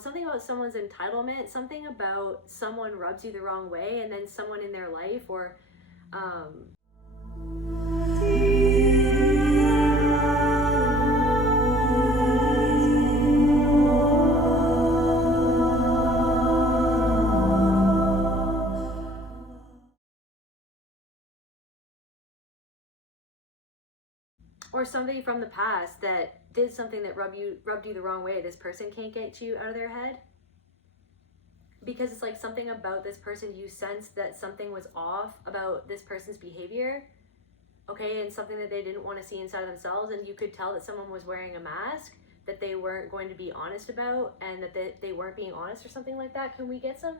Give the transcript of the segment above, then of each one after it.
something about someone's entitlement, something about someone rubs you the wrong way, and then someone in their life, or or somebody from the past that did something that rubbed you the wrong way. This person can't get you out of their head because it's like something about this person, you sense that something was off about this person's behavior, okay, and something that they didn't want to see inside of themselves, and you could tell that someone was wearing a mask that they weren't going to be honest about, and that they weren't being honest or something like that. Can we get some?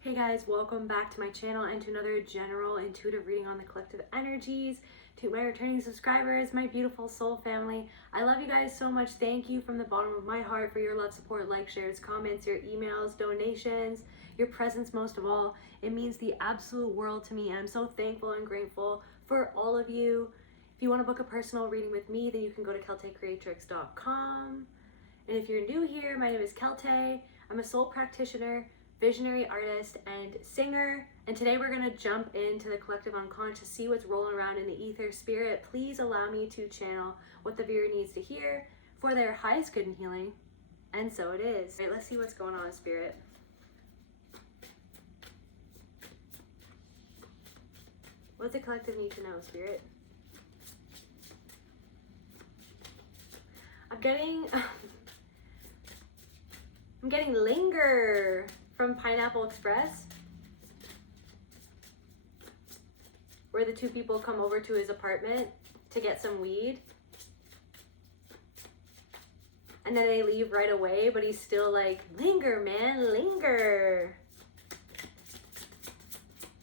Hey guys, welcome back to my channel and to another general intuitive reading on the collective energies. To my returning subscribers, my beautiful soul family, I love you guys so much. Thank you from the bottom of my heart for your love, support, likes, shares, comments, your emails, donations, your presence most of all. It means the absolute world to me, and I'm so thankful and grateful for all of you. If you want to book a personal reading with me, then you can go to keltecreatrix.com. And if you're new here, my name is Kelte. I'm a soul practitioner, visionary artist, and singer. And today we're going to jump into the collective unconscious, see what's rolling around in the ether. Spirit, please allow me to channel what the viewer needs to hear for their highest good and healing. And so it is. All right, let's see what's going on, Spirit. What's the collective need to know, Spirit? I'm getting linger from Pineapple Express, where the two people come over to his apartment to get some weed, and then they leave right away, but he's still like, linger, man, linger.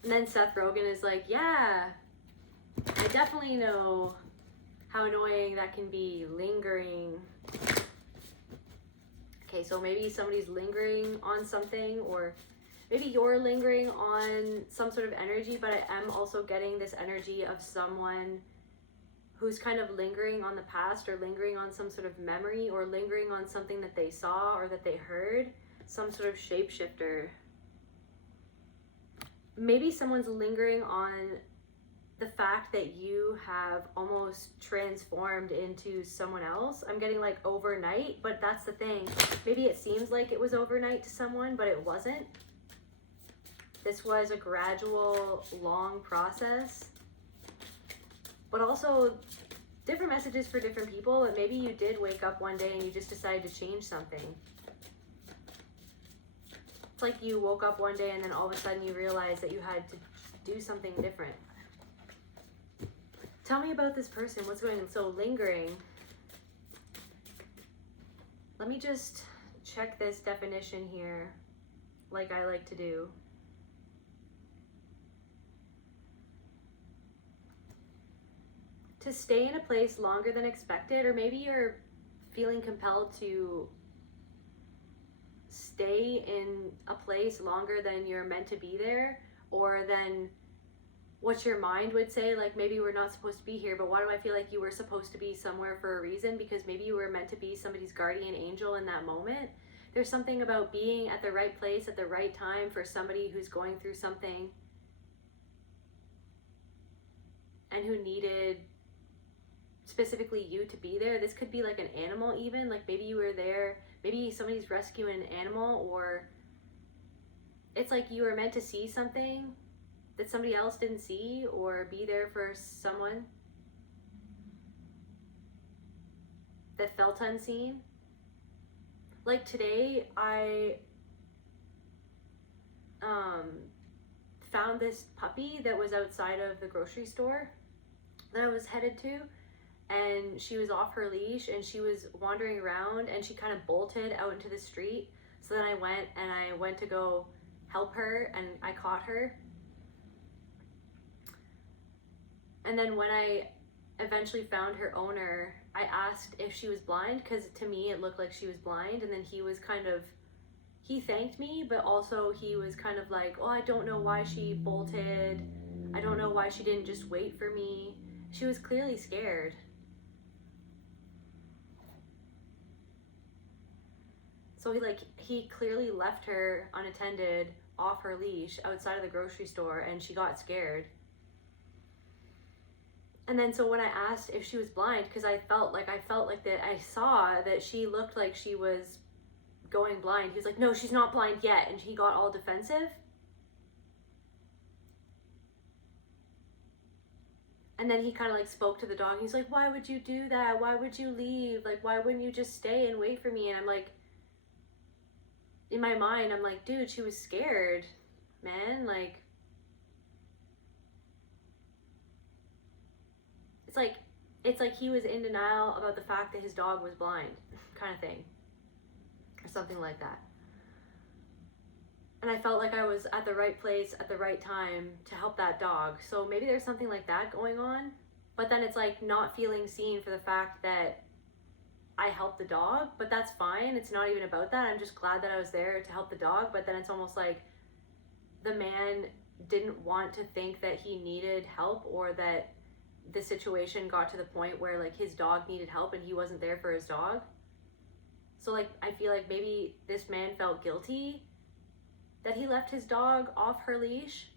And then Seth Rogen is like, yeah, I definitely know how annoying that can be, lingering. Okay, so maybe somebody's lingering on something, or maybe you're lingering on some sort of energy, but I am also getting this energy of someone who's kind of lingering on the past, or lingering on some sort of memory, or lingering on something that they saw or that they heard, some sort of shapeshifter. Maybe someone's lingering on the fact that you have almost transformed into someone else. I'm getting like overnight, but that's the thing. Maybe it seems like it was overnight to someone, but it wasn't. This was a gradual, long process. But also different messages for different people. And maybe you did wake up one day and you just decided to change something. It's like you woke up one day and then all of a sudden you realized that you had to do something different. Tell me about this person. What's going on? So lingering. Let me just check this definition here, like I like to do. To stay in a place longer than expected, or maybe you're feeling compelled to stay in a place longer than you're meant to be there, or than what your mind would say, like maybe we're not supposed to be here, but why do I feel like you were supposed to be somewhere for a reason? Because maybe you were meant to be somebody's guardian angel in that moment. There's something about being at the right place at the right time for somebody who's going through something and who needed specifically you to be there. This could be like an animal even, like maybe you were there, maybe somebody's rescuing an animal, or it's like you were meant to see something that somebody else didn't see, or be there for someone that felt unseen. Like today, I found this puppy that was outside of the grocery store that I was headed to, and she was off her leash and she was wandering around, and she kind of bolted out into the street. So then I went to go help her, and I caught her. And then when I eventually found her owner, I asked if she was blind, because to me it looked like she was blind. And then he thanked me, but also he was kind of like, oh, I don't know why she bolted. I don't know why she didn't just wait for me. She was clearly scared. So he clearly left her unattended off her leash outside of the grocery store, and she got scared. And then so when I asked if she was blind, because I felt like that I saw that she looked like she was going blind. He was like, no, she's not blind yet. And he got all defensive. And then he kind of like spoke to the dog. He's like, why would you do that? Why would you leave? Like, why wouldn't you just stay and wait for me? And I'm like, in my mind, I'm like, dude, she was scared, man. Like, it's like he was in denial about the fact that his dog was blind, kind of thing, or something like that. And I felt like I was at the right place at the right time to help that dog. So maybe there's something like that going on. But then it's like not feeling seen for the fact that I helped the dog, but that's fine. It's not even about that. I'm just glad that I was there to help the dog. But then it's almost like the man didn't want to think that he needed help, or that the situation got to the point where like his dog needed help and he wasn't there for his dog. So like I feel like maybe this man felt guilty that he left his dog off her leash.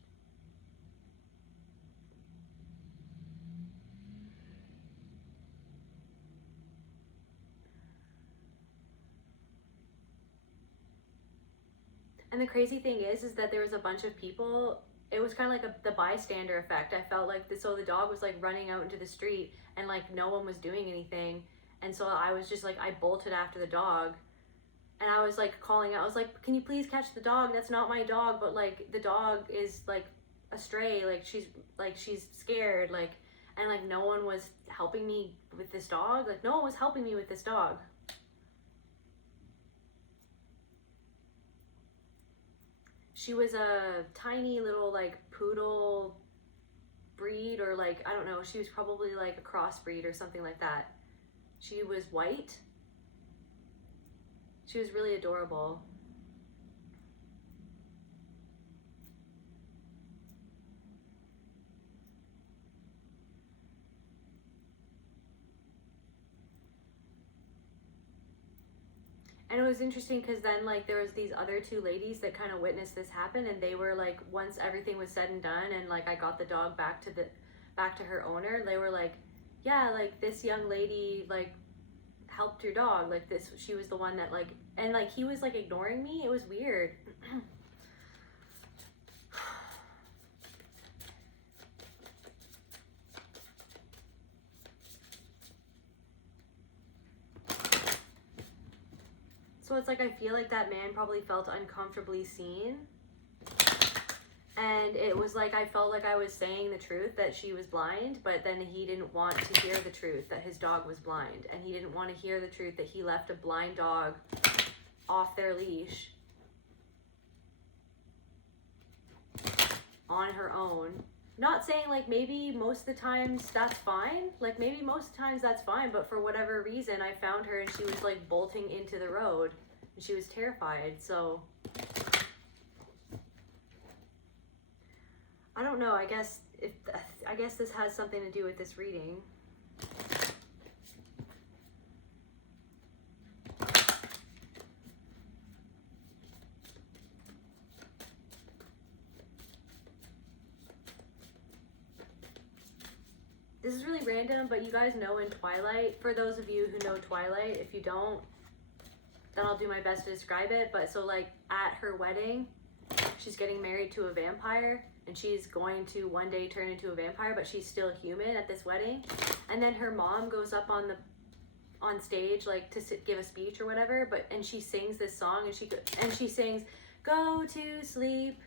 And the crazy thing is that there was a bunch of people. It was kind of like the bystander effect. I felt like so the dog was like running out into the street and like no one was doing anything. And so I was just like, I bolted after the dog. And I was like calling out, I was like, can you please catch the dog? That's not my dog, but like the dog is like a stray, like she's scared, like, and like no one was helping me with this dog. Like no one was helping me with this dog. She was a tiny little like poodle breed, or like, I don't know, she was probably like a crossbreed or something like that. She was white. She was really adorable. And it was interesting because then like there was these other two ladies that kind of witnessed this happen, and they were like, once everything was said and done and like I got the dog back to her owner, they were like, yeah, like this young lady like helped your dog, like this, she was the one that like, and like he was like ignoring me. It was weird. So it's like I feel like that man probably felt uncomfortably seen. And it was like I felt like I was saying the truth that she was blind, but then he didn't want to hear the truth that his dog was blind. And he didn't want to hear the truth that he left a blind dog off their leash on her own. Not saying like maybe most of the times that's fine. Like maybe most of the times that's fine, but for whatever reason I found her and she was like bolting into the road and she was terrified. So I don't know. I guess this has something to do with this reading. This is really random, but you guys know in Twilight, for those of you who know Twilight, if you don't, then I'll do my best to describe it. But so like at her wedding, she's getting married to a vampire, and she's going to one day turn into a vampire, but she's still human at this wedding. And then her mom goes up on stage like to give a speech or whatever, and she sings this song, and she sings, "Go to sleep,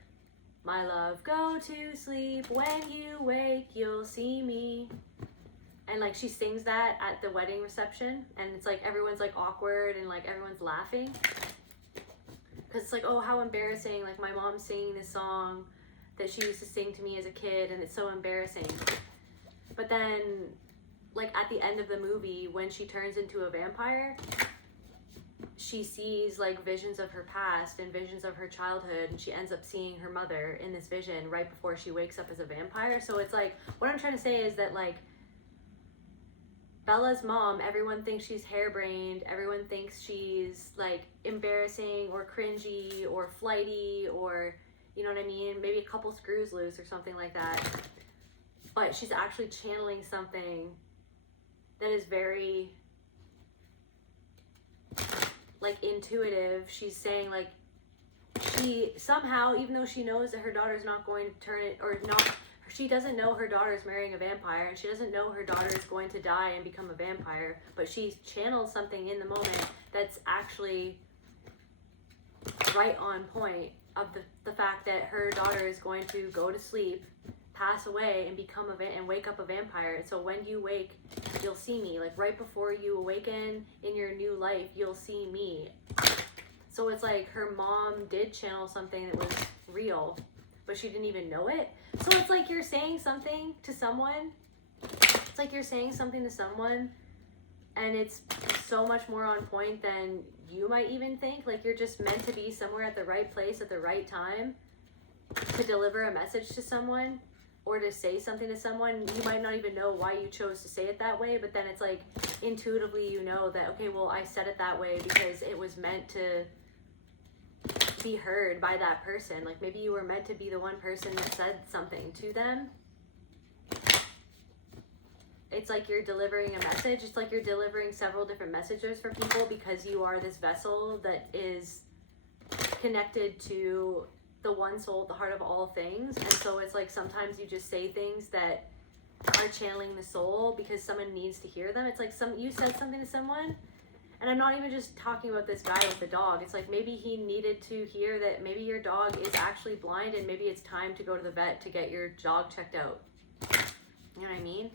my love, go to sleep. When you wake, you'll see me." And like she sings that at the wedding reception, and it's like everyone's like awkward and like everyone's laughing because it's like, oh, how embarrassing, like my mom's singing this song that she used to sing to me as a kid, and it's so embarrassing. But then like at the end of the movie, when she turns into a vampire, she sees like visions of her past and visions of her childhood, and she ends up seeing her mother in this vision right before she wakes up as a vampire. So it's like, what I'm trying to say is that like Bella's mom, everyone thinks she's harebrained, everyone thinks she's like embarrassing or cringy or flighty, or you know what I mean, maybe a couple screws loose or something like that, but she's actually channeling something that is very like intuitive. She's saying like, she somehow, even though she knows that her daughter's not going to turn it, or not, she doesn't know her daughter's marrying a vampire, and she doesn't know her daughter is going to die and become a vampire, but she channeled something in the moment that's actually right on point of the fact that her daughter is going to go to sleep, pass away, and become and wake up a vampire. And so when you wake, you'll see me. Like right before you awaken in your new life, you'll see me. So it's like her mom did channel something that was real, but she didn't even know it. So it's like you're saying something to someone. It's like you're saying something to someone, and it's so much more on point than you might even think. Like you're just meant to be somewhere at the right place at the right time to deliver a message to someone or to say something to someone. You might not even know why you chose to say it that way, but then it's like intuitively you know that, okay, well, I said it that way because it was meant to be heard by that person. Like maybe you were meant to be the one person that said something to them. It's like you're delivering a message. It's like you're delivering several different messages for people because you are this vessel that is connected to the one soul at the heart of all things. And so it's like sometimes you just say things that are channeling the soul because someone needs to hear them. It's like you said something to someone, and I'm not even just talking about this guy with the dog. It's like maybe he needed to hear that maybe your dog is actually blind and maybe it's time to go to the vet to get your dog checked out. You know what I mean?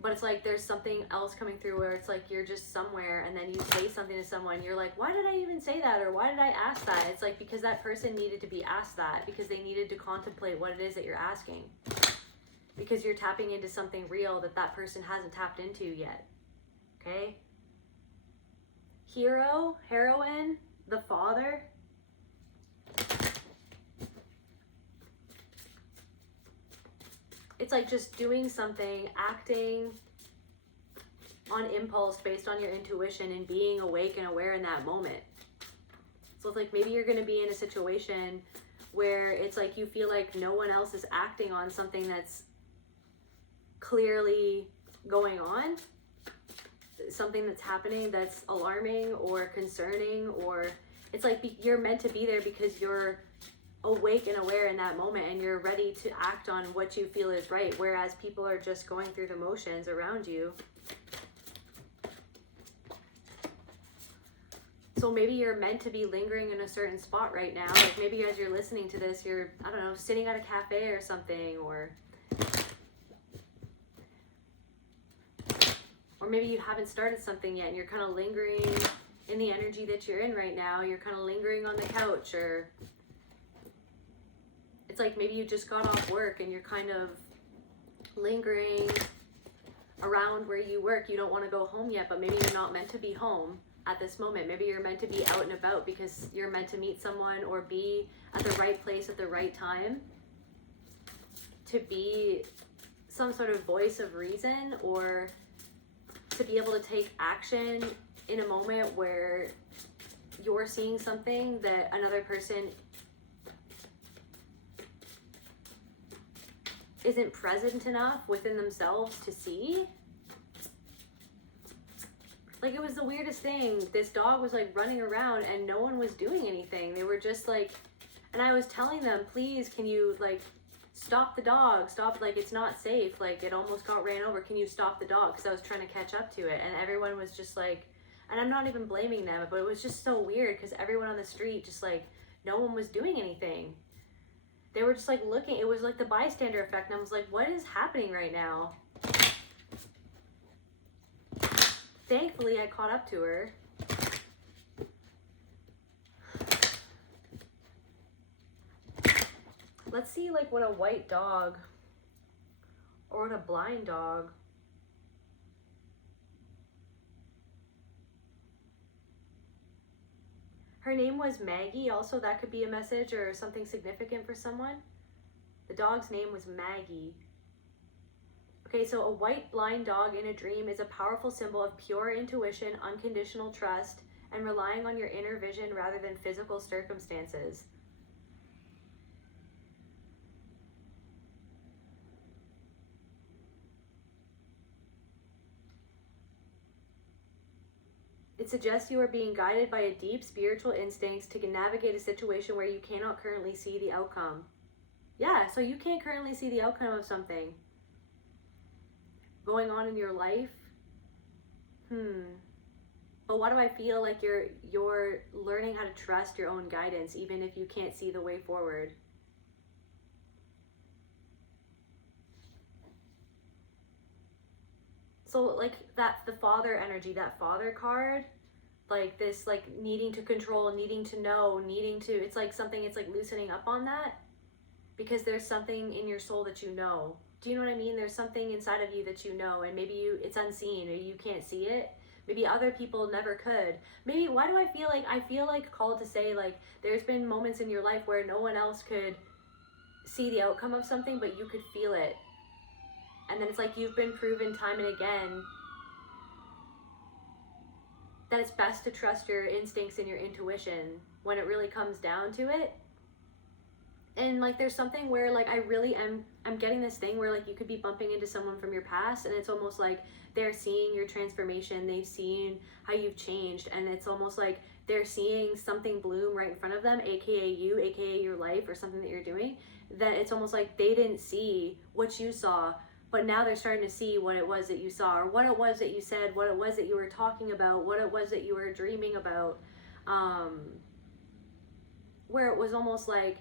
But it's like there's something else coming through where it's like you're just somewhere and then you say something to someone. You're like, why did I even say that? Or why did I ask that? It's like because that person needed to be asked that, because they needed to contemplate what it is that you're asking. Because you're tapping into something real that that person hasn't tapped into yet. Okay? Hero, heroine, the father. It's like just doing something, acting on impulse based on your intuition and being awake and aware in that moment. So it's like maybe you're going to be in a situation where it's like you feel like no one else is acting on something that's clearly going on, something that's happening that's alarming or concerning, or it's like you're meant to be there because you're awake and aware in that moment and you're ready to act on what you feel is right, whereas people are just going through the motions around you. So maybe you're meant to be lingering in a certain spot right now. Like maybe as you're listening to this, you're, I don't know, sitting at a cafe or something, or maybe you haven't started something yet and you're kind of lingering in the energy that you're in right now. You're kind of lingering on the couch, or it's like maybe you just got off work and you're kind of lingering around where you work. You don't want to go home yet, but maybe you're not meant to be home at this moment. Maybe you're meant to be out and about because you're meant to meet someone or be at the right place at the right time, to be some sort of voice of reason, or to be able to take action in a moment where you're seeing something that another person isn't present enough within themselves to see. Like it was the weirdest thing. This dog was like running around and no one was doing anything. They were just like, and I was telling them, please, can you like stop the dog, stop, like it's not safe, like it almost got ran over, can you stop the dog? Because I was trying to catch up to it, and everyone was just like, and I'm not even blaming them, but it was just so weird because everyone on the street just like, no one was doing anything. They were just like looking. It was like the bystander effect, and I was like, what is happening right now? Thankfully, I caught up to her. Let's see like what a white dog or what a blind dog. Her name was Maggie. Also, that could be a message or something significant for someone. The dog's name was Maggie. Okay, so a white blind dog in a dream is a powerful symbol of pure intuition, unconditional trust, and relying on your inner vision rather than physical circumstances. It suggests you are being guided by a deep spiritual instincts to navigate a situation where you cannot currently see the outcome. Yeah, so you can't currently see the outcome of something going on in your life. But why do I feel like you're learning how to trust your own guidance even if you can't see the way forward? So like that, the father energy, that father card, like this, like needing to control, needing to know, needing to, it's like something, it's like loosening up on that because there's something in your soul that you know. Do you know what I mean? There's something inside of you that you know, and maybe it's unseen or you can't see it. Maybe other people never could. Maybe, why do I feel like called to say, like, there's been moments in your life where no one else could see the outcome of something, but you could feel it. And then it's like you've been proven time and again that it's best to trust your instincts and your intuition when it really comes down to it. And like there's something where like I'm getting this thing where like you could be bumping into someone from your past and it's almost like they're seeing your transformation, they've seen how you've changed, and it's almost like they're seeing something bloom right in front of them, aka you, aka your life or something that you're doing, that it's almost like they didn't see what you saw, but now they're starting to see what it was that you saw, or what it was that you said, what it was that you were talking about, what it was that you were dreaming about, where it was almost like,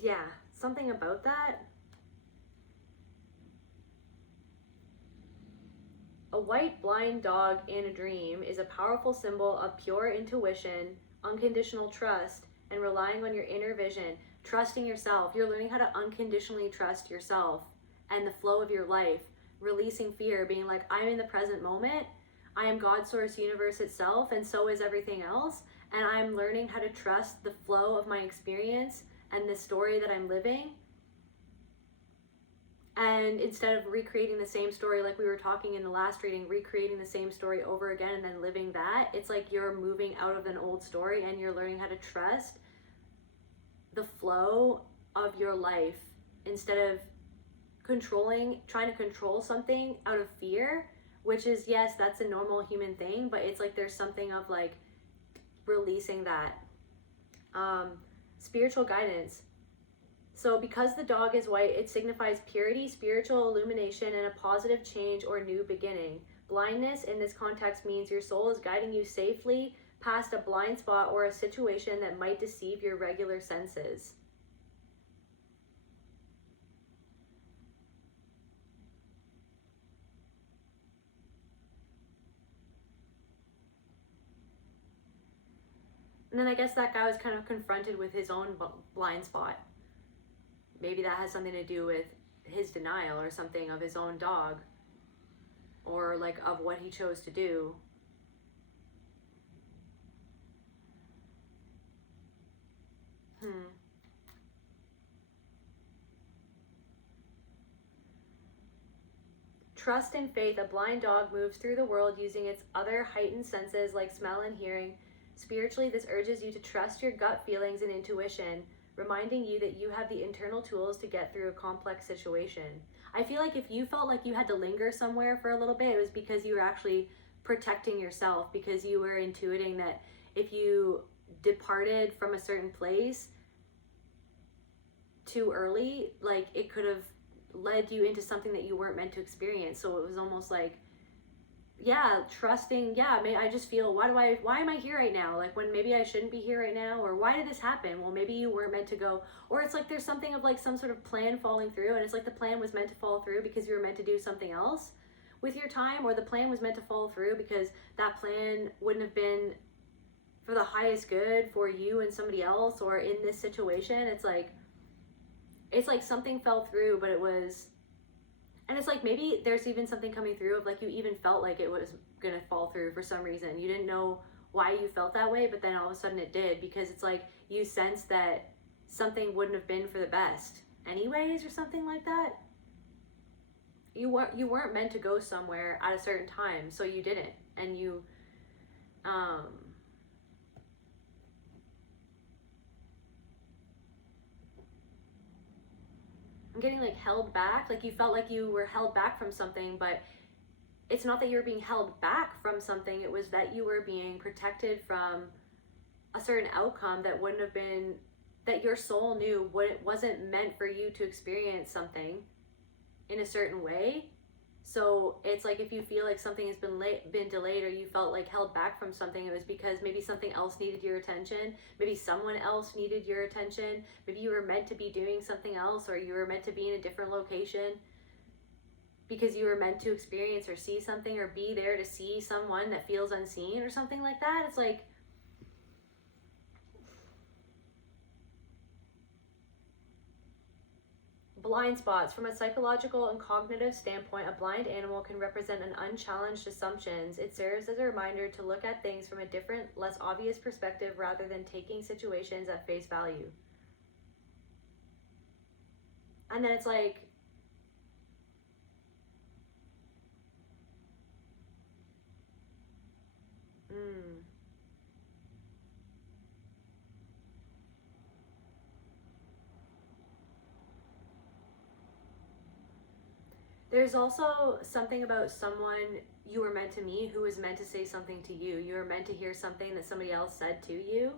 yeah, something about that. A white blind dog in a dream is a powerful symbol of pure intuition, unconditional trust, and relying on your inner vision, trusting yourself. You're learning how to unconditionally trust yourself and the flow of your life, releasing fear, being like, I'm in the present moment. I am God's source universe itself, and so is everything else. And I'm learning how to trust the flow of my experience and the story that I'm living. And instead of recreating the same story, like we were talking in the last reading, recreating the same story over again and then living that, it's like you're moving out of an old story and you're learning how to trust the flow of your life instead of trying to control something out of fear, which is, yes, that's a normal human thing, but it's like there's something of like releasing that. Spiritual guidance. So because the dog is white, it signifies purity, spiritual illumination, and a positive change or new beginning. Blindness in this context means your soul is guiding you safely past a blind spot or a situation that might deceive your regular senses. And then I guess that guy was kind of confronted with his own blind spot. Maybe that has something to do with his denial or something of his own dog, or like of what he chose to do. Trust and faith. A blind dog moves through the world using its other heightened senses like smell and hearing. Spiritually, this urges you to trust your gut feelings and intuition, reminding you that you have the internal tools to get through a complex situation. I feel like if you felt like you had to linger somewhere for a little bit, it was because you were actually protecting yourself, because you were intuiting that if you departed from a certain place too early, like it could have led you into something that you weren't meant to experience. So it was almost like, yeah, trusting, yeah, I just feel, why am I here right now? Like when maybe I shouldn't be here right now, or why did this happen? Well, maybe you weren't meant to go, or it's like there's something of like some sort of plan falling through, and it's like the plan was meant to fall through because you were meant to do something else with your time, or the plan was meant to fall through because that plan wouldn't have been for the highest good for you and somebody else, or in this situation. It's like something fell through, but it was, and it's like maybe there's even something coming through of like you even felt like it was gonna fall through for some reason. You didn't know why you felt that way, but then all of a sudden it did, because it's like you sense that something wouldn't have been for the best anyways, or something like that. You weren't meant to go somewhere at a certain time, so you didn't. And you I'm getting like held back, like you felt like you were held back from something, but it's not that you were being held back from something, it was that you were being protected from a certain outcome that wouldn't have been, that your soul knew wasn't meant for you to experience something in a certain way. So it's like if you feel like something has been delayed, or you felt like held back from something, it was because maybe something else needed your attention, maybe someone else needed your attention, maybe you were meant to be doing something else, or you were meant to be in a different location because you were meant to experience or see something, or be there to see someone that feels unseen or something like that. It's like, blind spots. From a psychological and cognitive standpoint, a blind animal can represent an unchallenged assumptions. It serves as a reminder to look at things from a different, less obvious perspective rather than taking situations at face value. And then it's like, There's also something about someone you were meant to meet who was meant to say something to you. You were meant to hear something that somebody else said to you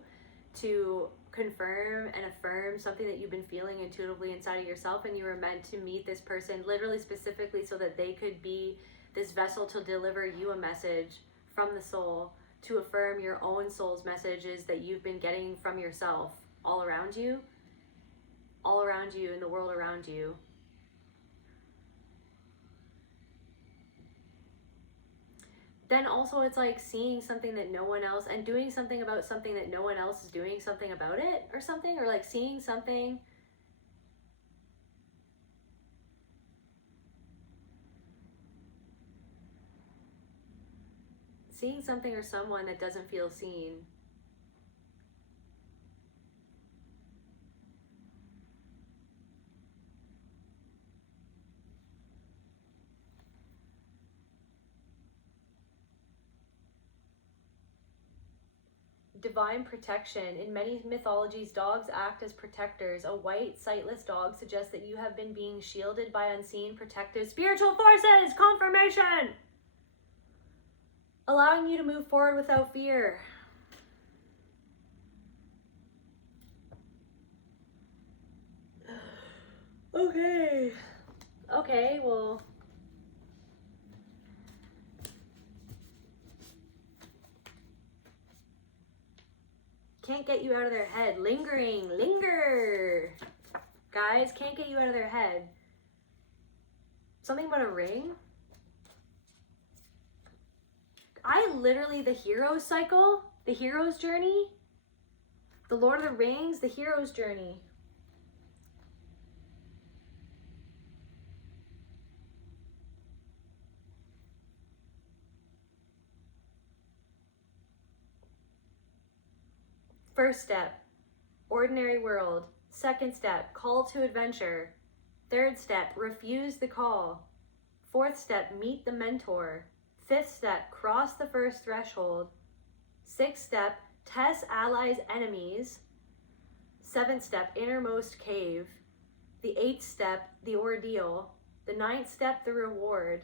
to confirm and affirm something that you've been feeling intuitively inside of yourself, and you were meant to meet this person literally specifically so that they could be this vessel to deliver you a message from the soul, to affirm your own soul's messages that you've been getting from yourself all around you in the world around you. Then also it's like seeing something that no one else, and doing something about something that no one else is doing something about it or something, or like seeing something or someone that doesn't feel seen. Divine protection. In many mythologies, dogs act as protectors. A white, sightless dog suggests that you have been being shielded by unseen, protective spiritual forces. Confirmation! Allowing you to move forward without fear. Okay, well, can't get you out of their head. Linger. Guys, can't get you out of their head. Something about a ring. I literally, the hero's cycle, the hero's journey, the Lord of the Rings, the hero's journey. First step, ordinary world. Second step, call to adventure. Third step, refuse the call. Fourth step, meet the mentor. Fifth step, cross the first threshold. Sixth step, test allies' enemies. Seventh step, innermost cave. The eighth step, the ordeal. The ninth step, the reward.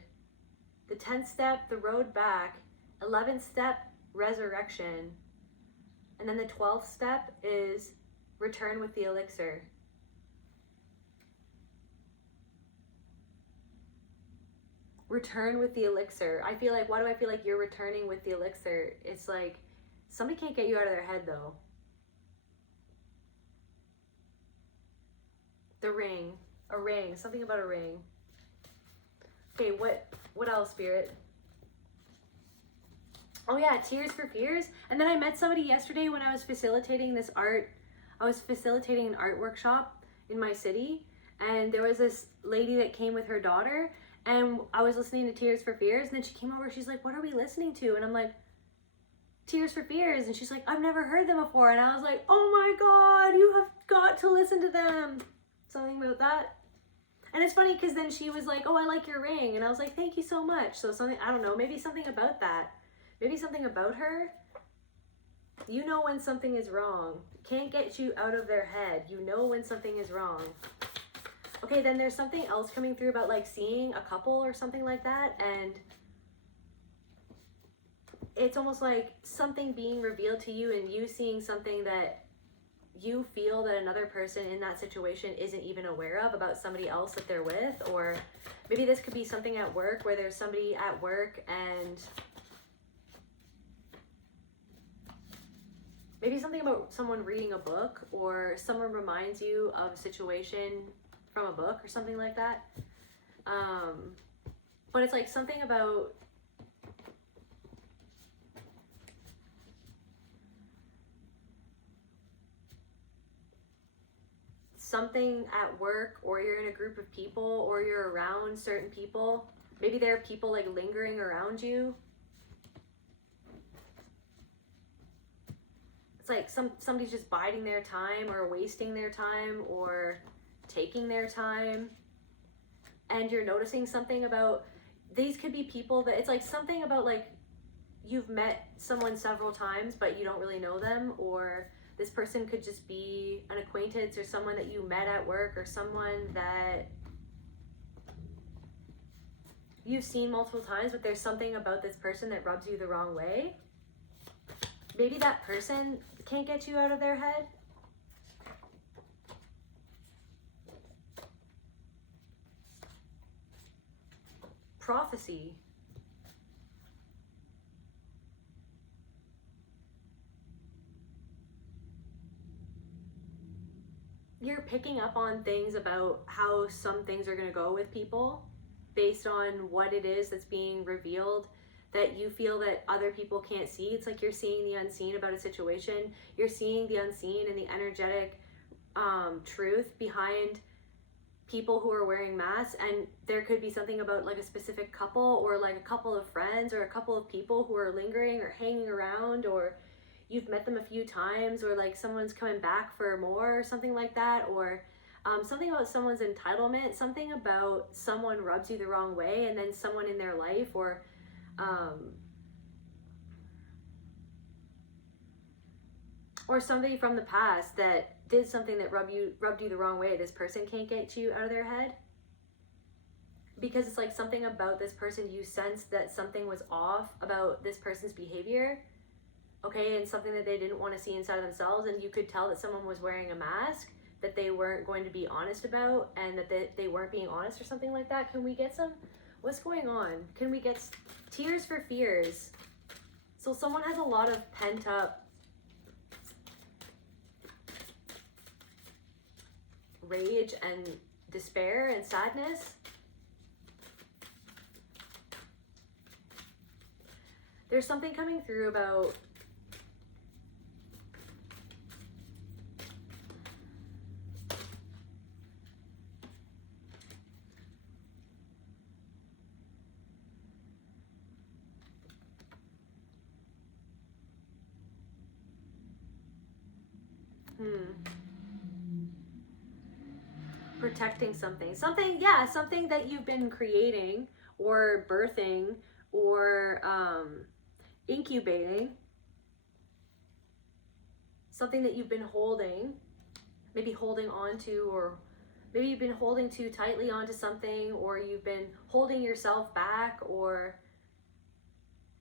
The 10th step, the road back. 11th step, resurrection. And then the 12th step is return with the elixir. Return with the elixir. I feel like, why do I feel like you're returning with the elixir? It's like, somebody can't get you out of their head though. The ring. A ring. Something about a ring. Okay, what else, Spirit? Oh yeah, Tears for Fears. And then I met somebody yesterday when I was facilitating an art workshop in my city, and there was this lady that came with her daughter, and I was listening to Tears for Fears, and then she came over, she's like, what are we listening to? And I'm like, Tears for Fears, and she's like, I've never heard them before. And I was like, oh my God, you have got to listen to them. Something about that. And it's funny because then she was like, oh, I like your ring. And I was like, thank you so much. So something, I don't know, maybe something about that. Maybe something about her. You know when something is wrong. Can't get you out of their head. You know when something is wrong. Okay, then there's something else coming through about like seeing a couple or something like that. And it's almost like something being revealed to you and you seeing something that you feel that another person in that situation isn't even aware of about somebody else that they're with. Or maybe this could be something at work where there's somebody at work and maybe something about someone reading a book or someone reminds you of a situation from a book or something like that. But it's like something about something at work, or you're in a group of people, or you're around certain people. Maybe there are people like lingering around you. It's like somebody's just biding their time or wasting their time or taking their time. And you're noticing something about, these could be people that, it's like something about like you've met someone several times but you don't really know them, or this person could just be an acquaintance or someone that you met at work or someone that you've seen multiple times, but there's something about this person that rubs you the wrong way. Maybe that person can't get you out of their head. Prophecy. You're picking up on things about how some things are going to go with people based on what it is that's being revealed that you feel that other people can't see. It's like you're seeing the unseen about a situation. You're seeing the unseen and the energetic truth behind people who are wearing masks. And there could be something about like a specific couple or like a couple of friends or a couple of people who are lingering or hanging around, or you've met them a few times, or like someone's coming back for more or something like that, or something about someone's entitlement, something about someone rubs you the wrong way, and then someone in their life, or somebody from the past that did something that rubbed you the wrong way. This person can't get you out of their head because it's like something about this person, you sense that something was off about this person's behavior. Okay, and something that they didn't want to see inside of themselves, and you could tell that someone was wearing a mask that they weren't going to be honest about, and that they weren't being honest or something like that. Can we get some, what's going on? Can we get Tears for Fears? So someone has a lot of pent up rage and despair and sadness. There's something coming through about protecting something that you've been creating or birthing or incubating, something that you've been holding, maybe holding on to, or maybe you've been holding too tightly onto something, or you've been holding yourself back, or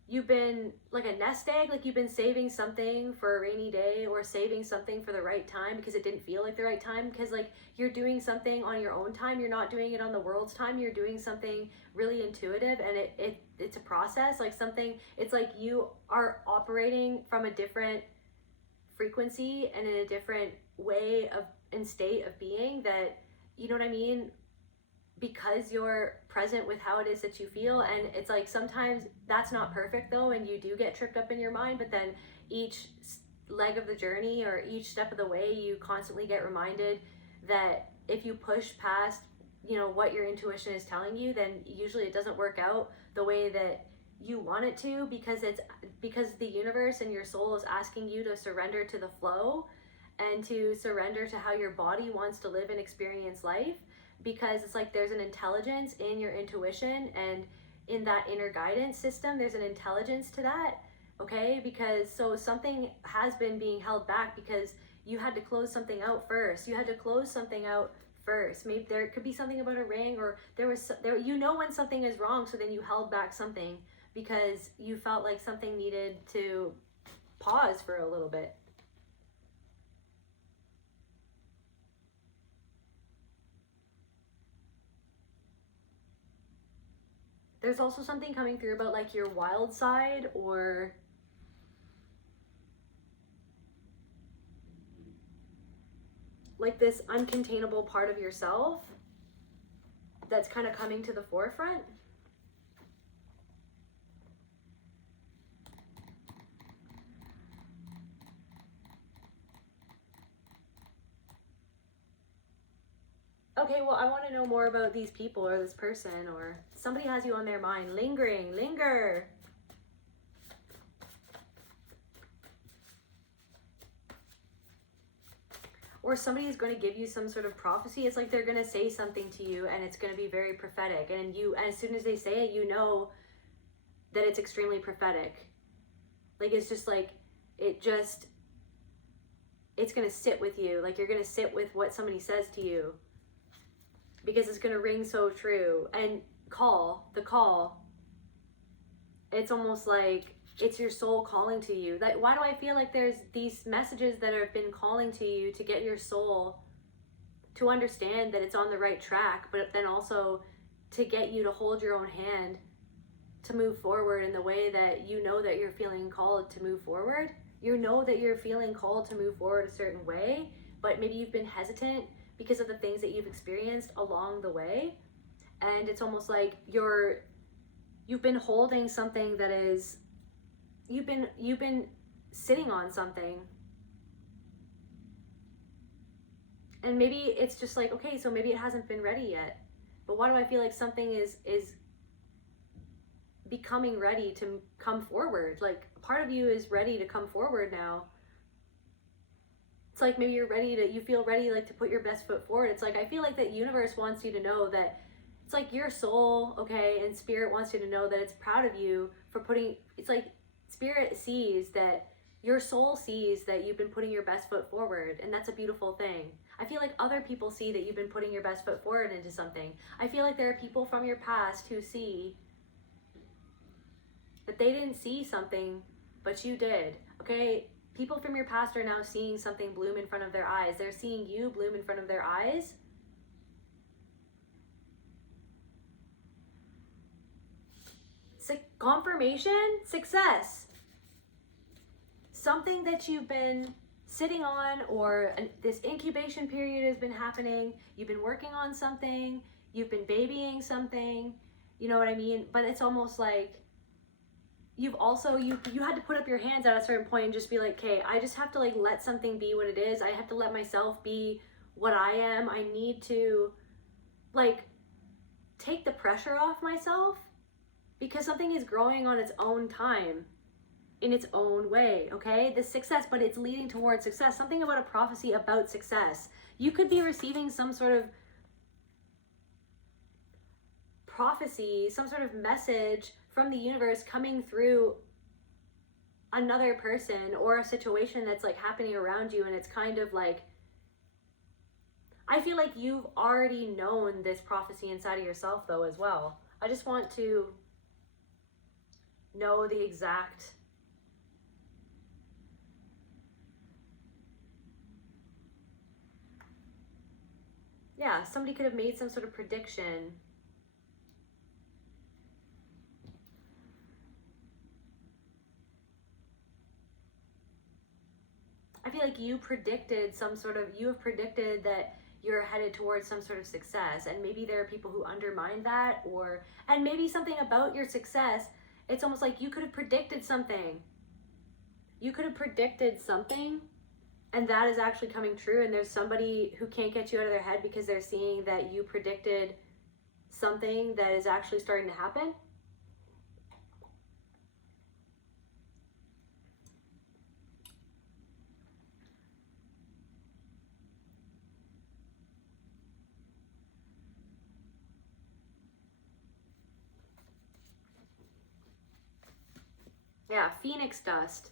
you've been like a nest egg, like you've been saving something for a rainy day, or saving something for the right time because it didn't feel like the right time, because like you're doing something on your own time, you're not doing it on the world's time, you're doing something really intuitive, and it's a process, like something, it's like you are operating from a different frequency and in a different way of and state of being, that, you know what I mean, because you're present with how it is that you feel. And it's like sometimes that's not perfect though, and you do get tripped up in your mind, but then each leg of the journey or each step of the way, you constantly get reminded that if you push past, you know, what your intuition is telling you, then usually it doesn't work out the way that you want it to, because the universe and your soul is asking you to surrender to the flow and to surrender to how your body wants to live and experience life, because it's like there's an intelligence in your intuition and in that inner guidance system. There's an intelligence to that, okay? Because so something has been being held back because you had to close something out first. You had to close something out first. Maybe there could be something about a ring, or there you know when something is wrong, so then you held back something because you felt like something needed to pause for a little bit. There's also something coming through about like your wild side, or like this uncontainable part of yourself that's kind of coming to the forefront. Okay, well, I want to know more about these people or this person, or somebody has you on their mind. Lingering, linger. Or somebody is going to give you some sort of prophecy. It's like they're going to say something to you and it's going to be very prophetic. And and as soon as they say it, you know that it's extremely prophetic. Like, it's just like, it's going to sit with you. Like, you're going to sit with what somebody says to you, because it's going to ring so true. And the call, it's almost like it's your soul calling to you. Like, why do I feel like there's these messages that have been calling to you to get your soul to understand that it's on the right track, but then also to get you to hold your own hand to move forward in the way that you know that you're feeling called to move forward. You know that you're feeling called to move forward a certain way, but maybe you've been hesitant because of the things that you've experienced along the way. And it's almost like you've been holding something that is, you've been sitting on something. And maybe it's just like, okay, so maybe it hasn't been ready yet. But why do I feel like something is becoming ready to come forward? Like, part of you is ready to come forward now. It's like maybe you feel ready, like, to put your best foot forward. It's like, I feel like the universe wants you to know that it's like your soul, okay, and spirit wants you to know that it's proud of you for it's like spirit sees that, your soul sees that you've been putting your best foot forward, and that's a beautiful thing. I feel like other people see that you've been putting your best foot forward into something. I feel like there are people from your past who see that they didn't see something, but you did, okay? People from your past are now seeing something bloom in front of their eyes. They're seeing you bloom in front of their eyes. Confirmation, success. Something that you've been sitting on, or this incubation period has been happening. You've been working on something. You've been babying something. You know what I mean? But it's almost like you've also, you had to put up your hands at a certain point and just be like, okay, I just have to, like, let something be what it is. I have to let myself be what I am. I need to, like, take the pressure off myself, because something is growing on its own time, in its own way, okay? The success, but it's leading towards success. Something about a prophecy about success. You could be receiving some sort of prophecy, some sort of message from the universe coming through another person or a situation that's, like, happening around you, and it's kind of like, I feel like you've already known this prophecy inside of yourself, though, as well. I just want to know the exact somebody could have made some sort of prediction. I feel like you have predicted that you're headed towards some sort of success, and maybe there are people who undermine that, and maybe something about your success, it's almost like you could have predicted something. You could have predicted something, and that is actually coming true, and there's somebody who can't get you out of their head because they're seeing that you predicted something that is actually starting to happen. Yeah, phoenix dust.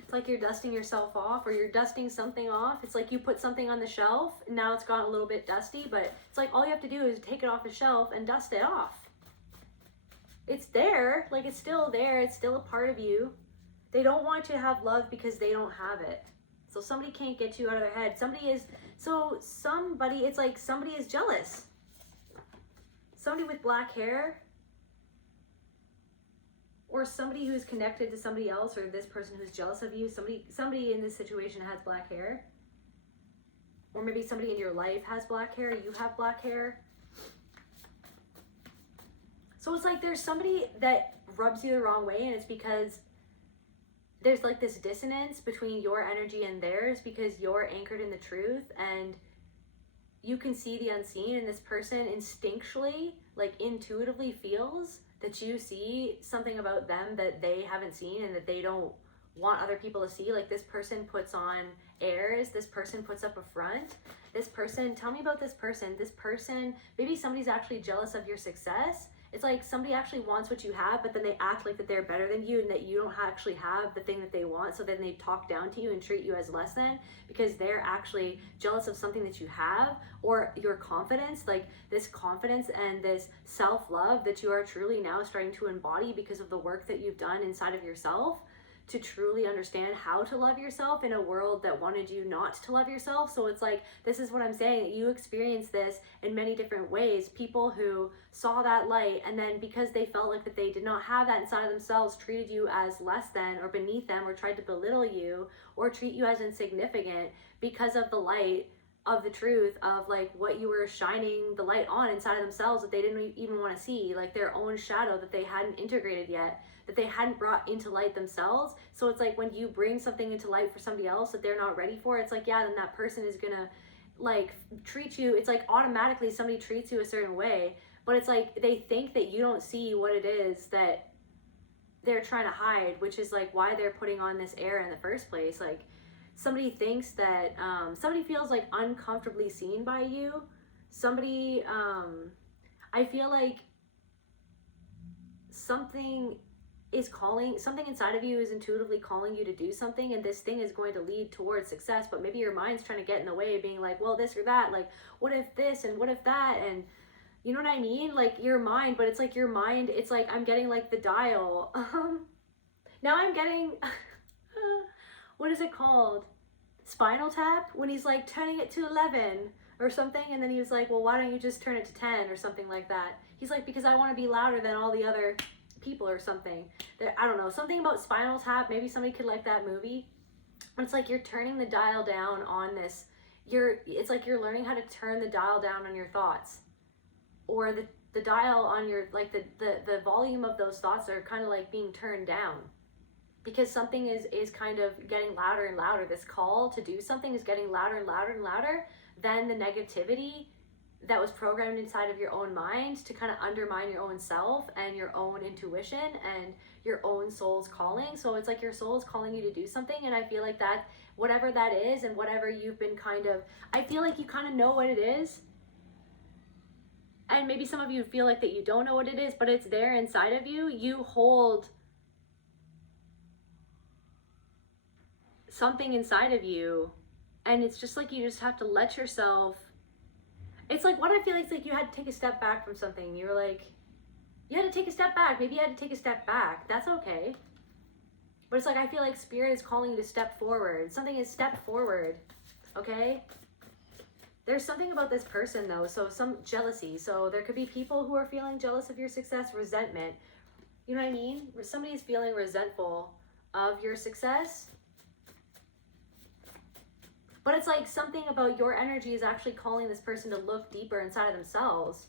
It's like you're dusting yourself off, or you're dusting something off. It's like you put something on the shelf and now it's gotten a little bit dusty, but it's like all you have to do is take it off the shelf and dust it off. It's there, like it's still there, it's still a part of you. They don't want you to have love because they don't have it. So somebody can't get you out of their head. It's like somebody is jealous. Somebody with black hair, or somebody who's connected to somebody else, or this person who's jealous of you, somebody in this situation has black hair. Or maybe somebody in your life has black hair, you have black hair. So it's like there's somebody that rubs you the wrong way, and it's because there's like this dissonance between your energy and theirs, because you're anchored in the truth and you can see the unseen, and this person instinctually, like intuitively feels that you see something about them that they haven't seen and that they don't want other people to see. Like this person puts on airs, this person puts up a front. This person, tell me about this person. This person, maybe somebody's actually jealous of your success. It's like somebody actually wants what you have, but then they act like that they're better than you and that you don't actually have the thing that they want. So then they talk down to you and treat you as less than, because they're actually jealous of something that you have, or your confidence, like this confidence and this self-love that you are truly now starting to embody because of the work that you've done inside of yourself to truly understand how to love yourself in a world that wanted you not to love yourself. So it's like, this is what I'm saying, you experience this in many different ways. People who saw that light, and then because they felt like that they did not have that inside of themselves, treated you as less than or beneath them, or tried to belittle you or treat you as insignificant because of the light of the truth of like what you were shining the light on inside of themselves that they didn't even want to see, like their own shadow that they hadn't integrated yet, that they hadn't brought into light themselves. So it's like when you bring something into light for somebody else that they're not ready for, it's like, yeah, then that person is gonna like treat you, it's like automatically somebody treats you a certain way, but it's like they think that you don't see what it is that they're trying to hide, which is like why they're putting on this air in the first place. Like somebody thinks that somebody feels like uncomfortably seen by you. Somebody, I feel like something inside of you is intuitively calling you to do something, and this thing is going to lead towards success, but maybe your mind's trying to get in the way, being like, well, this or that, like what if this and what if that, and you know what I mean, like your mind. But it's like your mind, it's like I'm getting like the dial, now I'm getting what is it called, Spinal Tap, when he's like turning it to 11 or something, and then he was like, well, why don't you just turn it to 10 or something like that. He's like, because I want to be louder than all the other people or something. I don't know, something about Spinal Tap. Maybe somebody could like that movie. But it's like you're turning the dial down on this. It's like you're learning how to turn the dial down on your thoughts, or the dial on your, like the volume of those thoughts are kind of like being turned down, because something is kind of getting louder and louder. This call to do something is getting louder and louder and louder than the negativity that was programmed inside of your own mind to kind of undermine your own self and your own intuition and your own soul's calling. So it's like your soul is calling you to do something, and I feel like that, whatever that is, and whatever you've been kind of, I feel like you kind of know what it is, and maybe some of you feel like that you don't know what it is, but it's there inside of you. You hold something inside of you, and it's just like you just have to let yourself. It's like, what I feel like, it's like you had to take a step back from something. You were like, you had to take a step back. Maybe you had to take a step back. That's okay. But it's like, I feel like Spirit is calling you to step forward. Something is step forward, okay? There's something about this person though, so some jealousy. So there could be people who are feeling jealous of your success, resentment. You know what I mean? Somebody's feeling resentful of your success. But it's like something about your energy is actually calling this person to look deeper inside of themselves.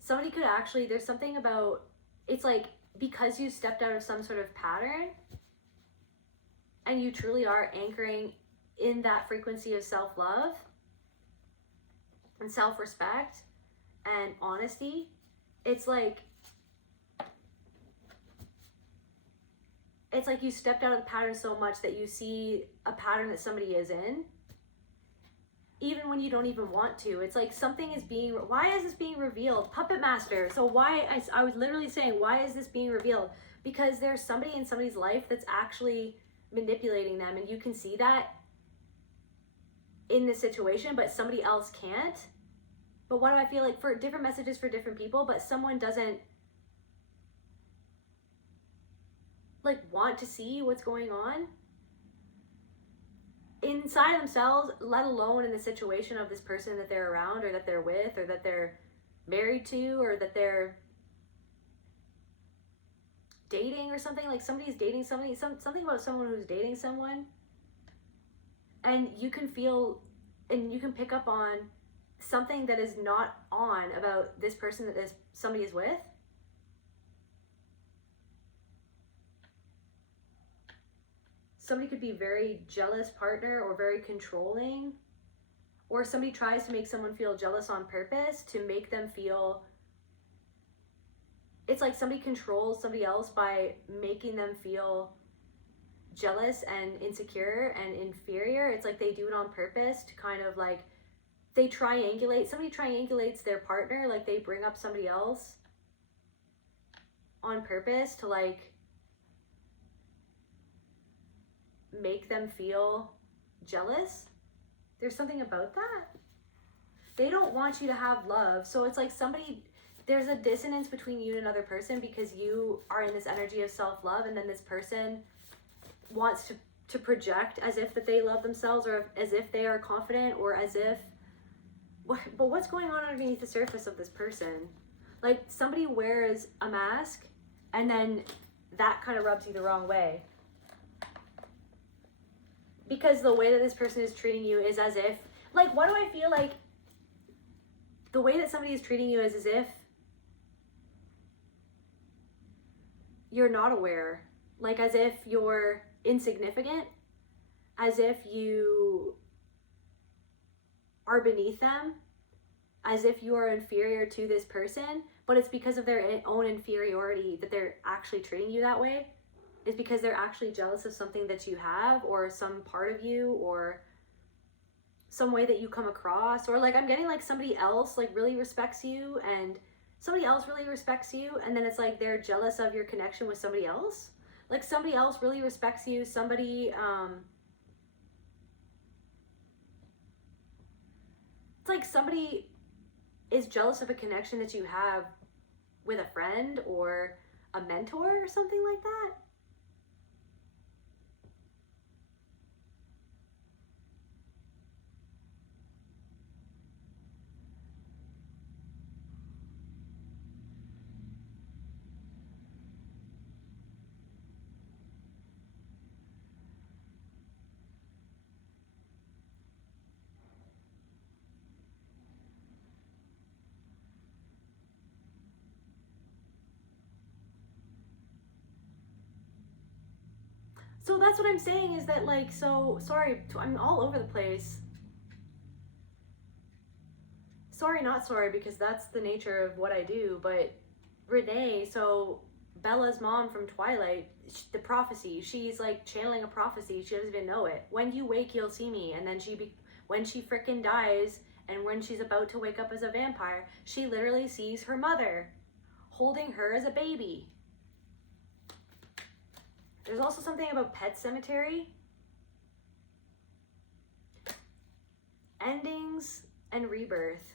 Somebody could actually, there's something about, it's like because you stepped out of some sort of pattern and you truly are anchoring in that frequency of self-love and self-respect and honesty, it's like you stepped out of the pattern so much that you see a pattern that somebody is in, even when you don't even want to. It's like something is being, why is this being revealed? Puppet master. So why, I was literally saying, why is this being revealed? Because there's somebody in somebody's life that's actually manipulating them, and you can see that in this situation, but somebody else can't. But why do I feel like for different messages for different people, but someone doesn't like want to see what's going on inside themselves, let alone in the situation of this person that they're around or that they're with or that they're married to or that they're dating or something. Like somebody's dating somebody, something about someone who's dating someone, and you can feel and you can pick up on something that is not on about this person that this somebody is with. Somebody could be very jealous partner or very controlling, or somebody tries to make someone feel jealous on purpose to make them feel, it's like somebody controls somebody else by making them feel jealous and insecure and inferior. It's like they do it on purpose to kind of like, they triangulate, somebody triangulates their partner, like they bring up somebody else on purpose to like make them feel jealous. There's something about that. They don't want you to have love. So it's like somebody, there's a dissonance between you and another person because you are in this energy of self-love, and then this person wants to project as if that they love themselves or as if they are confident or as if, but what's going on underneath the surface of this person? Like somebody wears a mask and then that kind of rubs you the wrong way. Because the way that this person is treating you is as if, like, what do I feel like? The way that somebody is treating you is as if you're not aware. Like, as if you're insignificant. As if you are beneath them. As if you are inferior to this person. But it's because of their own inferiority that they're actually treating you that way. Is because they're actually jealous of something that you have or some part of you or some way that you come across. Or like I'm getting like somebody else like really respects you and somebody else really respects you, and then it's like they're jealous of your connection with somebody else. Like somebody else really respects you, somebody it's like somebody is jealous of a connection that you have with a friend or a mentor or something like that. So that's what I'm saying is that like, so sorry, I'm all over the place. Sorry, not sorry, because that's the nature of what I do. But Renee, so Bella's mom from Twilight, the prophecy, she's like channeling a prophecy. She doesn't even know it. When you wake, you'll see me. And then when she freaking dies and when she's about to wake up as a vampire, she literally sees her mother holding her as a baby. There's also something about Pet Cemetery. Endings and rebirth.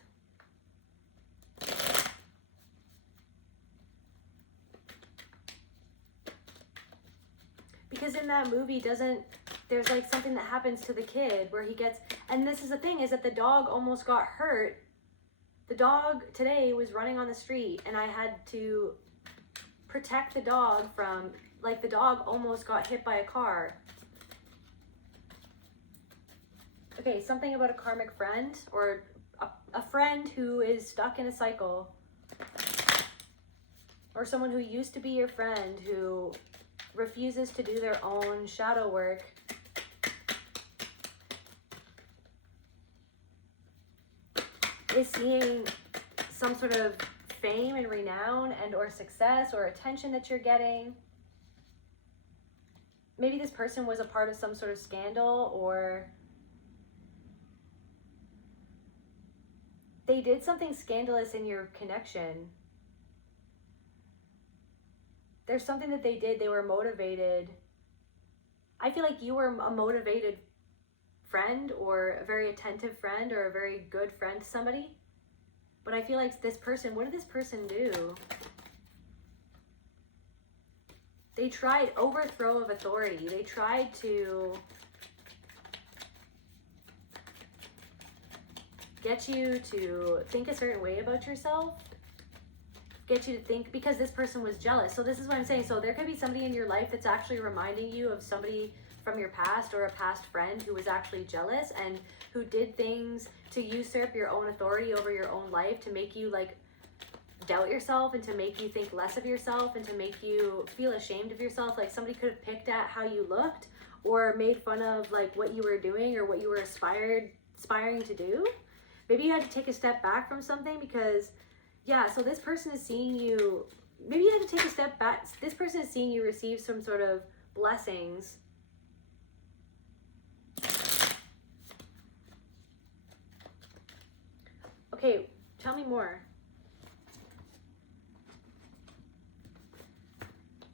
Because in that movie there's like something that happens to the kid where he gets, and this is the thing, is that the dog almost got hurt. The dog today was running on the street and I had to protect the dog from, like the dog almost got hit by a car. Okay, something about a karmic friend or a friend who is stuck in a cycle. Or someone who used to be your friend who refuses to do their own shadow work. Is seeing some sort of fame and renown and or success or attention that you're getting. Maybe this person was a part of some sort of scandal, or they did something scandalous in your connection. There's something that they did. They were motivated. I feel like you were a motivated friend, or a very attentive friend, or a very good friend to somebody. But I feel like this person, what did this person do? They tried overthrow of authority. They tried to get you to think a certain way about yourself. Get you to think, because this person was jealous. So this is what I'm saying. So there could be somebody in your life that's actually reminding you of somebody from your past, or a past friend who was actually jealous and who did things to usurp your own authority over your own life, to make you like doubt yourself, and to make you think less of yourself, and to make you feel ashamed of yourself. Like somebody could have picked at how you looked, or made fun of like what you were doing, or what you were aspiring to do. Maybe you had to take a step back from something, because yeah, so this person is seeing you, maybe you had to take a step back. This person is seeing you receive some sort of blessings. Okay, tell me more.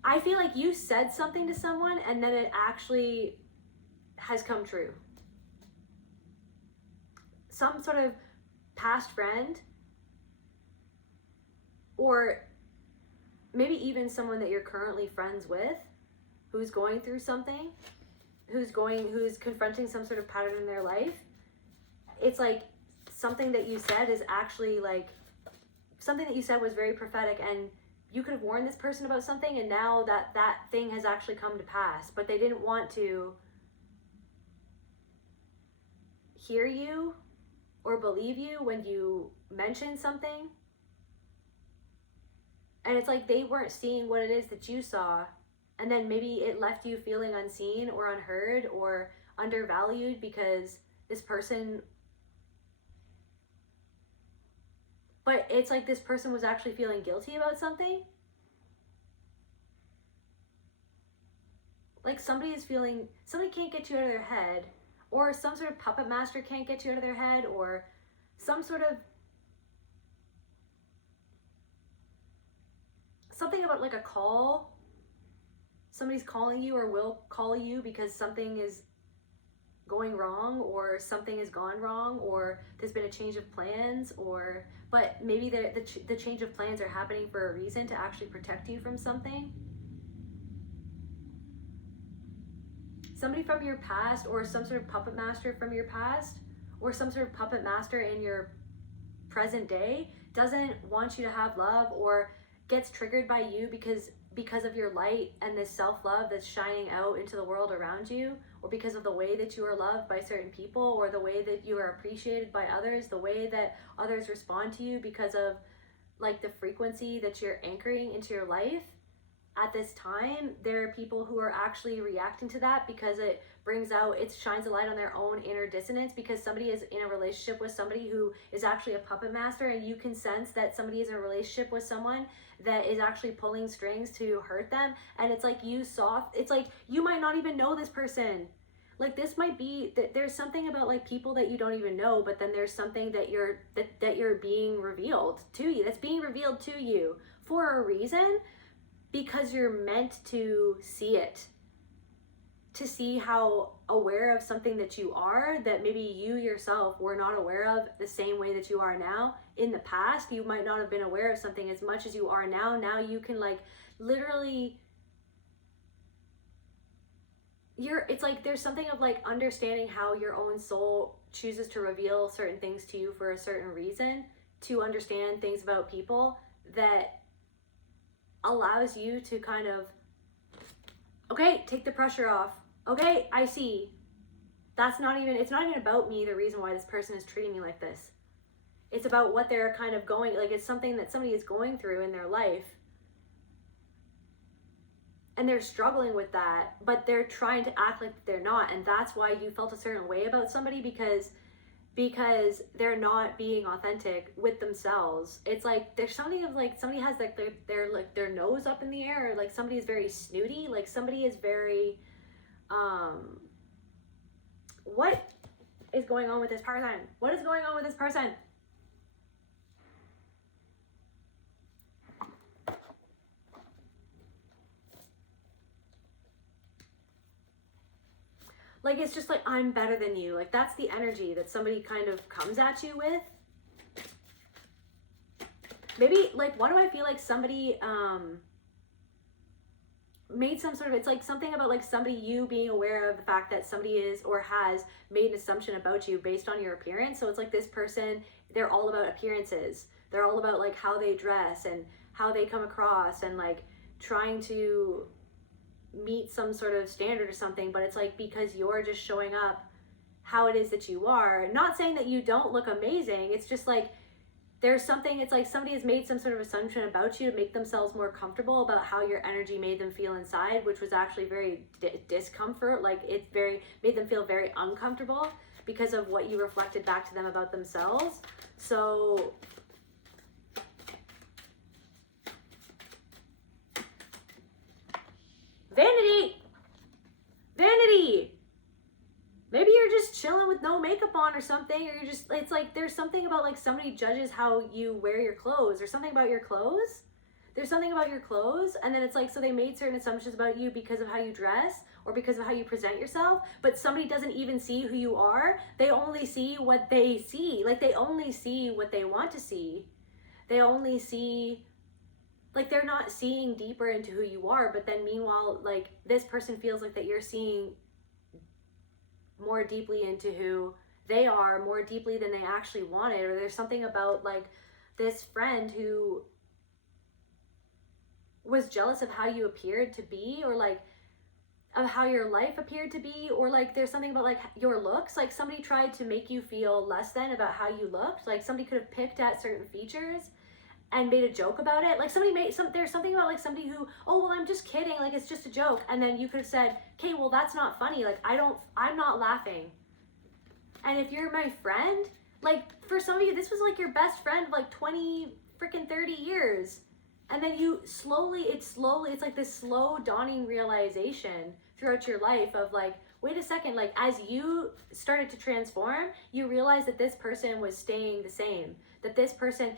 I feel like you said something to someone and then it actually has come true. Some sort of past friend, or maybe even someone that you're currently friends with, who's going through something, who's confronting some sort of pattern in their life. It's like something that you said is actually like, something that you said was very prophetic, and you could have warned this person about something, and now that thing has actually come to pass, but they didn't want to hear you or believe you when you mentioned something. And it's like they weren't seeing what it is that you saw, and then maybe it left you feeling unseen or unheard or undervalued, because this person, but it's like this person was actually feeling guilty about something. Like somebody can't get you out of their head, or some sort of puppet master can't get you out of their head, or some sort of something about like a call. Somebody's calling you or will call you because something is going wrong, or something has gone wrong, or there's been a change of plans, or but maybe the change of plans are happening for a reason, to actually protect you from something. Somebody from your past, or some sort of puppet master from your past, or some sort of puppet master in your present day doesn't want you to have love, or gets triggered by you because of your light and this self-love that's shining out into the world around you, or because of the way that you are loved by certain people, or the way that you are appreciated by others, the way that others respond to you because of like the frequency that you're anchoring into your life. At this time, there are people who are actually reacting to that because it shines a light on their own inner dissonance, because somebody is in a relationship with somebody who is actually a puppet master, and you can sense that somebody is in a relationship with someone that is actually pulling strings to hurt them. And it's like it's like you might not even know this person. Like this might be that there's something about like people that you don't even know, but then there's something that you're being revealed to you, that's being revealed to you for a reason, because you're meant to see it, to see how aware of something that you are, that maybe you yourself were not aware of the same way that you are now. In the past, you might not have been aware of something as much as you are now. Now you can like literally, it's like there's something of like understanding how your own soul chooses to reveal certain things to you for a certain reason, to understand things about people that allows you to kind of, okay, take the pressure off. Okay, I see. It's not even about me, the reason why this person is treating me like this. It's about what they're kind of going, like it's something that somebody is going through in their life. And they're struggling with that, but they're trying to act like they're not. And that's why you felt a certain way about somebody, because they're not being authentic with themselves. It's like there's something of like somebody has like their nose up in the air, or like somebody is very snooty, like somebody is very what is going on with this person? What is going on with this person? Like, it's just like, I'm better than you. Like, that's the energy that somebody kind of comes at you with. Maybe, like, why do I feel like somebody made some sort of, it's like something about like somebody, you being aware of the fact that somebody is or has made an assumption about you based on your appearance. So it's like this person, they're all about appearances. They're all about like how they dress and how they come across and like trying to meet some sort of standard or something. But it's like, because you're just showing up how it is that you are, not saying that you don't look amazing. It's just like, there's something, it's like somebody has made some sort of assumption about you to make themselves more comfortable about how your energy made them feel inside, which was actually very discomfort. Like, it made them feel very uncomfortable because of what you reflected back to them about themselves. So vanity. Maybe you're just chilling with no makeup on or something, or you're just, it's like there's something about like somebody judges how you wear your clothes or something about your clothes. There's something about your clothes, and then it's like, so they made certain assumptions about you because of how you dress or because of how you present yourself, but somebody doesn't even see who you are. They only see what they see. Like, they only see what they want to see. They only see, like, they're not seeing deeper into who you are, but then meanwhile, like, this person feels like that you're seeing more deeply into who they are, more deeply than they actually wanted. Or there's something about like this friend who was jealous of how you appeared to be, or like of how your life appeared to be, or like there's something about like your looks. Like, somebody tried to make you feel less than about how you looked. Like, somebody could have picked at certain features and made a joke about it. Like, somebody made there's something about like somebody who, oh, well, I'm just kidding, like, it's just a joke. And then you could have said, okay, well, that's not funny. Like, I'm not laughing. And if you're my friend, like, for some of you, this was like your best friend of like 20 freaking 30 years. And then you it's like this slow dawning realization throughout your life of like, wait a second, like, as you started to transform, you realize that this person was staying the same, that this person,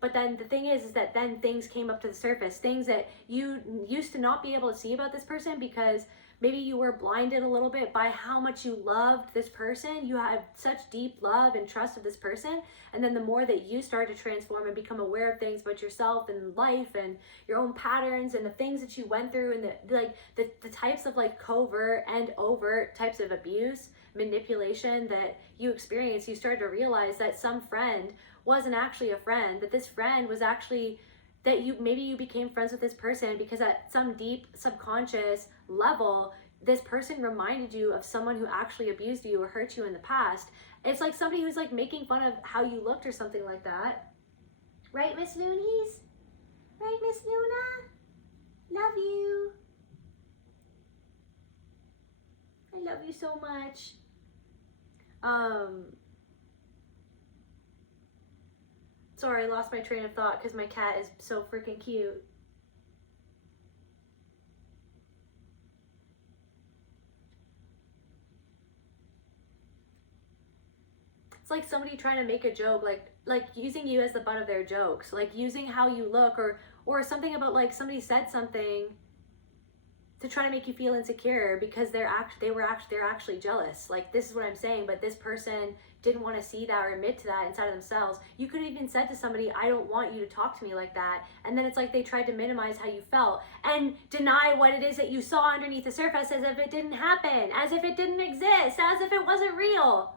but then the thing is that then things came up to the surface, things that you used to not be able to see about this person because maybe you were blinded a little bit by how much you loved this person. You had such deep love and trust of this person. And then the more that you start to transform and become aware of things about yourself and life and your own patterns and the things that you went through and the types of like covert and overt types of abuse, manipulation that you experienced, you started to realize that some friend wasn't actually a friend, that this friend was actually, that you became friends with this person because at some deep subconscious level, this person reminded you of someone who actually abused you or hurt you in the past. It's like somebody who's like making fun of how you looked or something like that. Right, Miss Loonies? Right, Miss Luna? Love you. I love you so much. Sorry, I lost my train of thought because my cat is so freaking cute. It's like somebody trying to make a joke, like using you as the butt of their jokes, like using how you look or something about like somebody said something to try to make you feel insecure because they're actually jealous. Like, this is what I'm saying, but this person didn't want to see that or admit to that inside of themselves. You could have even said to somebody, I don't want you to talk to me like that. And then it's like they tried to minimize how you felt and deny what it is that you saw underneath the surface as if it didn't happen, as if it didn't exist, as if it wasn't real.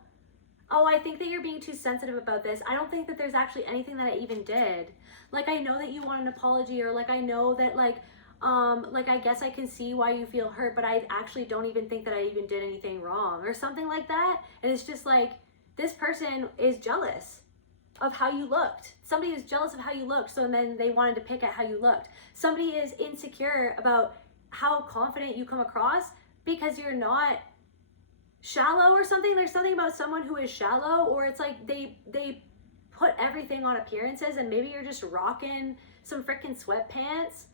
Oh, I think that you're being too sensitive about this. I don't think that there's actually anything that I even did. Like, I know that you want an apology, or like, I know that like I guess I can see why you feel hurt, but I actually don't even think that I even did anything wrong or something like that. And it's just like, this person is jealous of how you looked. Somebody is jealous of how you looked, so then they wanted to pick at how you looked. Somebody is insecure about how confident you come across because you're not shallow or something. There's something about someone who is shallow, or it's like they put everything on appearances, and maybe you're just rocking some freaking sweatpants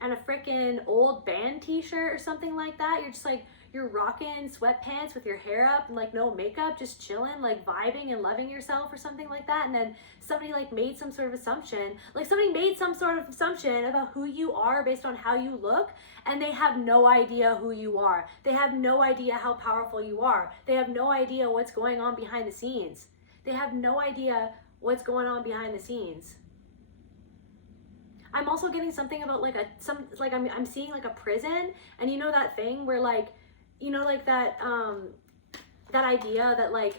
and a freaking old band t-shirt or something like that. You're just like, you're rocking sweatpants with your hair up and like no makeup, just chilling, like vibing and loving yourself or something like that. And then somebody like made some sort of assumption, like somebody made some sort of assumption about who you are based on how you look, and they have no idea who you are. They have no idea how powerful you are. They have no idea what's going on behind the scenes. They have no idea what's going on behind the scenes. I'm also getting something about like I'm seeing like a prison, and you know that thing where like, you know, like that idea that like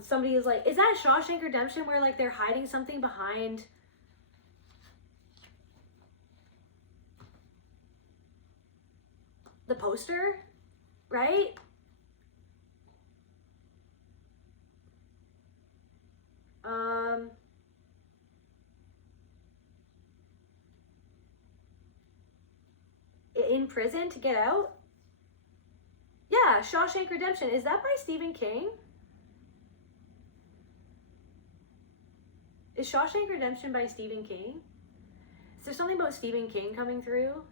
somebody is like, is that Shawshank Redemption where like they're hiding something behind the poster, right? In prison to get out? Yeah, Shawshank Redemption. Is that by Stephen King? Is Shawshank Redemption by Stephen King? Is there something about Stephen King coming through?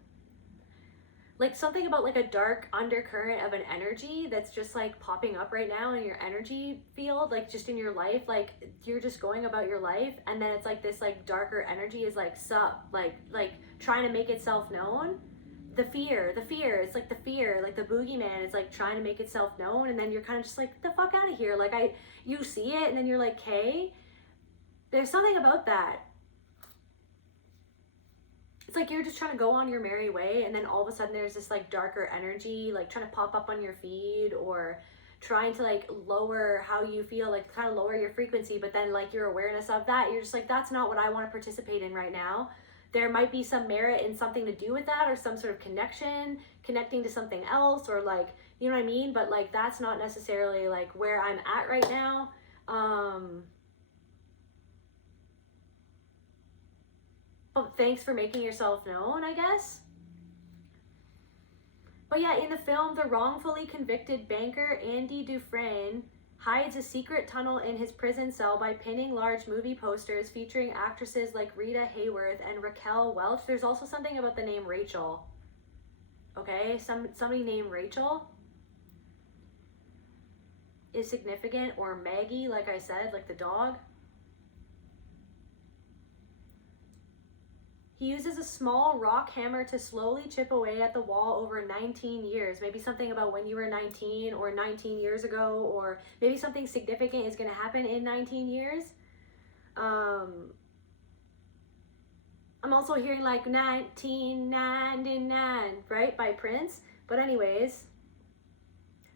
Like something about like a dark undercurrent of an energy that's just like popping up right now in your energy field, like just in your life, like you're just going about your life, and then it's like this like darker energy is like like trying to make itself known. The fear, it's like the fear, like the boogeyman, it's like trying to make itself known, and then you're kind of just like, get the fuck out of here. Like you see it, and then you're like, hey, there's something about that. It's like you're just trying to go on your merry way, and then all of a sudden there's this like darker energy like trying to pop up on your feed, or trying to like lower how you feel, like kind of lower your frequency, but then like your awareness of that, you're just like, that's not what I want to participate in right now. There might be some merit in something to do with that, or some sort of connecting to something else, or like, you know what I mean? But like, that's not necessarily like where I'm at right now. But thanks for making yourself known, I guess. But yeah, in the film, the wrongfully convicted banker Andy Dufresne hides a secret tunnel in his prison cell by pinning large movie posters featuring actresses like Rita Hayworth and Raquel Welch. There's also something about the name Rachel. Okay, somebody named Rachel is significant, or Maggie, like I said, like the dog. He uses a small rock hammer to slowly chip away at the wall over 19 years. Maybe something about when you were 19, or 19 years ago, or maybe something significant is going to happen in 19 years. I'm also hearing like 1999, right, by Prince. But anyways,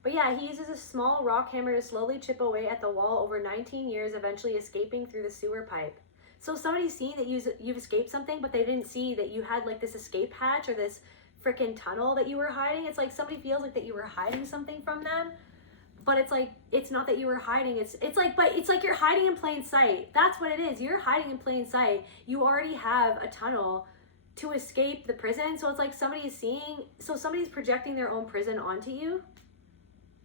but yeah, he uses a small rock hammer to slowly chip away at the wall over 19 years, eventually escaping through the sewer pipe. So somebody's seen that you've escaped something, but they didn't see that you had like this escape hatch or this freaking tunnel that you were hiding. It's like somebody feels like that you were hiding something from them, but it's like, it's not that you were hiding. It's like you're hiding in plain sight. That's what it is. You're hiding in plain sight. You already have a tunnel to escape the prison. So it's like somebody's projecting their own prison onto you.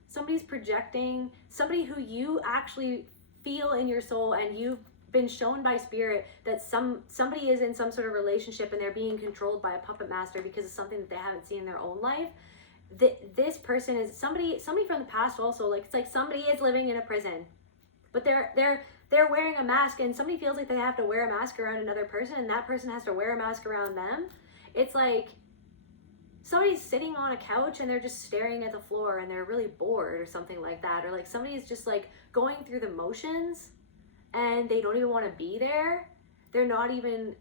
Somebody's projecting somebody who you actually feel in your soul, and you've been shown by spirit that somebody is in some sort of relationship and they're being controlled by a puppet master because of something that they haven't seen in their own life. This person is somebody from the past also. Like, it's like somebody is living in a prison, but they're wearing a mask, and somebody feels like they have to wear a mask around another person, and that person has to wear a mask around them. It's like somebody's sitting on a couch and they're just staring at the floor and they're really bored or something like that, or like somebody's just like going through the motions and they don't even want to be there. They're not even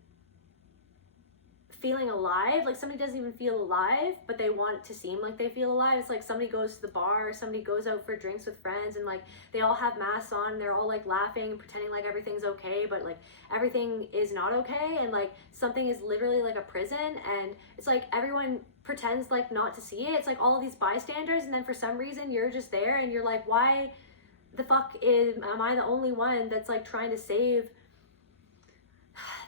feeling alive. Like somebody doesn't even feel alive, but they want it to seem like they feel alive. It's like somebody goes to the bar, or somebody goes out for drinks with friends, and like they all have masks on, and they're all like laughing and pretending like everything's okay, but like everything is not okay, and like something is literally like a prison, and it's like everyone pretends like not to see it. It's like all of these bystanders, and then for some reason you're just there, and you're like, why the fuck am I the only one that's like trying to save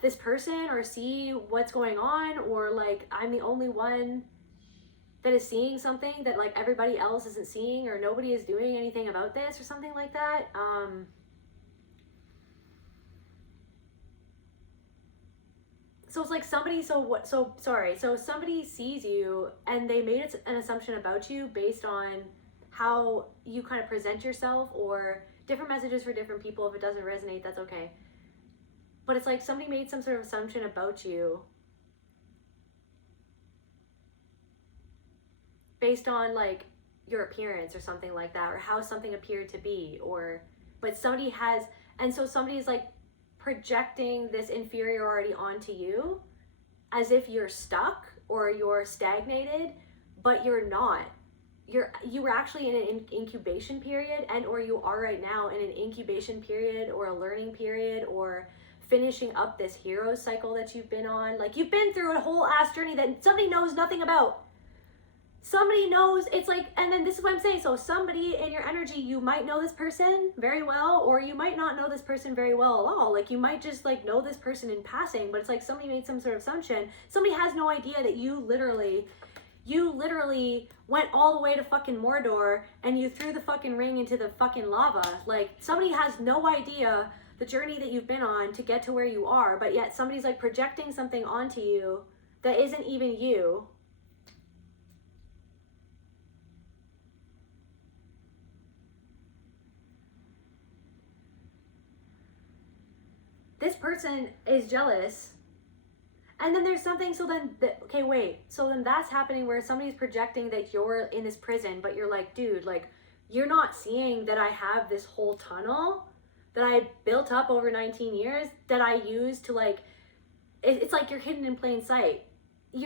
this person or see what's going on, or like I'm the only one that is seeing something that like everybody else isn't seeing, or nobody is doing anything about this, or something like that. So it's like somebody, so somebody sees you and they made an assumption about you based on how you kind of present yourself, or different messages for different people. If it doesn't resonate, that's okay. But it's like somebody made some sort of assumption about you based on like your appearance or something like that, or how something appeared to be, but somebody has, and so somebody's like projecting this inferiority onto you as if you're stuck or you're stagnated, but you're not. You were actually in an incubation period, and or you are right now in an incubation period or a learning period, or finishing up this hero cycle that you've been on. Like, you've been through a whole ass journey that somebody knows nothing about. Somebody knows, it's like, and then this is what I'm saying. So somebody in your energy, you might know this person very well, or you might not know this person very well at all. Like, you might just like know this person in passing, but it's like somebody made some sort of assumption. Somebody has no idea that you literally went all the way to fucking Mordor and you threw the fucking ring into the fucking lava. Like, somebody has no idea the journey that you've been on to get to where you are, but yet somebody's like projecting something onto you that isn't even you. This person is jealous. And then there's something, so then that's happening where somebody's projecting that you're in this prison, but you're like, dude, like, you're not seeing that I have this whole tunnel that I built up over 19 years that I use to like, it's like you're hidden in plain sight. It's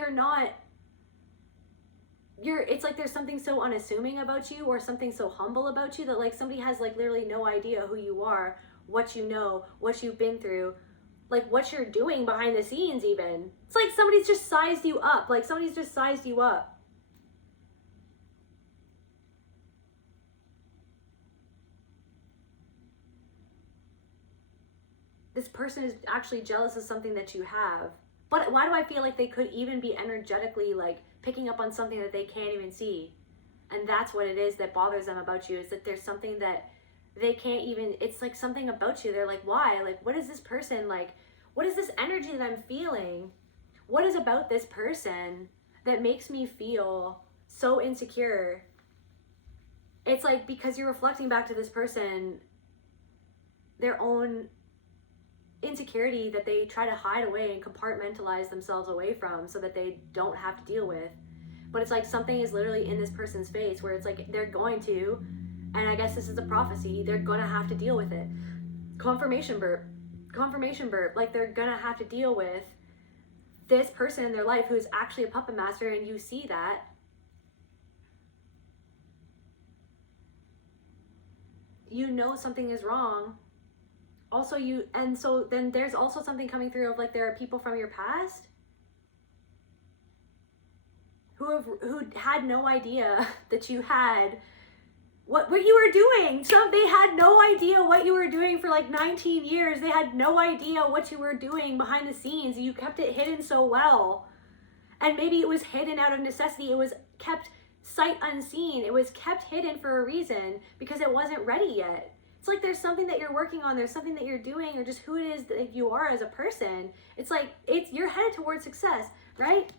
like there's something so unassuming about you, or something so humble about you, that like somebody has like literally no idea who you are, what you know, what you've been through, like what you're doing behind the scenes even. It's like somebody's just sized you up. This person is actually jealous of something that you have. But why do I feel like they could even be energetically like picking up on something that they can't even see? And that's what it is that bothers them about you, is that there's something that they can't even, it's like something about you. They're like, why? Like, what is this person like? What is this energy that I'm feeling? What is about this person that makes me feel so insecure? It's like, because you're reflecting back to this person their own insecurity that they try to hide away and compartmentalize themselves away from so that they don't have to deal with. But it's like something is literally in this person's face where it's like they're going to, and I guess this is a prophecy, they're gonna have to deal with it. Confirmation burp. Like, they're gonna have to deal with this person in their life who is actually a puppet master, and you see that. You know something is wrong. Also, and so then there's also something coming through of like, there are people from your past who had no idea that you had what you were doing. So they had no idea what you were doing for like 19 years. They had no idea what you were doing behind the scenes. You kept it hidden so well. And maybe it was hidden out of necessity. It was kept sight unseen. It was kept hidden for a reason, because it wasn't ready yet. It's like there's something that you're working on. There's something that you're doing, or just who it is that you are as a person. It's like, you're headed towards success, right?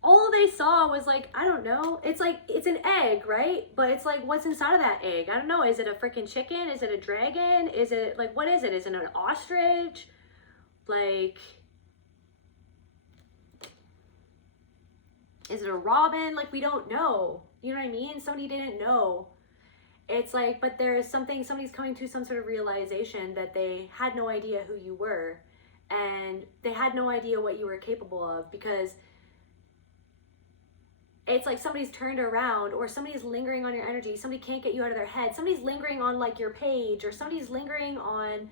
All they saw was like, I don't know, it's like, it's an egg, right? But it's like, what's inside of that egg? I don't know. Is it a freaking chicken? Is it a dragon? Is it like, what is it? Is it an ostrich? Like, is it a robin? Like, we don't know. You know what I mean? Somebody didn't know. It's like, but there is somebody's coming to some sort of realization that they had no idea who you were, and they had no idea what you were capable of, because it's like somebody's turned around, or somebody's lingering on your energy. Somebody can't get you out of their head. Somebody's lingering on like your page, or somebody's lingering on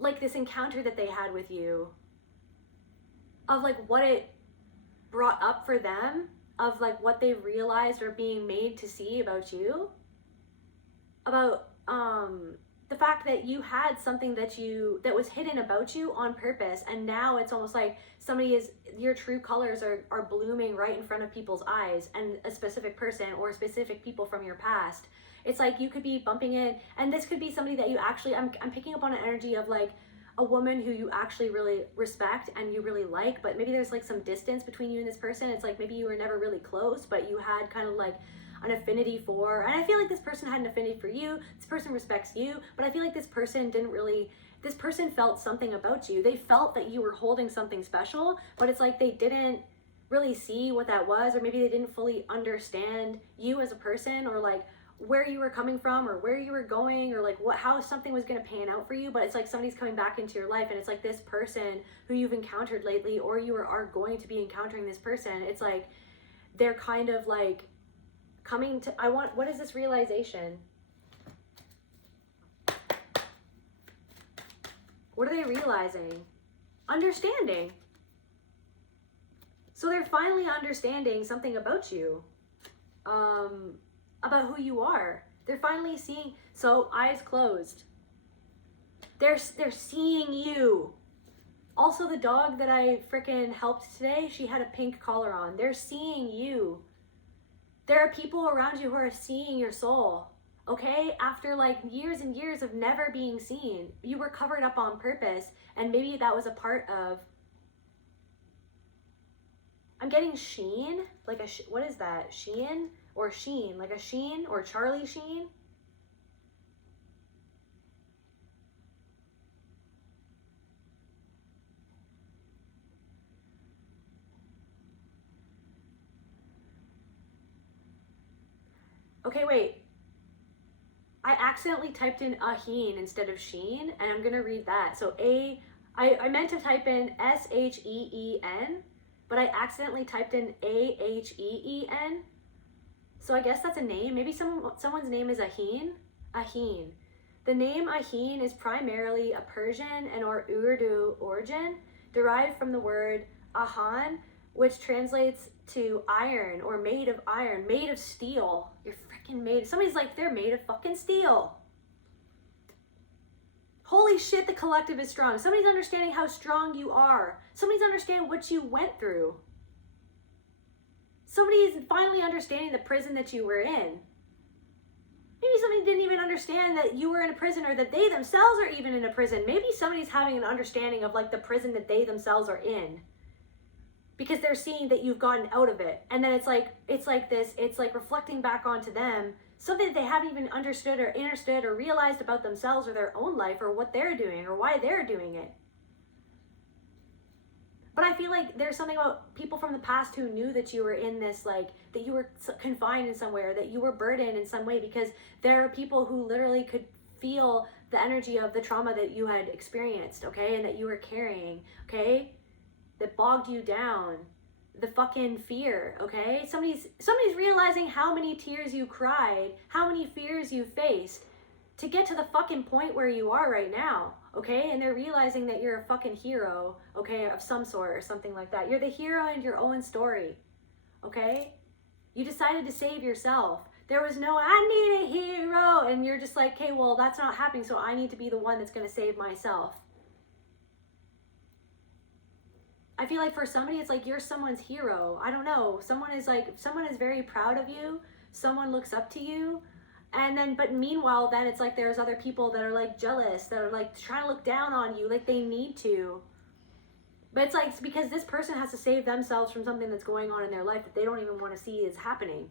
like this encounter that they had with you, of like what it brought up for them, of like what they realized or being made to see about you, about the fact that you had something that was hidden about you on purpose, and now it's almost like your true colors are blooming right in front of people's eyes, and a specific person or specific people from your past. It's like you could be bumping in, and this could be somebody that you actually, I'm picking up on an energy of like a woman who you actually really respect and you really like, but maybe there's like some distance between you and this person. It's like maybe you were never really close, but you had kind of like an affinity for, and I feel like this person had an affinity for you, this person respects you, but I feel like this person felt something about you. They felt that you were holding something special, but it's like they didn't really see what that was, or maybe they didn't fully understand you as a person, or like where you were coming from, or where you were going, or like how something was going to pan out for you. But it's like somebody's coming back into your life, and it's like this person who you've encountered lately, or you are going to be encountering this person. It's like they're kind of like coming to, what is this realization? What are they realizing? Understanding. So they're finally understanding something about you, about who you are. They're finally seeing, so eyes closed. They're seeing you. Also, the dog that I freaking helped today, she had a pink collar on. They're seeing you. There are people around you who are seeing your soul, okay? After like years and years of never being seen, you were covered up on purpose, and maybe that was a part of, I'm getting Sheen, like what is that? Shein or Sheen, like a Sheen or Charlie Sheen? Okay, wait. I accidentally typed in Aheen instead of Sheen, and I'm gonna read that. So I meant to type in Sheen, but I accidentally typed in Aheen. So I guess that's a name. Maybe someone's name is Aheen. Aheen. The name Aheen is primarily a Persian and or Urdu origin, derived from the word Ahan, which translates to iron or made of iron, made of steel. You're freaking made. Somebody's like, they're made of fucking steel. Holy shit, the collective is strong. Somebody's understanding how strong you are. Somebody's understanding what you went through. Somebody's finally understanding the prison that you were in. Maybe somebody didn't even understand that you were in a prison, or that they themselves are even in a prison. Maybe somebody's having an understanding of like the prison that they themselves are in, because they're seeing that you've gotten out of it. And then it's like reflecting back onto them something that they haven't even understood or realized about themselves or their own life, or what they're doing or why they're doing it. But I feel like there's something about people from the past who knew that you were in this, like, that you were confined in somewhere, that you were burdened in some way, because there are people who literally could feel the energy of the trauma that you had experienced, okay, and that you were carrying, okay, that bogged you down, the fucking fear, okay? Somebody's realizing how many tears you cried, how many fears you faced to get to the fucking point where you are right now, okay? And they're realizing that you're a fucking hero, okay, of some sort or something like that. You're the hero in your own story, okay? You decided to save yourself. There was no, I need a hero, and you're just like, okay, well, that's not happening, so I need to be the one that's going to save myself. I feel like for somebody, it's like you're someone's hero. I don't know. Someone is very proud of you. Someone looks up to you. And then, but meanwhile, then it's like there's other people that are like jealous, that are like trying to look down on you, like they need to. But it's like, it's because this person has to save themselves from something that's going on in their life that they don't even want to see is happening.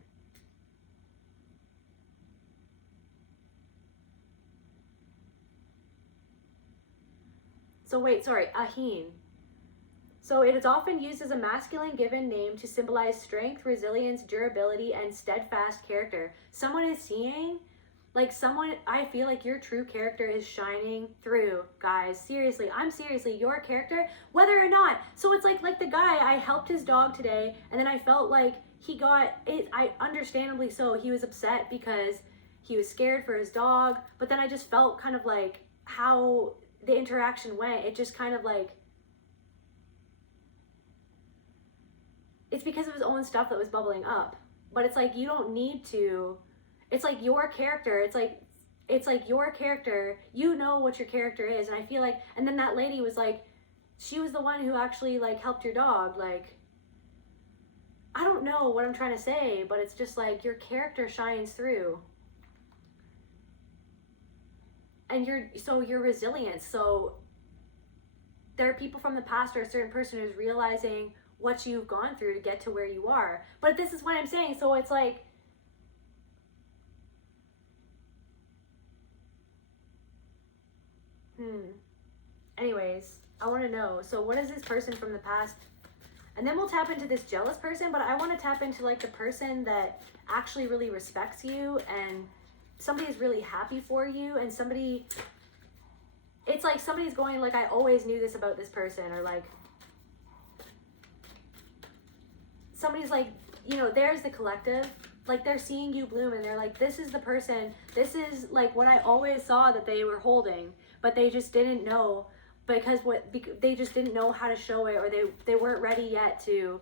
So wait, sorry, Aheen. So it is often used as a masculine given name to symbolize strength, resilience, durability, and steadfast character. Someone is seeing, like I feel like your true character is shining through, guys. Seriously, your character, whether or not. So it's like the guy, I helped his dog today, and then I felt like he got it, understandably so, he was upset because he was scared for his dog, but then I just felt kind of like how the interaction went, it just kind of like, it's because of his own stuff that was bubbling up. But it's like, you don't need to, it's like your character, it's like your character, you know what your character is. And I feel like, and then that lady was like, she was the one who actually like helped your dog. Like, I don't know what I'm trying to say, but it's just like your character shines through. And your resilience. So there are people from the past or a certain person who's realizing what you've gone through to get to where you are. But this is what I'm saying. So it's like, anyways, I want to know. So what is this person from the past? And then we'll tap into this jealous person, but I want to tap into like the person that actually really respects you and somebody is really happy for you, and somebody, it's like somebody's going like, I always knew this about this person, or like somebody's like, you know, there's the collective, like they're seeing you bloom and they're like, this is the person, this is like what I always saw that they were holding, but they just didn't know because they just didn't know how to show it, or they weren't ready yet to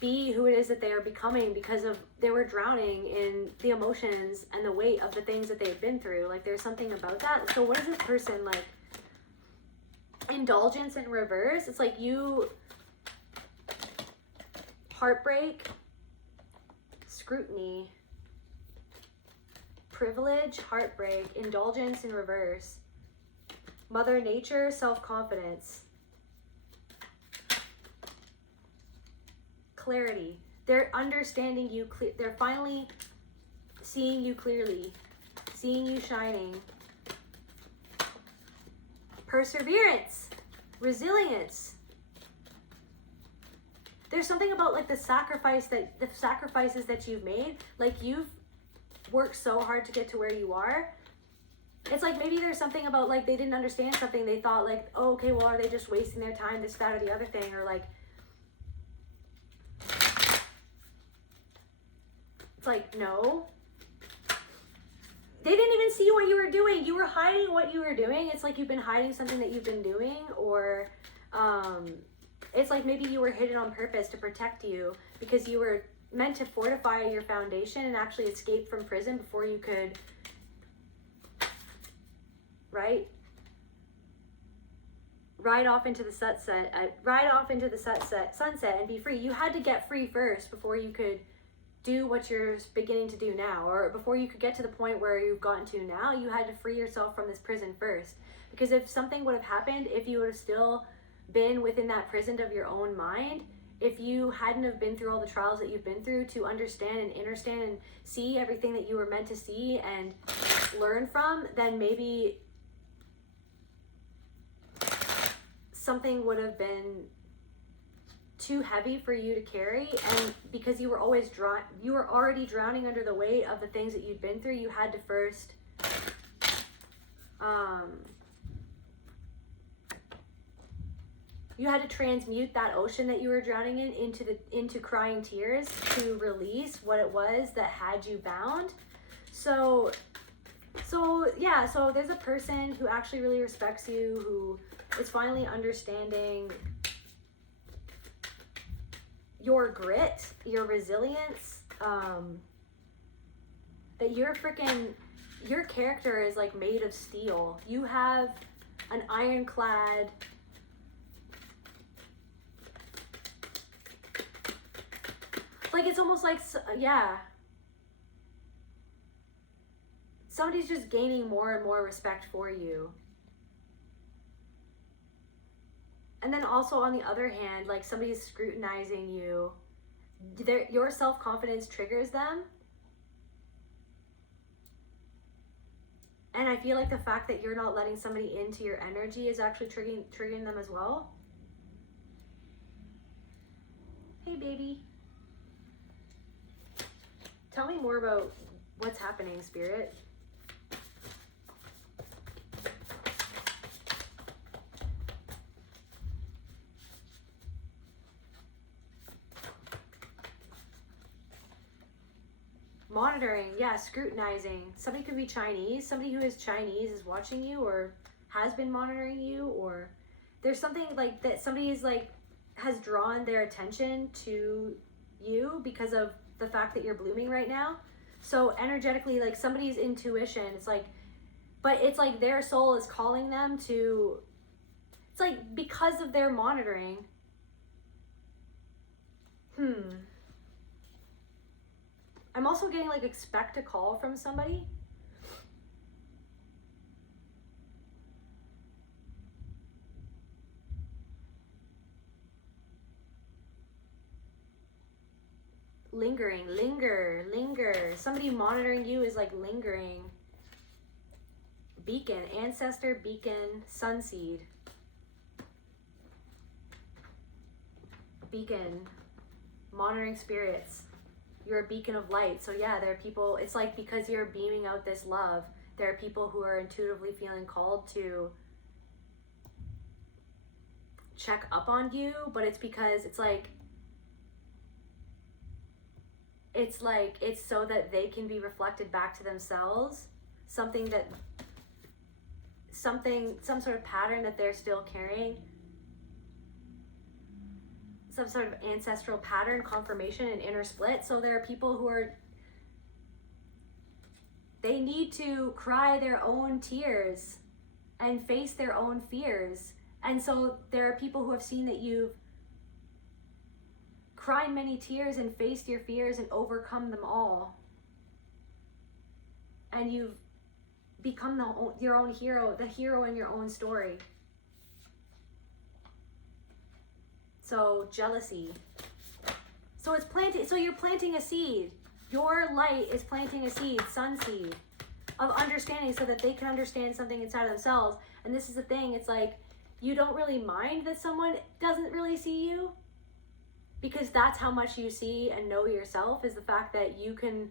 be who it is that they are becoming, because of they were drowning in the emotions and the weight of the things that they've been through. Like there's something about that. So what is this person like? Indulgence in reverse. It's like you, heartbreak, scrutiny, privilege, heartbreak, indulgence in reverse, Mother Nature, self-confidence, clarity. They're understanding you, they're finally seeing you clearly, seeing you shining. Perseverance, resilience. There's something about like the sacrifices that you've made. Like you've worked so hard to get to where you are. It's like maybe there's something about like they didn't understand something. They thought like, oh, okay, well, are they just wasting their time, this, that, or the other thing? Or like, it's like, no. They didn't even see what you were doing. You were hiding what you were doing. It's like you've been hiding something that you've been doing, or it's like maybe you were hidden on purpose to protect you, because you were meant to fortify your foundation and actually escape from prison before you could, right? Ride off into the sunset and be free. You had to get free first before you could do what you're beginning to do now, or before you could get to the point where you've gotten to now. You had to free yourself from this prison first, because if something would have happened, if you would have still been within that prison of your own mind, if you hadn't have been through all the trials that you've been through to understand and understand and see everything that you were meant to see and learn from, then maybe something would have been too heavy for you to carry. And because you were already drowning under the weight of the things that you'd been through, you had to first you had to transmute that ocean that you were drowning in into crying tears to release what it was that had you bound. So yeah, so there's a person who actually really respects you, who is finally understanding your grit, your resilience, that your character is like made of steel. You have an ironclad, like it's almost like, yeah, somebody's just gaining more and more respect for you. And then also on the other hand, like somebody's scrutinizing you. Your self-confidence triggers them. And I feel like the fact that you're not letting somebody into your energy is actually triggering them as well. Hey, baby. Tell me more about what's happening, Spirit. Monitoring, yeah, scrutinizing. Somebody could be Chinese. Somebody who is Chinese is watching you or has been monitoring you, or there's something like that. Somebody is like, has drawn their attention to you because of the fact that you're blooming right now. So energetically, like somebody's intuition, it's like, but it's like their soul is calling them to, it's like because of their monitoring. I'm also getting like expect a call from somebody. lingering, linger. Somebody monitoring you is like lingering. Beacon, ancestor, beacon, sunseed. Beacon, monitoring spirits. You're a beacon of light. So yeah, there are people, it's like because you're beaming out this love, there are people who are intuitively feeling called to check up on you, but it's because it's so that they can be reflected back to themselves, some sort of pattern that they're still carrying, some sort of ancestral pattern, confirmation, and inner split. So there are people who they need to cry their own tears and face their own fears. And so there are people who have seen that you've cried many tears and faced your fears and overcome them all. And you've become your own hero, the hero in your own story. So jealousy. So it's planting. So you're planting a seed. Your light is planting a seed, sun seed, of understanding, so that they can understand something inside of themselves. And this is the thing. It's like you don't really mind that someone doesn't really see you, because that's how much you see and know yourself, is the fact that you can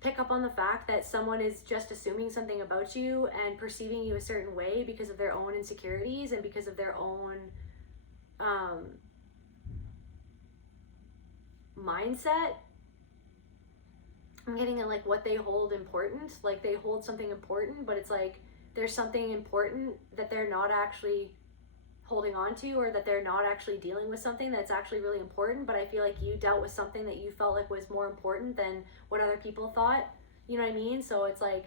pick up on the fact that someone is just assuming something about you and perceiving you a certain way because of their own insecurities and because of their own mindset. I'm getting at like what they hold important. Like they hold something important, but it's like there's something important that they're not actually holding on to, or that they're not actually dealing with something that's actually really important. But I feel like you dealt with something that you felt like was more important than what other people thought. You know what I mean? So it's like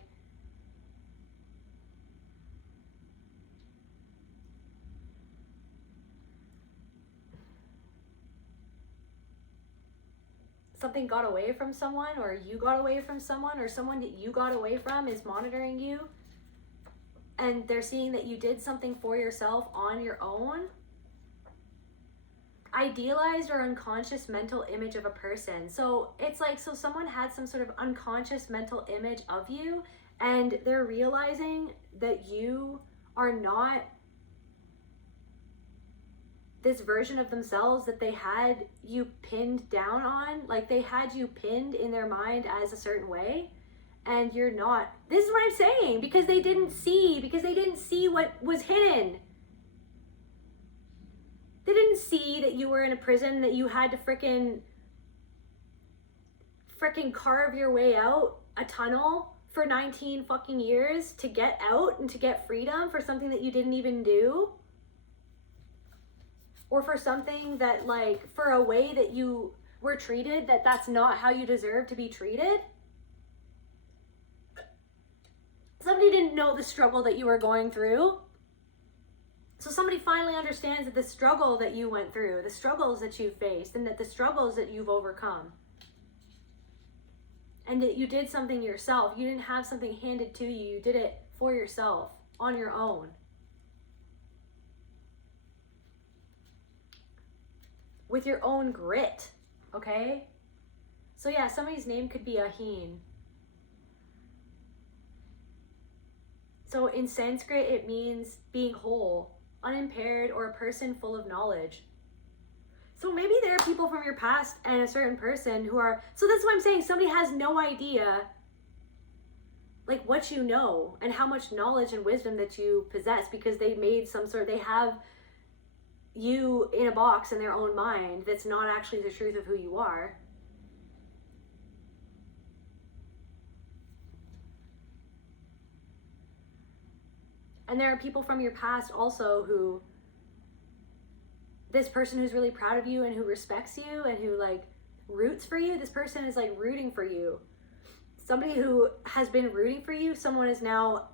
something got away from someone, or you got away from someone, or someone that you got away from is monitoring you, and they're seeing that you did something for yourself on your own. Idealized or unconscious mental image of a person. So it's like, so someone had some sort of unconscious mental image of you, and they're realizing that you are not this version of themselves that they had you pinned down on. Like they had you pinned in their mind as a certain way, and you're not. This is what I'm saying, because they didn't see what was hidden. They didn't see that you were in a prison, that you had to frickin' carve your way out a tunnel for 19 fucking years to get out and to get freedom for something that you didn't even do. Or for something that, like, for a way that you were treated, that's not how you deserve to be treated. Somebody didn't know the struggle that you were going through. So somebody finally understands that the struggle that you went through, the struggles that you faced, and that the struggles that you've overcome, and that you did something yourself. You didn't have something handed to you. You did it for yourself, on your own. With your own grit, okay? So yeah, somebody's name could be Aheen. So in Sanskrit, it means being whole, unimpaired, or a person full of knowledge. So maybe there are people from your past and a certain person who are, so that's what I'm saying, somebody has no idea like what you know and how much knowledge and wisdom that you possess, because they have you in a box in their own mind that's not actually the truth of who you are. And there are people from your past also who, this person who's really proud of you and who respects you and who like roots for you, this person is like rooting for you. Somebody who has been rooting for you, someone is now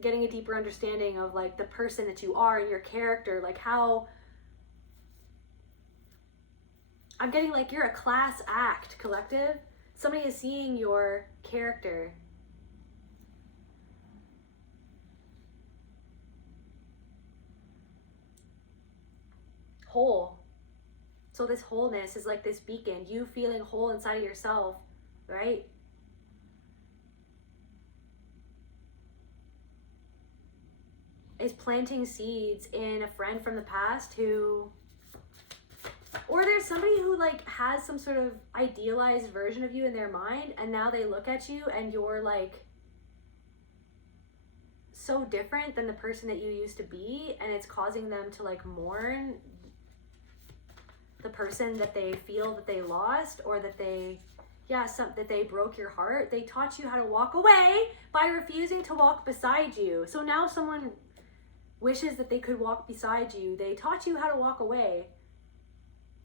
getting a deeper understanding of like the person that you are and your character, like how, I'm getting like you're a class act, collective. Somebody is seeing your character. Whole. So this wholeness is like this beacon, you feeling whole inside of yourself, right? Is planting seeds in a friend from the past who, or there's somebody who like has some sort of idealized version of you in their mind, and now they look at you and you're like so different than the person that you used to be, and it's causing them to like mourn the person that they feel that they lost, or that they, that they broke your heart. They taught you how to walk away by refusing to walk beside you. So now someone wishes that they could walk beside you. They taught you how to walk away.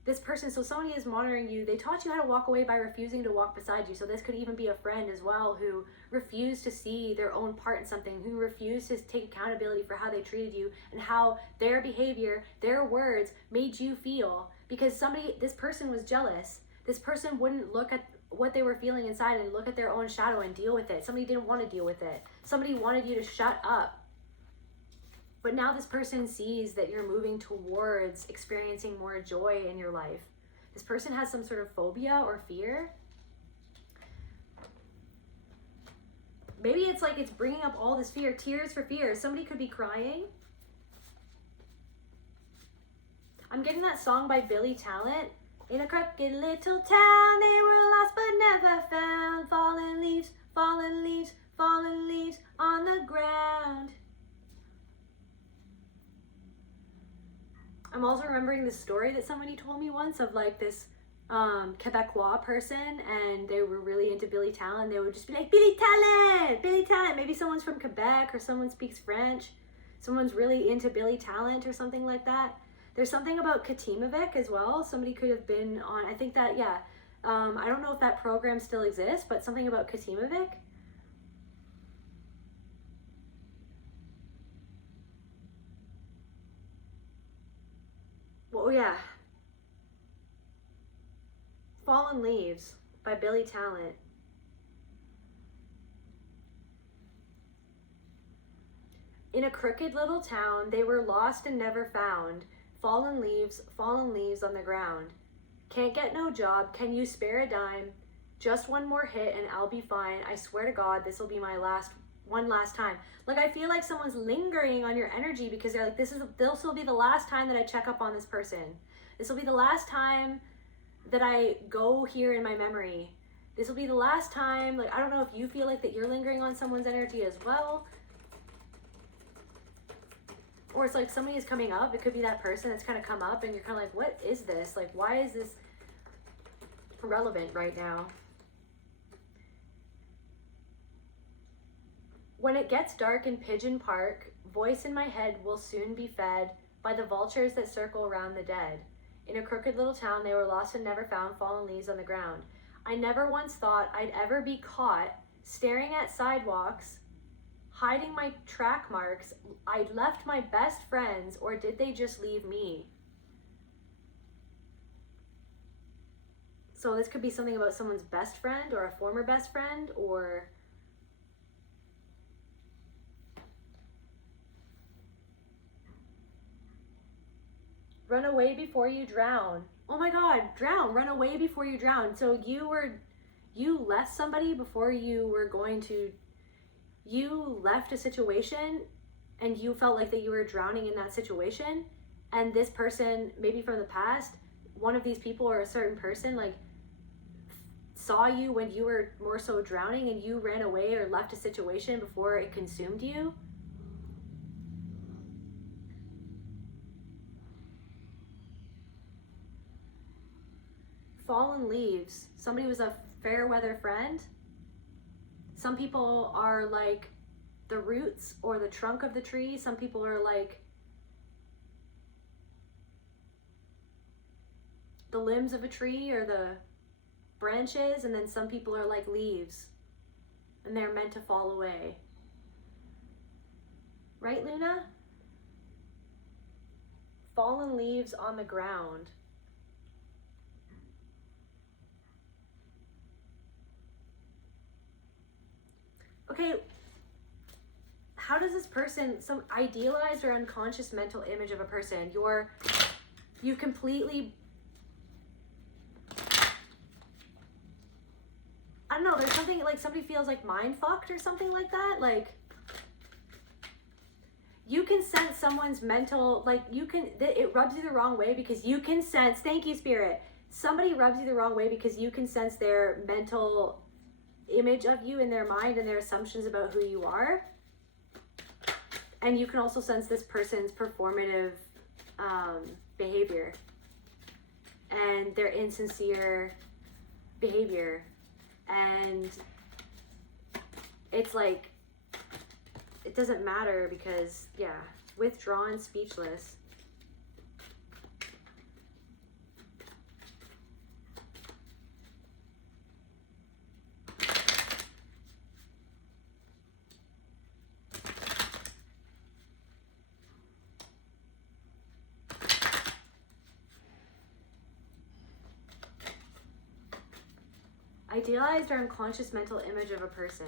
This person, so somebody is monitoring you. They taught you how to walk away by refusing to walk beside you. So this could even be a friend as well who refused to see their own part in something, who refused to take accountability for how they treated you and how their behavior, their words made you feel. Because this person was jealous. This person wouldn't look at what they were feeling inside and look at their own shadow and deal with it. Somebody didn't want to deal with it. Somebody wanted you to shut up. But now this person sees that you're moving towards experiencing more joy in your life. This person has some sort of phobia or fear. Maybe it's like it's bringing up all this fear, tears for fear. Somebody could be crying. I'm getting that song by Billy Talent. In a crooked little town, they were lost but never found. Fallen leaves, fallen leaves, fallen leaves on the ground. I'm also remembering this story that somebody told me once of like this Quebecois person, and they were really into Billy Talent. They would just be like, Billy Talent, Billy Talent. Maybe someone's from Quebec or someone speaks French. Someone's really into Billy Talent or something like that. There's something about Katimavik as well. Somebody could have been on, I think that, I don't know if that program still exists, but something about Katimavik. Well, yeah. Fallen Leaves by Billy Talent. In a crooked little town, they were lost and never found. Fallen leaves on the ground. Can't get no job, can you spare a dime? Just one more hit and I'll be fine. I swear to God, this will be my one last time. Like, I feel like someone's lingering on your energy because they're like, this will be the last time that I check up on this person. This will be the last time that I go here in my memory. This will be the last time. Like, I don't know if you feel like that you're lingering on someone's energy as well. Or it's like somebody is coming up. It could be that person that's kind of come up and you're kind of like, what is this? Like, why is this relevant right now? When it gets dark in Pigeon Park, voice in my head will soon be fed by the vultures that circle around the dead. In a crooked little town, they were lost and never found, fallen leaves on the ground. I never once thought I'd ever be caught staring at sidewalks, hiding my track marks. I'd left my best friends, or did they just leave me? So this could be something about someone's best friend or a former best friend, or run away before you drown. Oh my God, drown, run away before you drown. So you left somebody before you left a situation and you felt like that you were drowning in that situation. And this person, maybe from the past, one of these people or a certain person, like, saw you when you were more so drowning and you ran away or left a situation before it consumed you. Fallen leaves. Somebody was a fair weather friend. Some people are like the roots or the trunk of the tree. Some people are like the limbs of a tree or the branches, and then some people are like leaves and they're meant to fall away. Right, Luna? Fallen leaves on the ground. Okay, how does this person, some idealized or unconscious mental image of a person, you've completely something like somebody feels like mind fucked or something like that. Like, you can sense someone's mental, like it rubs you the wrong way because you can sense, thank you, Spirit. Somebody rubs you the wrong way because you can sense their mental image of you in their mind and their assumptions about who you are. And you can also sense this person's performative behavior and their insincere behavior. And it's like, it doesn't matter because, yeah, withdrawn, speechless. Idealized or unconscious mental image of a person.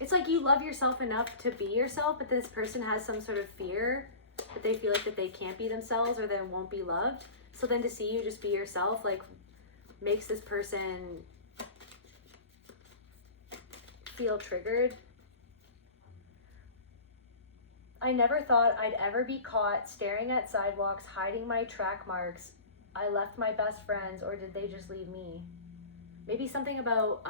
It's like you love yourself enough to be yourself, but this person has some sort of fear that they feel like that they can't be themselves or they won't be loved. So then to see you just be yourself, like, makes this person feel triggered. I never thought I'd ever be caught staring at sidewalks, hiding my track marks. I left my best friends, or did they just leave me? Maybe something about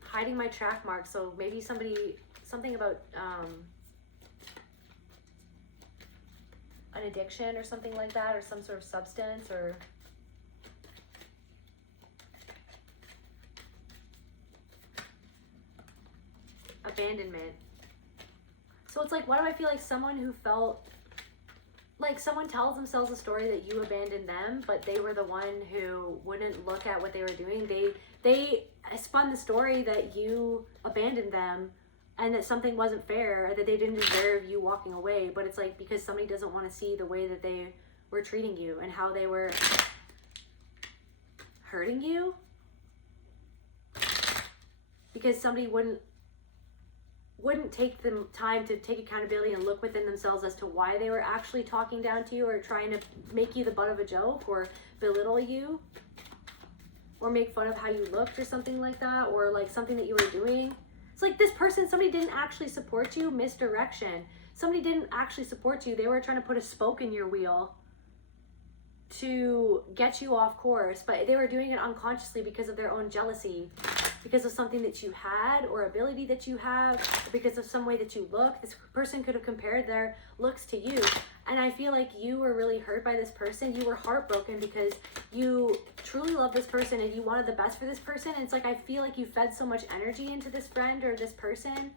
hiding my track marks. So maybe something about an addiction or something like that, or some sort of substance, or abandonment. So it's like, why do I feel like someone who felt like someone tells themselves a story that you abandoned them, but they were the one who wouldn't look at what they were doing. They spun the story that you abandoned them and that something wasn't fair, that they didn't deserve you walking away. But it's like, because somebody doesn't want to see the way that they were treating you and how they were hurting you, because somebody wouldn't take the time to take accountability and look within themselves as to why they were actually talking down to you or trying to make you the butt of a joke or belittle you or make fun of how you looked or something like that, or like something that you were doing. It's like this person, somebody didn't actually support you. Misdirection. Somebody didn't actually support you. They were trying to put a spoke in your wheel to get you off course, but they were doing it unconsciously because of their own jealousy, because of something that you had or ability that you have, because of some way that you look. This person could have compared their looks to you. And I feel like you were really hurt by this person. You were heartbroken because you truly love this person and you wanted the best for this person. And it's like, I feel like you fed so much energy into this friend or this person,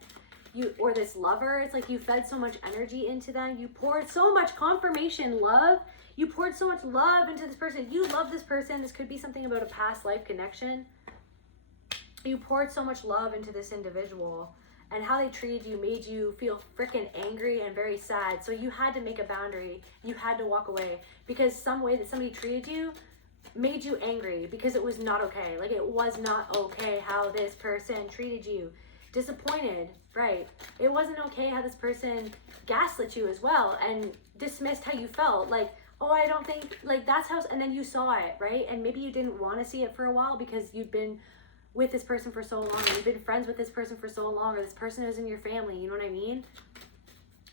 or this lover. It's like you fed so much energy into them. You poured so much confirmation, love. You poured so much love into this person. You love this person. This could be something about a past life connection. You poured so much love into this individual, and how they treated you made you feel freaking angry and very sad. So you had to make a boundary. You had to walk away because some way that somebody treated you made you angry, because it was not okay. Like, it was not okay how this person treated you. Disappointed, right? It wasn't okay how this person gaslit you as well and dismissed how you felt. Like, oh, I don't think, like, that's how, and then you saw it, right? And maybe you didn't want to see it for a while because you'd been with this person for so long, or you've been friends with this person for so long, or this person is in your family, you know what I mean?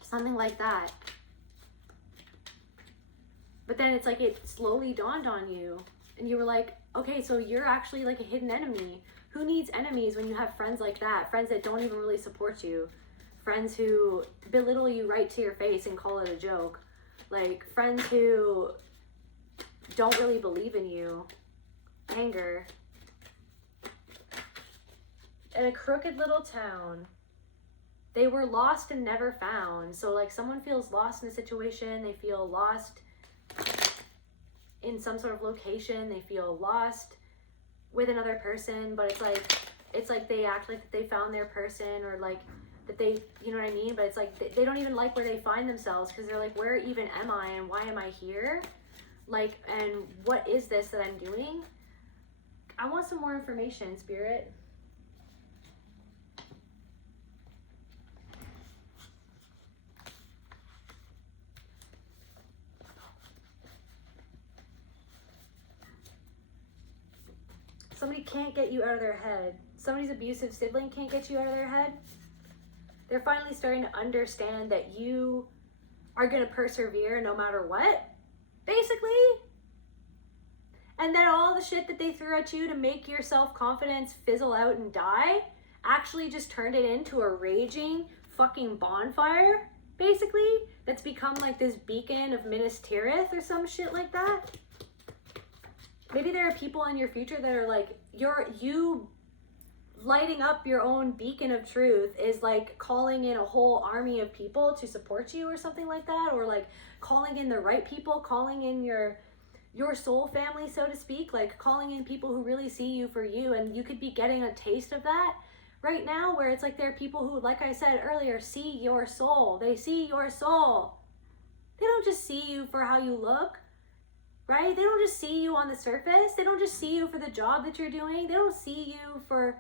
Something like that. But then it's like it slowly dawned on you, and you were like, okay, so you're actually like a hidden enemy. Who needs enemies when you have friends like that? Friends that don't even really support you. Friends who belittle you right to your face and call it a joke. Like, friends who don't really believe in you. Anger. In a crooked little town, they were lost and never found. So like, someone feels lost in a situation, they feel lost in some sort of location, they feel lost with another person, but it's like they act like they found their person, or like that they, you know what I mean? But it's like they don't even like where they find themselves, because they're like, where even am I and why am I here? Like, and what is this that I'm doing? I want some more information, Spirit. Somebody can't get you out of their head. Somebody's abusive sibling can't get you out of their head. They're finally starting to understand that you are going to persevere no matter what, basically. And then all the shit that they threw at you to make your self-confidence fizzle out and die actually just turned it into a raging fucking bonfire, basically, that's become like this beacon of Minas Tirith or some shit like that. Maybe there are people in your future that are like, you lighting up your own beacon of truth is like calling in a whole army of people to support you or something like that, or like calling in the right people, calling in your soul family, so to speak, like calling in people who really see you for you. And you could be getting a taste of that right now, where it's like there are people who, like I said earlier, see your soul. They see your soul. They don't just see you for how you look, right? They don't just see you on the surface. They don't just see you for the job that you're doing. They don't see you for,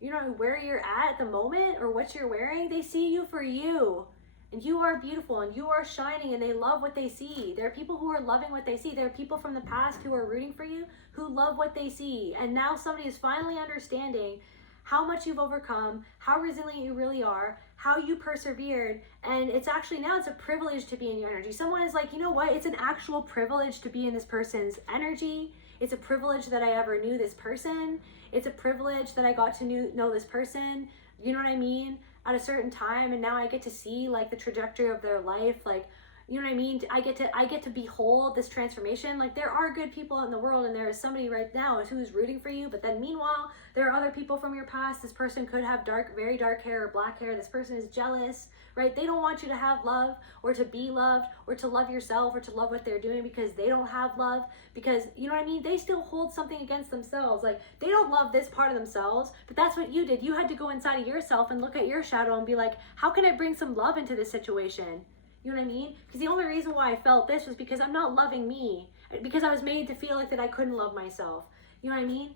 you know, where you're at the moment or what you're wearing. They see you for you. And you are beautiful and you are shining, and they love what they see. There are people who are loving what they see. There are people from the past who are rooting for you, who love what they see. And now somebody is finally understanding how much you've overcome, how resilient you really are, how you persevered. And it's actually, now it's a privilege to be in your energy. Someone is like, you know what? It's an actual privilege to be in this person's energy. It's a privilege that I ever knew this person. It's a privilege that I got to know this person. You know what I mean? At a certain time, and now I get to see like the trajectory of their life, like, you know what I mean? I get to behold this transformation. Like, there are good people in the world, and there is somebody right now who's rooting for you, but then meanwhile there are other people from your past. This person could have very dark hair or black hair. This person is jealous, right? They don't want you to have love or to be loved or to love yourself or to love what they're doing, because they don't have love, because, you know what I mean, they still hold something against themselves. Like, they don't love this part of themselves, but that's what you did. You had to go inside of yourself and look at your shadow and be like, how can I bring some love into this situation? You know what I mean? Because the only reason why I felt this was because I'm not loving me, because I was made to feel like that I couldn't love myself. You know what I mean?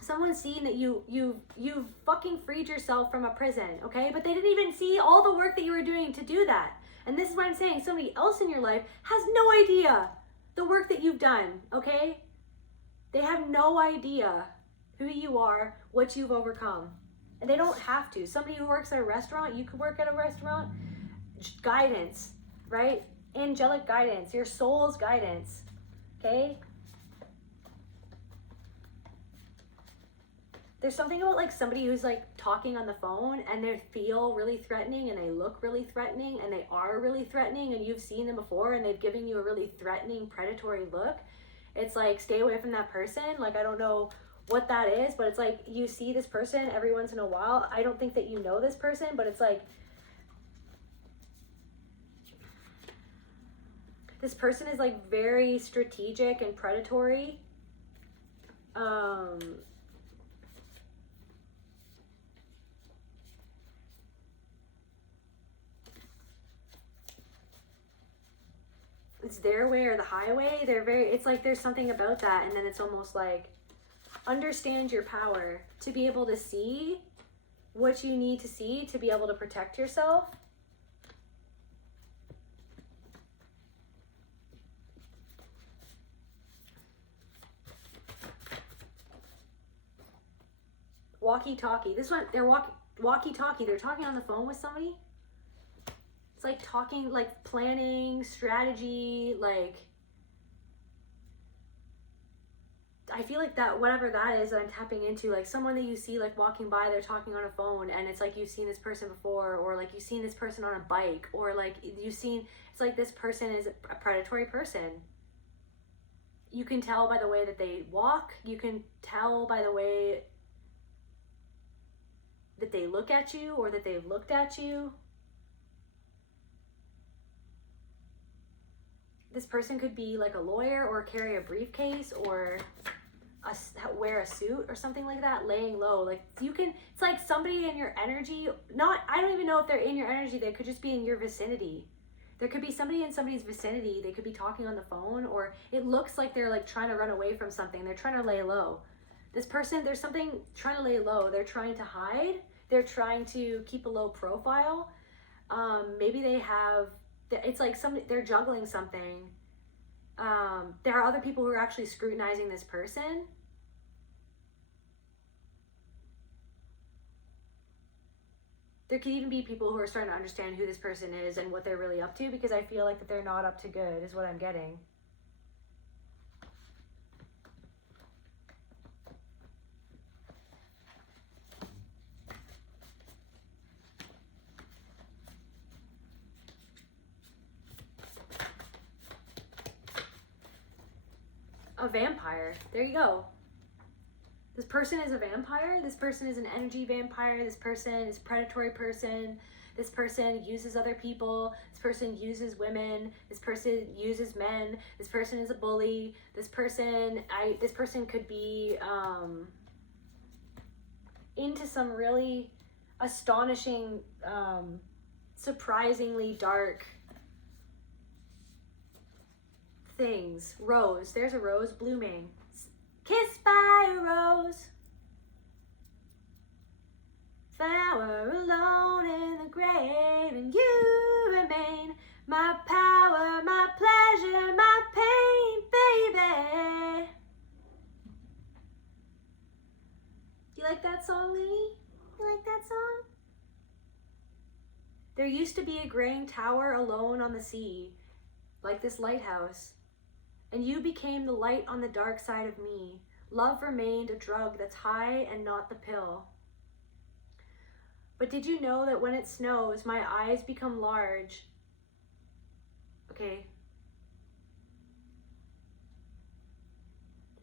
Someone's seen that you've fucking freed yourself from a prison, okay? But they didn't even see all the work that you were doing to do that. And this is what I'm saying. Somebody else in your life has no idea the work that you've done, okay? They have no idea who you are, what you've overcome. And they don't have to. Somebody who works at a restaurant, you could work at a restaurant. Guidance, right? Angelic guidance, your soul's guidance, okay? There's something about like somebody who's like talking on the phone and they feel really threatening and they look really threatening and they are really threatening, and you've seen them before and they've given you a really threatening, predatory look. It's like, stay away from that person. Like, I don't know what that is, but it's like you see this person every once in a while. I don't think that you know this person, but it's like this person is like very strategic and predatory. It's their way or the highway. It's like there's something about that, and then it's almost like, understand your power to be able to see what you need to see to be able to protect yourself. Walkie-talkie. This one, they're walkie-talkie. They're talking on the phone with somebody. It's like talking, like planning, strategy, like, I feel like that, whatever that is that I'm tapping into, like someone that you see like walking by, they're talking on a phone, and it's like you've seen this person before, or like you've seen this person on a bike, or like you've seen, it's like this person is a predatory person. You can tell by the way that they walk. You can tell by the way that they look at you or that they've looked at you. This person could be like a lawyer or carry a briefcase or wear a suit or something like that, laying low. Like you can, it's like somebody in your energy, I don't even know if they're in your energy, they could just be in your vicinity. There could be somebody in somebody's vicinity, they could be talking on the phone, or it looks like they're like trying to run away from something. They're trying to lay low. This person, there's something trying to lay low. They're trying to hide. They're trying to keep a low profile. Maybe they have, it's like they're juggling something. There are other people who are actually scrutinizing this person. There could even be people who are starting to understand who this person is and what they're really up to, because I feel like that they're not up to good is what I'm getting. A vampire. There you go. This person is a vampire. This person is an energy vampire. This person is a predatory person. This person uses other people. This person uses women. This person uses men. This person is a bully. This person could be into some really astonishing, surprisingly dark things. Rose. There's a rose blooming. Kissed by a rose. Flower alone in the grave, and you remain my power, my pleasure, my pain, baby. You like that song, Lee? You like that song? There used to be a graying tower alone on the sea, like this lighthouse. And you became the light on the dark side of me. Love remained a drug that's high and not the pill. But did you know that when it snows, my eyes become large? Okay.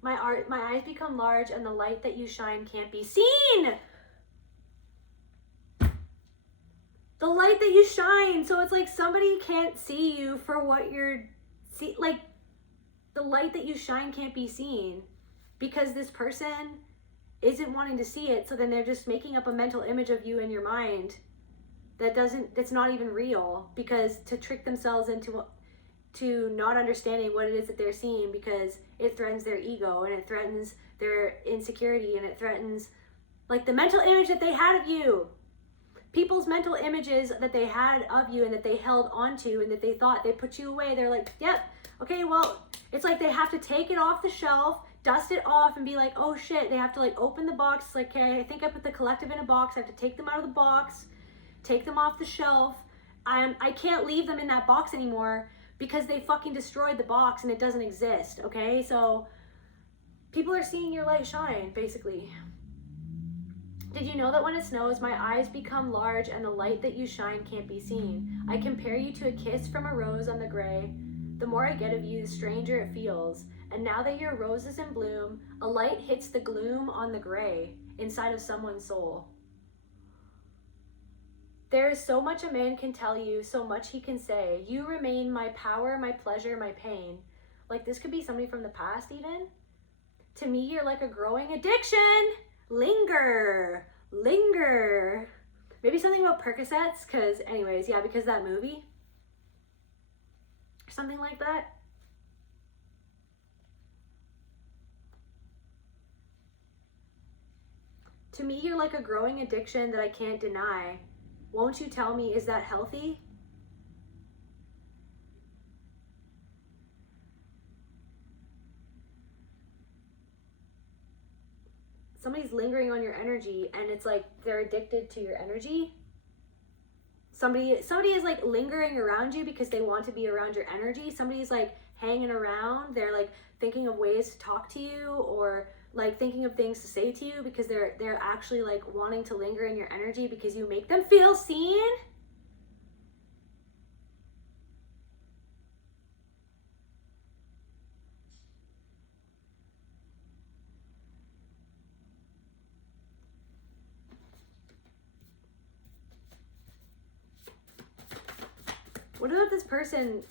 My eyes become large and the light that you shine can't be seen. The light that you shine. So it's like somebody can't see you for what you're like. The light that you shine can't be seen because this person isn't wanting to see it. So then they're just making up a mental image of you in your mind that's not even real, because to trick themselves into not understanding what it is that they're seeing, because it threatens their ego and it threatens their insecurity and it threatens like the mental image that they had of you. People's mental images that they had of you and that they held onto and that they thought they put you away. They're like, yep, okay, well, it's like they have to take it off the shelf, dust it off, and be like, oh shit, they have to like open the box. It's like, okay, I think I put the collective in a box. I have to take them out of the box, take them off the shelf. I can't leave them in that box anymore because they fucking destroyed the box and it doesn't exist, okay? So people are seeing your light shine, basically. Did you know that when it snows, my eyes become large and the light that you shine can't be seen? I compare you to a kiss from a rose on the gray. The more I get of you, the stranger it feels. And now that your rose is in bloom, a light hits the gloom on the gray inside of someone's soul. There is so much a man can tell you, so much he can say. You remain my power, my pleasure, my pain. Like this could be somebody from the past even. To me, you're like a growing addiction. Linger. Maybe something about Percocets, because anyways, yeah, because that movie. Or something like that. To me, you're like a growing addiction that I can't deny. Won't you tell me, is that healthy? Somebody's lingering on your energy and it's like they're addicted to your energy. Somebody is like lingering around you because they want to be around your energy. Somebody's like hanging around. They're like thinking of ways to talk to you, or like thinking of things to say to you because they're actually like wanting to linger in your energy because you make them feel seen. What about this person?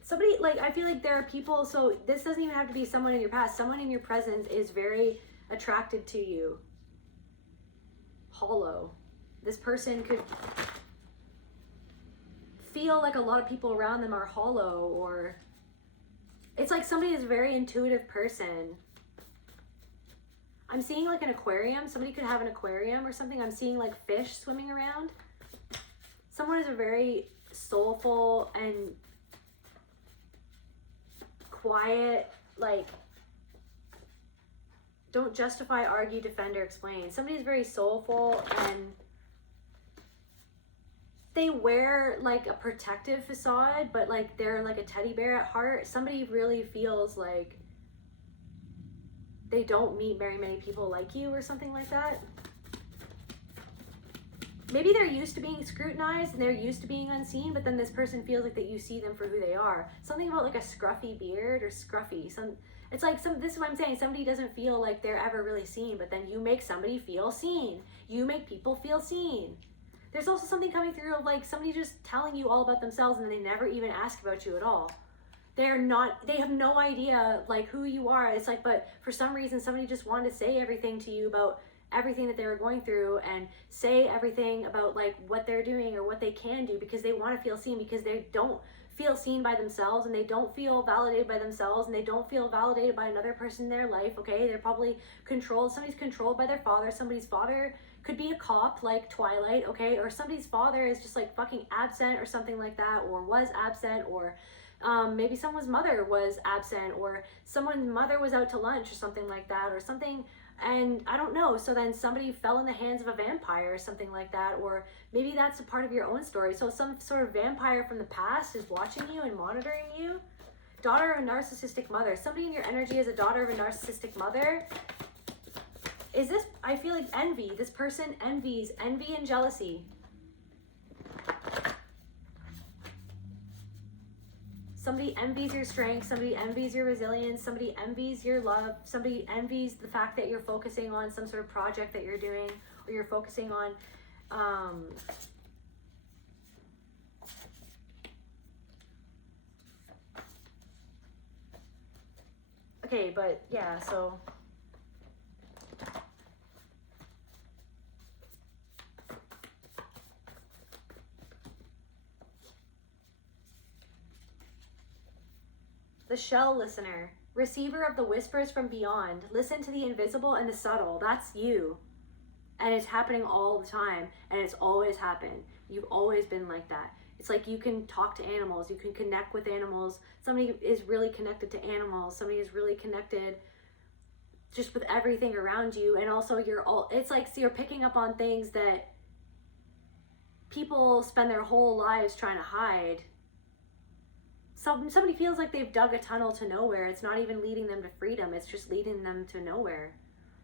Somebody, like, I feel like there are people, so this doesn't even have to be someone in your past. Someone in your presence is very attracted to you. Hollow. This person could feel like a lot of people around them are hollow, or it's like somebody is a very intuitive person. I'm seeing like an aquarium. Somebody could have an aquarium or something. I'm seeing like fish swimming around. Someone is a very soulful and quiet, like, don't justify, argue, defend, or explain. Somebody's very soulful and they wear like a protective facade, but like they're like a teddy bear at heart. Somebody really feels like they don't meet very many people like you or something like that. Maybe they're used to being scrutinized and they're used to being unseen, but then this person feels like that you see them for who they are. Something about like a scruffy beard or scruffy. It's like this is what I'm saying. Somebody doesn't feel like they're ever really seen, but then you make somebody feel seen. You make people feel seen. There's also something coming through of like somebody just telling you all about themselves and they never even ask about you at all. They have no idea like who you are. It's like, but for some reason somebody just wanted to say everything to you about everything that they were going through and say everything about like what they're doing or what they can do because they want to feel seen, because they don't feel seen by themselves and they don't feel validated by themselves and they don't feel validated by another person in their life. Okay, they're probably controlled. Somebody's controlled by their father. Somebody's father could be a cop like Twilight, okay, or somebody's father is just like fucking absent or something like that, or was absent, or maybe someone's mother was absent, or someone's mother was out to lunch or something like that, or something, and I don't know. So then somebody fell in the hands of a vampire or something like that, or maybe that's a part of your own story. So some sort of vampire from the past is watching you and monitoring you. Daughter of a narcissistic mother. Somebody in your energy is a daughter of a narcissistic mother. Is this, I feel like envy. This person envies, envy and jealousy. Somebody envies your strength. Somebody envies your resilience. Somebody envies your love. Somebody envies the fact that you're focusing on some sort of project that you're doing, or you're focusing on, okay, but yeah, so the shell listener, receiver of the whispers from beyond. Listen to the invisible and the subtle. That's you. And it's happening all the time. And it's always happened. You've always been like that. It's like you can talk to animals. You can connect with animals. Somebody is really connected to animals. Somebody is really connected just with everything around you. And also it's like, so you're picking up on things that people spend their whole lives trying to hide. Somebody feels like they've dug a tunnel to nowhere. It's not even leading them to freedom. It's just leading them to nowhere.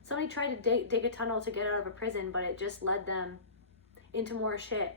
Somebody tried to dig a tunnel to get out of a prison, but it just led them into more shit.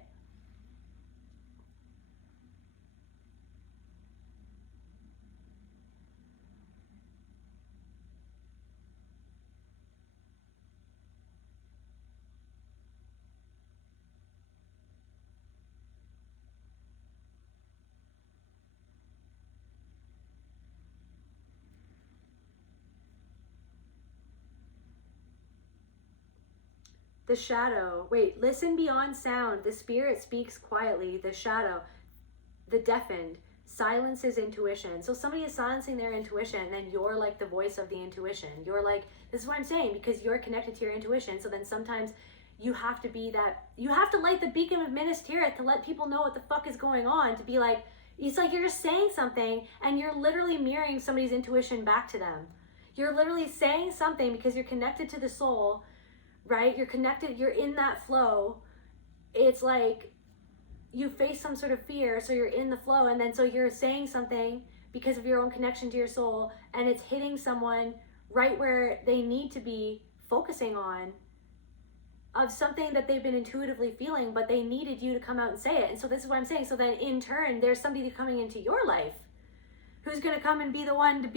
The shadow. Wait, listen beyond sound. The spirit speaks quietly. The shadow. The deafened. Silences intuition. So somebody is silencing their intuition, and then you're like the voice of the intuition. You're like, this is what I'm saying, because you're connected to your intuition. So then sometimes you have to be that, you have to light the beacon of Minas Tirith to let people know what the fuck is going on, to be like, it's like you're just saying something and you're literally mirroring somebody's intuition back to them. You're literally saying something because you're connected to the soul, right? You're connected, you're in that flow. It's like you face some sort of fear, so you're in the flow, and then so you're saying something because of your own connection to your soul, and it's hitting someone right where they need to be focusing on, of something that they've been intuitively feeling, but they needed you to come out and say it. And so this is what I'm saying. So then in turn, there's somebody coming into your life who's going to come and be the one to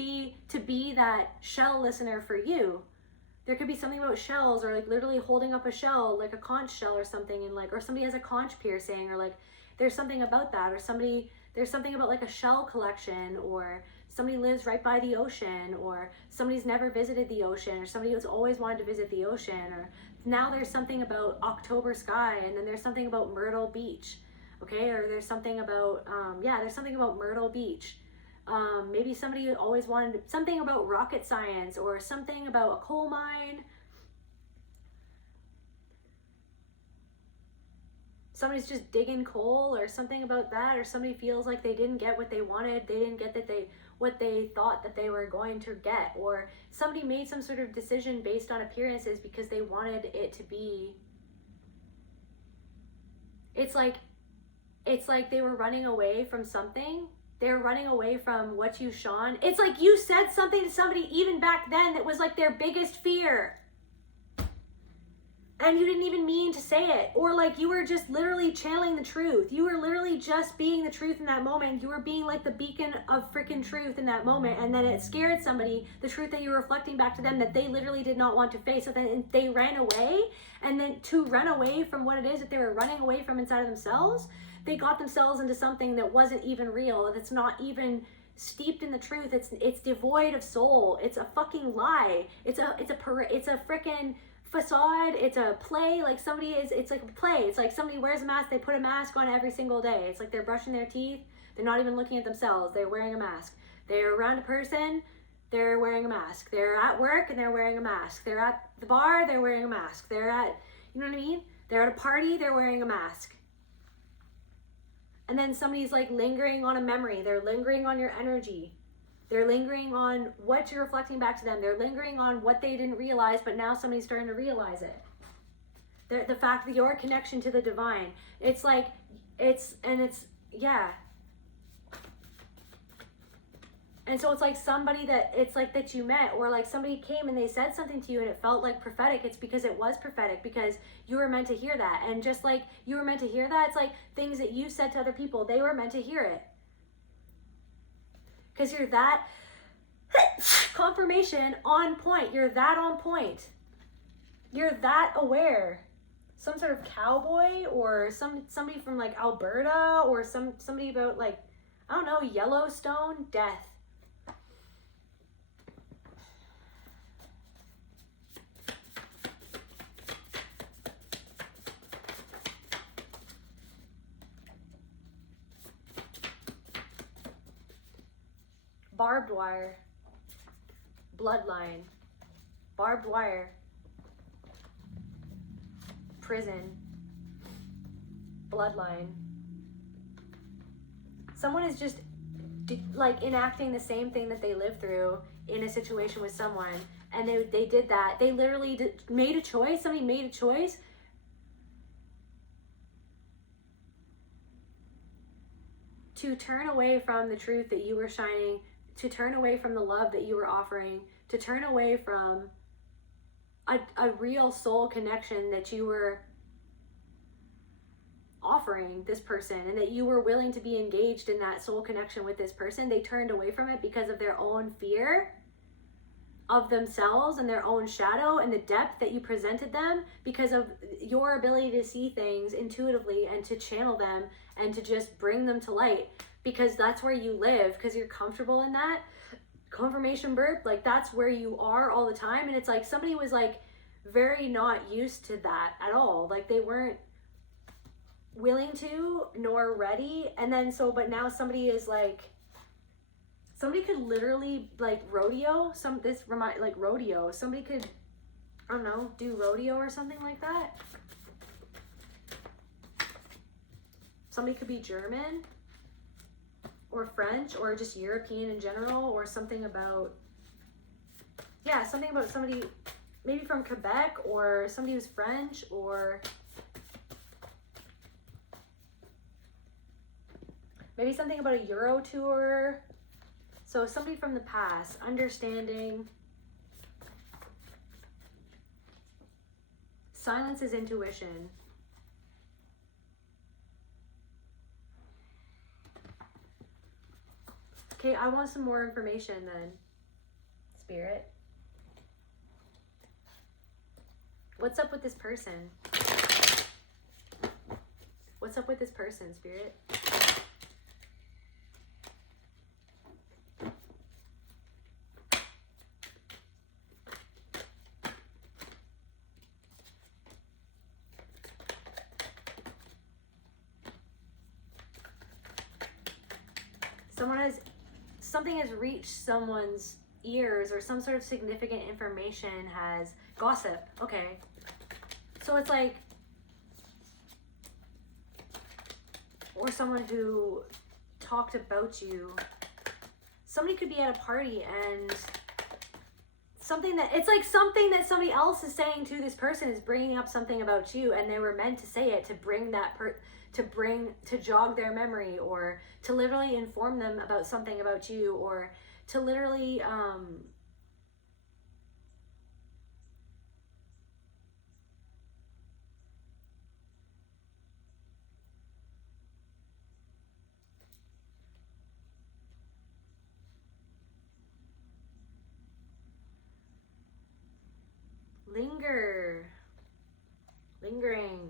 be that shell listener for you. There could be something about shells, or like literally holding up a shell, like a conch shell or something, and like, or somebody has a conch piercing, or like there's something about that, or there's something about like a shell collection, or somebody lives right by the ocean, or somebody's never visited the ocean, or somebody who's always wanted to visit the ocean, or now there's something about October sky, and then there's something about Myrtle Beach, okay, or there's something about, there's something about Myrtle Beach. Maybe somebody always wanted something about rocket science, or something about a coal mine, somebody's just digging coal or something about that, or somebody feels like they didn't get what they wanted, they didn't get what they thought that they were going to get, or somebody made some sort of decision based on appearances because they wanted it to be. It's like they were running away from something. They were running away from what you shone. It's like you said something to somebody even back then that was like their biggest fear, and you didn't even mean to say it, or like you were just literally channeling the truth. You were literally just being the truth in that moment. You were being like the beacon of freaking truth in that moment, and then it scared somebody, the truth that you were reflecting back to them that they literally did not want to face. So then they ran away, and then to run away from what it is that they were running away from inside of themselves, they got themselves into something that wasn't even real, that's not even steeped in the truth. It's devoid of soul. It's a fucking lie. It's a freaking facade. It's a play. Like somebody is, it's like a play. It's like somebody wears a mask, they put a mask on every single day. It's like they're brushing their teeth, they're not even looking at themselves, they're wearing a mask. They're around a person, they're wearing a mask. They're at work and they're wearing a mask. They're at the bar, they're wearing a mask. They're at, you know what I mean? They're at a party, they're wearing a mask. And then somebody's like lingering on a memory, they're lingering on your energy. They're lingering on what you're reflecting back to them. They're lingering on what they didn't realize, but now somebody's starting to realize it. The fact that your connection to the divine, it's like, yeah. And so it's like somebody that, it's like that you met, or like somebody came and they said something to you and it felt like prophetic. It's because it was prophetic, because you were meant to hear that. And just like you were meant to hear that, it's like things that you said to other people, they were meant to hear it. Because you're that confirmation on point. You're that on point. You're that aware. Some sort of cowboy, or somebody from like Alberta, or somebody about like, I don't know, Yellowstone, death. Barbed wire, bloodline, barbed wire, prison, bloodline. Someone is just like enacting the same thing that they lived through in a situation with someone, and they did that. They literally made a choice. Somebody made a choice to turn away from the truth that you were shining, to turn away from the love that you were offering, to turn away from a real soul connection that you were offering this person, and that you were willing to be engaged in that soul connection with this person. They turned away from it because of their own fear of themselves and their own shadow and the depth that you presented them, because of your ability to see things intuitively and to channel them and to just bring them to light, because that's where you live, because you're comfortable in that. Confirmation birth, like that's where you are all the time. And it's like somebody was like very not used to that at all. Like they weren't willing to nor ready. And then but now somebody is like, somebody could literally like rodeo, rodeo. Somebody could, I don't know, do rodeo or something like that. Somebody could be German or French or just European in general, or something about somebody maybe from Quebec, or somebody who's French, or maybe something about a Euro tour. So somebody from the past, understanding. Silence is intuition. Okay, I want some more information then, Spirit. What's up with this person? What's up with this person, Spirit? Something has reached someone's ears, or some sort of significant information has gossip. Okay. So it's like or someone who talked about you. Somebody could be at a party and it's like something that somebody else is saying to this person is bringing up something about you, and they were meant to say it to bring that to jog their memory, or to literally inform them about something about you, or to literally lingering.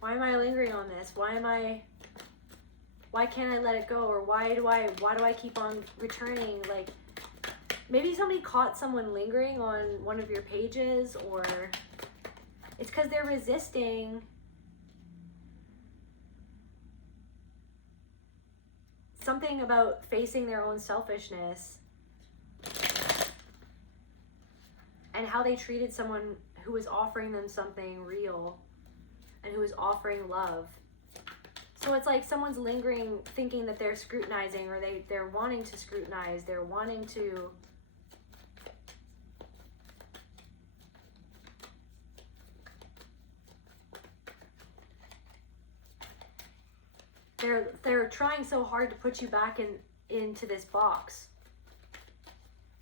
Why am I lingering on this? Why can't I let it go? Or why do I keep on returning? Like, maybe somebody caught someone lingering on one of your pages, or it's because they're resisting something about facing their own selfishness and how they treated someone who was offering them something real and who was offering love. So it's like someone's lingering, thinking that they're scrutinizing, or they're wanting to scrutinize, they're wanting to they're trying so hard to put you back into this box,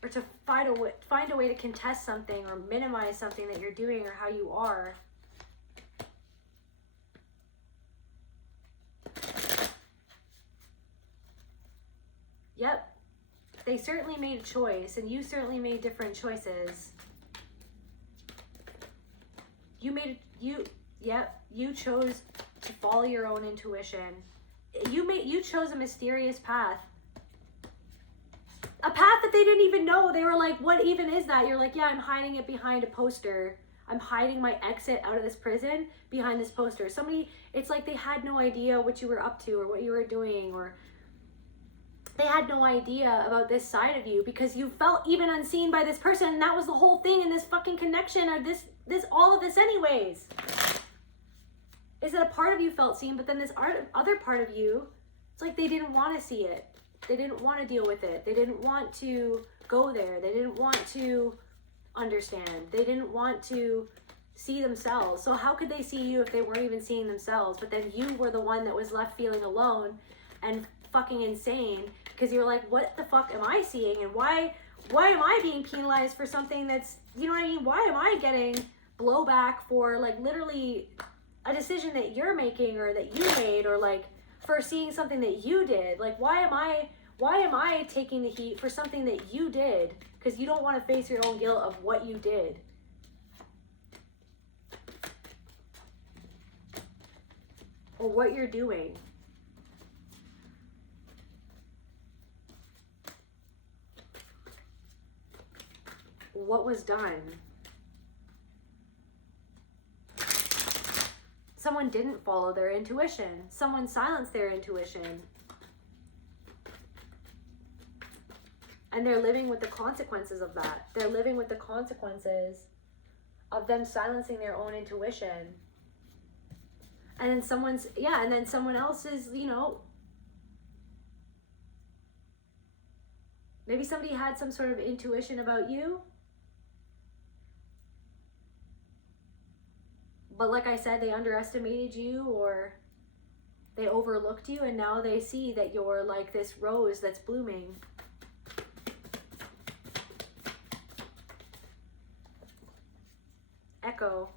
or to find a way to contest something or minimize something that you're doing or how you are. Yep, they certainly made a choice, and you certainly made different choices. You chose to follow your own intuition. You chose a mysterious path. A path that they didn't even know. They were like, what even is that? You're like, yeah, I'm hiding it behind a poster. I'm hiding my exit out of this prison behind this poster. It's like they had no idea what you were up to or what you were doing, or they had no idea about this side of you because you felt even unseen by this person, and that was the whole thing in this fucking connection, or all of this anyways. Is that a part of you felt seen, but then this other part of you, it's like they didn't want to see it. They didn't want to deal with it. They didn't want to go there. They didn't want to understand. They didn't want to see themselves. So how could they see you if they weren't even seeing themselves? But then you were the one that was left feeling alone and fucking insane, because you're like, what the fuck am I seeing? And why am I being penalized for something that's, you know what I mean? Why am I getting blowback for like literally a decision that you're making or that you made, or like for seeing something that you did? Like, why am I taking the heat for something that you did? Because you don't want to face your own guilt of what you did. Or what you're doing. What was done. Someone didn't follow their intuition. Someone silenced their intuition. And they're living with the consequences of that. They're living with the consequences of them silencing their own intuition. And then someone else is, maybe somebody had some sort of intuition about you. But like I said, they underestimated you, or they overlooked you, and now they see that you're like this rose that's blooming. Echo.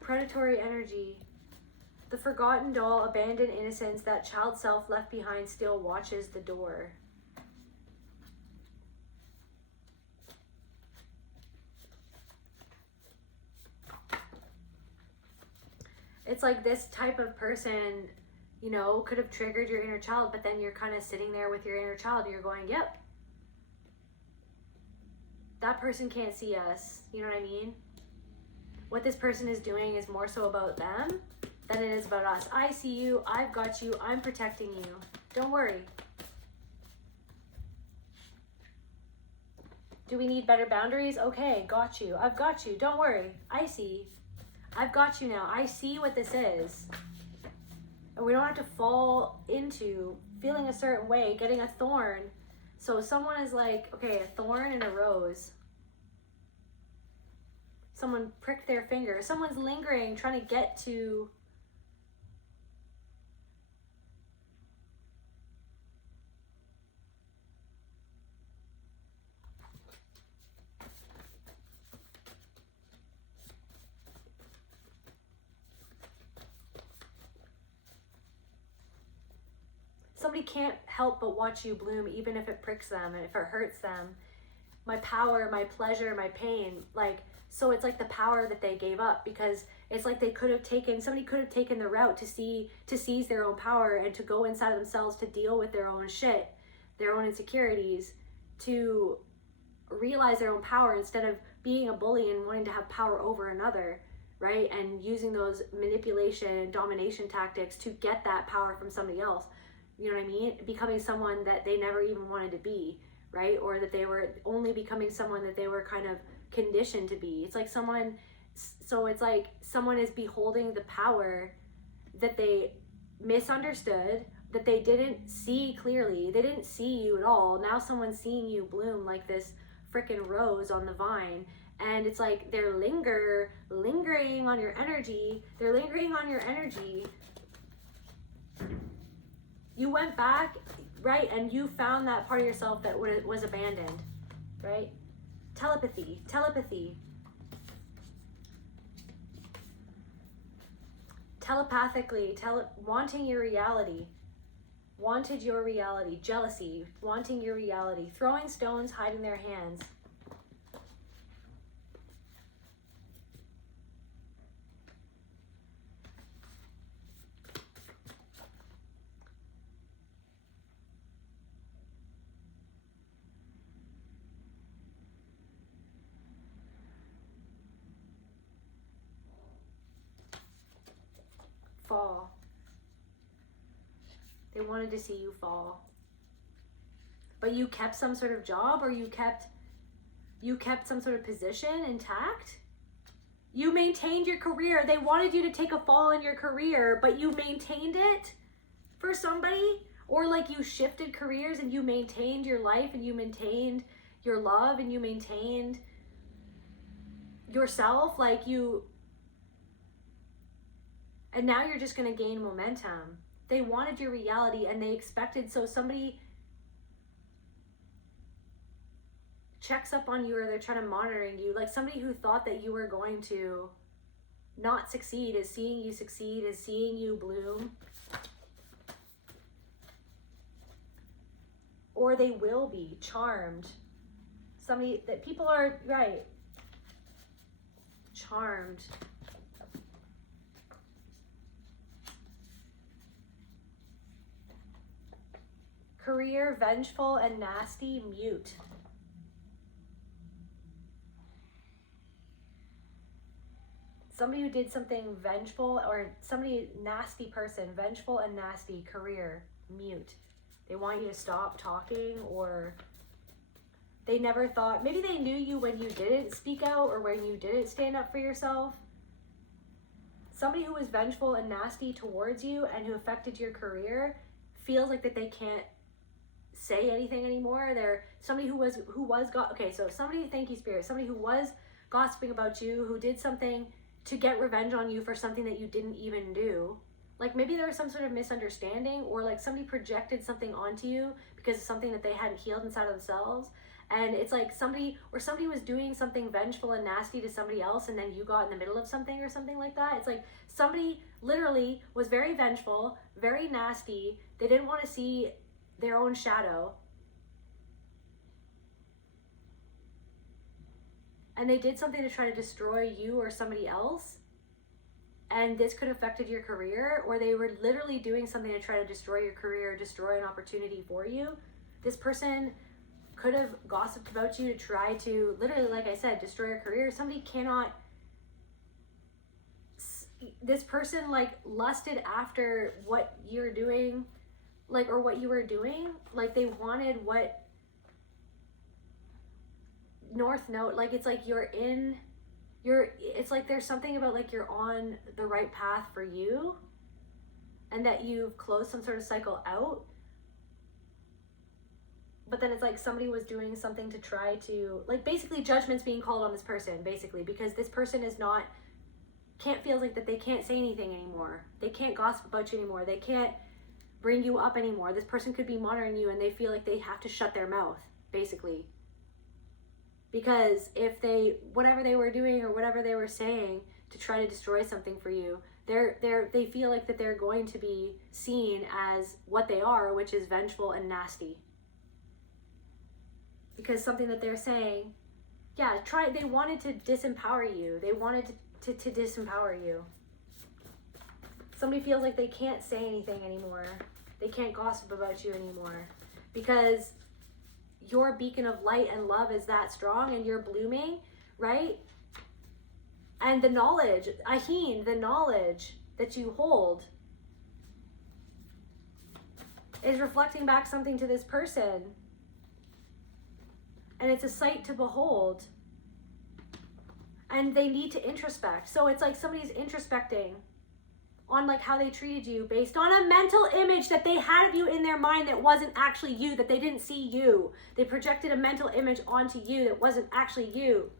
Predatory energy. The forgotten doll, abandoned innocence, that child self left behind still watches the door. It's like this type of person, could have triggered your inner child, but then you're kind of sitting there with your inner child and you're going, yep, that person can't see us. You know what I mean? what this person is doing is more so about them than it is about us. I see you, I've got you, I'm protecting you. Don't worry. Do we need better boundaries? Okay, got you. I've got you. Don't worry. I see. I've got you now. I see what this is. And we don't have to fall into feeling a certain way, getting a thorn. So someone is like, okay, a thorn and a rose. Someone pricked their finger. Someone's lingering, trying to get to... Somebody can't help but watch you bloom, even if it pricks them and if it hurts them. My power, my pleasure, my pain, like, so it's like the power that they gave up, because it's like they could have taken, somebody could have taken the route to seize their own power and to go inside of themselves to deal with their own shit, their own insecurities, to realize their own power instead of being a bully and wanting to have power over another, right? And using those manipulation and domination tactics to get that power from somebody else. You know what I mean? Becoming someone that they never even wanted to be, right? Or that they were only becoming someone that they were kind of conditioned to be. It's like someone is beholding the power that they misunderstood, that they didn't see clearly. They didn't see you at all. Now someone's seeing you bloom like this freaking rose on the vine. And it's like they're lingering on your energy. They're lingering on your energy. You went back, right, and you found that part of yourself that was abandoned, right? Telepathy. Telepathically, wanting your reality. Wanted your reality. Jealousy, wanting your reality. Throwing stones, hiding their hands. Fall. They wanted to see you fall. But you kept some sort of job, or you kept some sort of position intact? You maintained your career. They wanted you to take a fall in your career, but you maintained it for somebody? Or like you shifted careers and you maintained your life and you maintained your love and you maintained yourself, like you... And now you're just going to gain momentum. They wanted your reality and they expected, so somebody checks up on you or they're trying to monitor you. Like somebody who thought that you were going to not succeed is seeing you succeed, is seeing you bloom. Or they will be charmed. Somebody that people are, right, charmed. Career, vengeful and nasty, mute. Somebody who did something vengeful, or somebody, nasty person, vengeful and nasty, career, mute. They want you to stop talking, or they never thought, maybe they knew you when you didn't speak out or when you didn't stand up for yourself. Somebody who was vengeful and nasty towards you and who affected your career feels like that they can't say anything anymore. They're somebody thank you, Spirit, somebody who was gossiping about you, who did something to get revenge on you for something that you didn't even do. Like maybe there was some sort of misunderstanding, or like somebody projected something onto you because of something that they hadn't healed inside of themselves. And it's like somebody was doing something vengeful and nasty to somebody else, and then you got in the middle of something or something like that. It's like somebody literally was very vengeful, very nasty. They didn't want to see their own shadow. And they did something to try to destroy you or somebody else. And this could have affected your career, or they were literally doing something to try to destroy your career, destroy an opportunity for you. This person could have gossiped about you to try to, literally, like I said, destroy your career. Somebody cannot this person like lusted after what you're doing, like, or what you were doing. Like they wanted what North Node, like it's like it's like there's something about like you're on the right path for you and that you've closed some sort of cycle out. But then it's like somebody was doing something to try to, like, basically judgment's being called on this person, basically, because this person can't feel like that they can't say anything anymore. They can't gossip about you anymore. They can't bring you up anymore. This person could be monitoring you and they feel like they have to shut their mouth, basically. Because if whatever they were doing or whatever they were saying to try to destroy something for you, they feel like that they're going to be seen as what they are, which is vengeful and nasty. Because something that they're saying, they wanted to disempower you. They wanted to disempower you. Somebody feels like they can't say anything anymore. They can't gossip about you anymore. Because your beacon of light and love is that strong and you're blooming, right? And the knowledge, Aheen, the knowledge that you hold is reflecting back something to this person. And it's a sight to behold. And they need to introspect. So it's like somebody's introspecting on like how they treated you based on a mental image that they had of you in their mind that wasn't actually you, that they didn't see you. They projected a mental image onto you that wasn't actually you.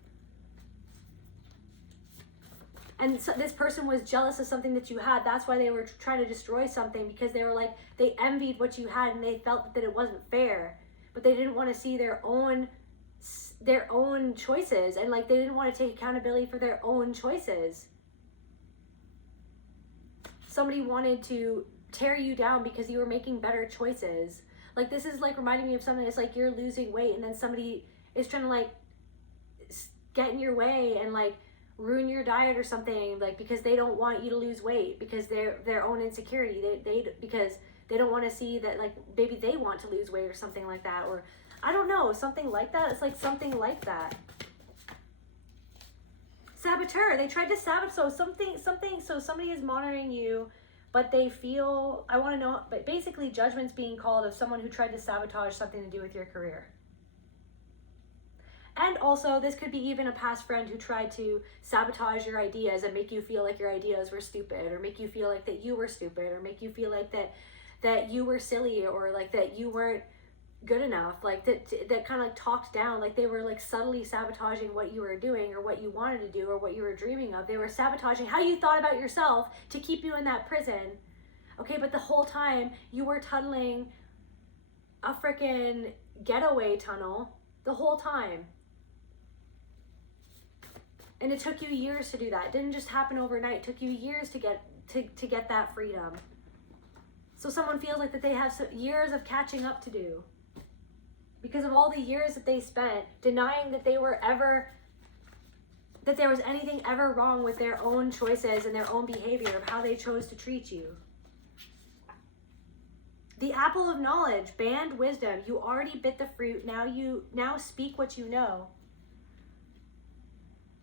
And so this person was jealous of something that you had. That's why they were trying to destroy something, because they were like, they envied what you had and they felt that it wasn't fair. But they didn't want to see their own choices, and like they didn't want to take accountability for their own choices. Somebody wanted to tear you down because you were making better choices. Like this is like reminding me of something. It's like you're losing weight and then somebody is trying to like get in your way and like ruin your diet or something, like because they don't want you to lose weight, because their own insecurity, because they don't want to see that, like maybe they want to lose weight or something like that, or I don't know, something like that. It's like something like that. Saboteur, they tried to sabotage. So somebody is monitoring you, but they feel, I want to know, but basically judgment's being called of someone who tried to sabotage something to do with your career. And also, this could be even a past friend who tried to sabotage your ideas and make you feel like your ideas were stupid, or make you feel like that you were stupid, or make you feel like that you were silly, or like that you weren't good enough, like that kind of like talked down, like they were like subtly sabotaging what you were doing or what you wanted to do or what you were dreaming of. They were sabotaging how you thought about yourself to keep you in that prison. Okay, but the whole time you were tunneling a freaking getaway tunnel the whole time. And it took you years to do that. It didn't just happen overnight. It took you years to get that freedom. So someone feels like that they have years of catching up to do, because of all the years that they spent denying that there was anything ever wrong with their own choices and their own behavior of how they chose to treat you. The apple of knowledge, banned wisdom. You already bit the fruit. Now speak what you know.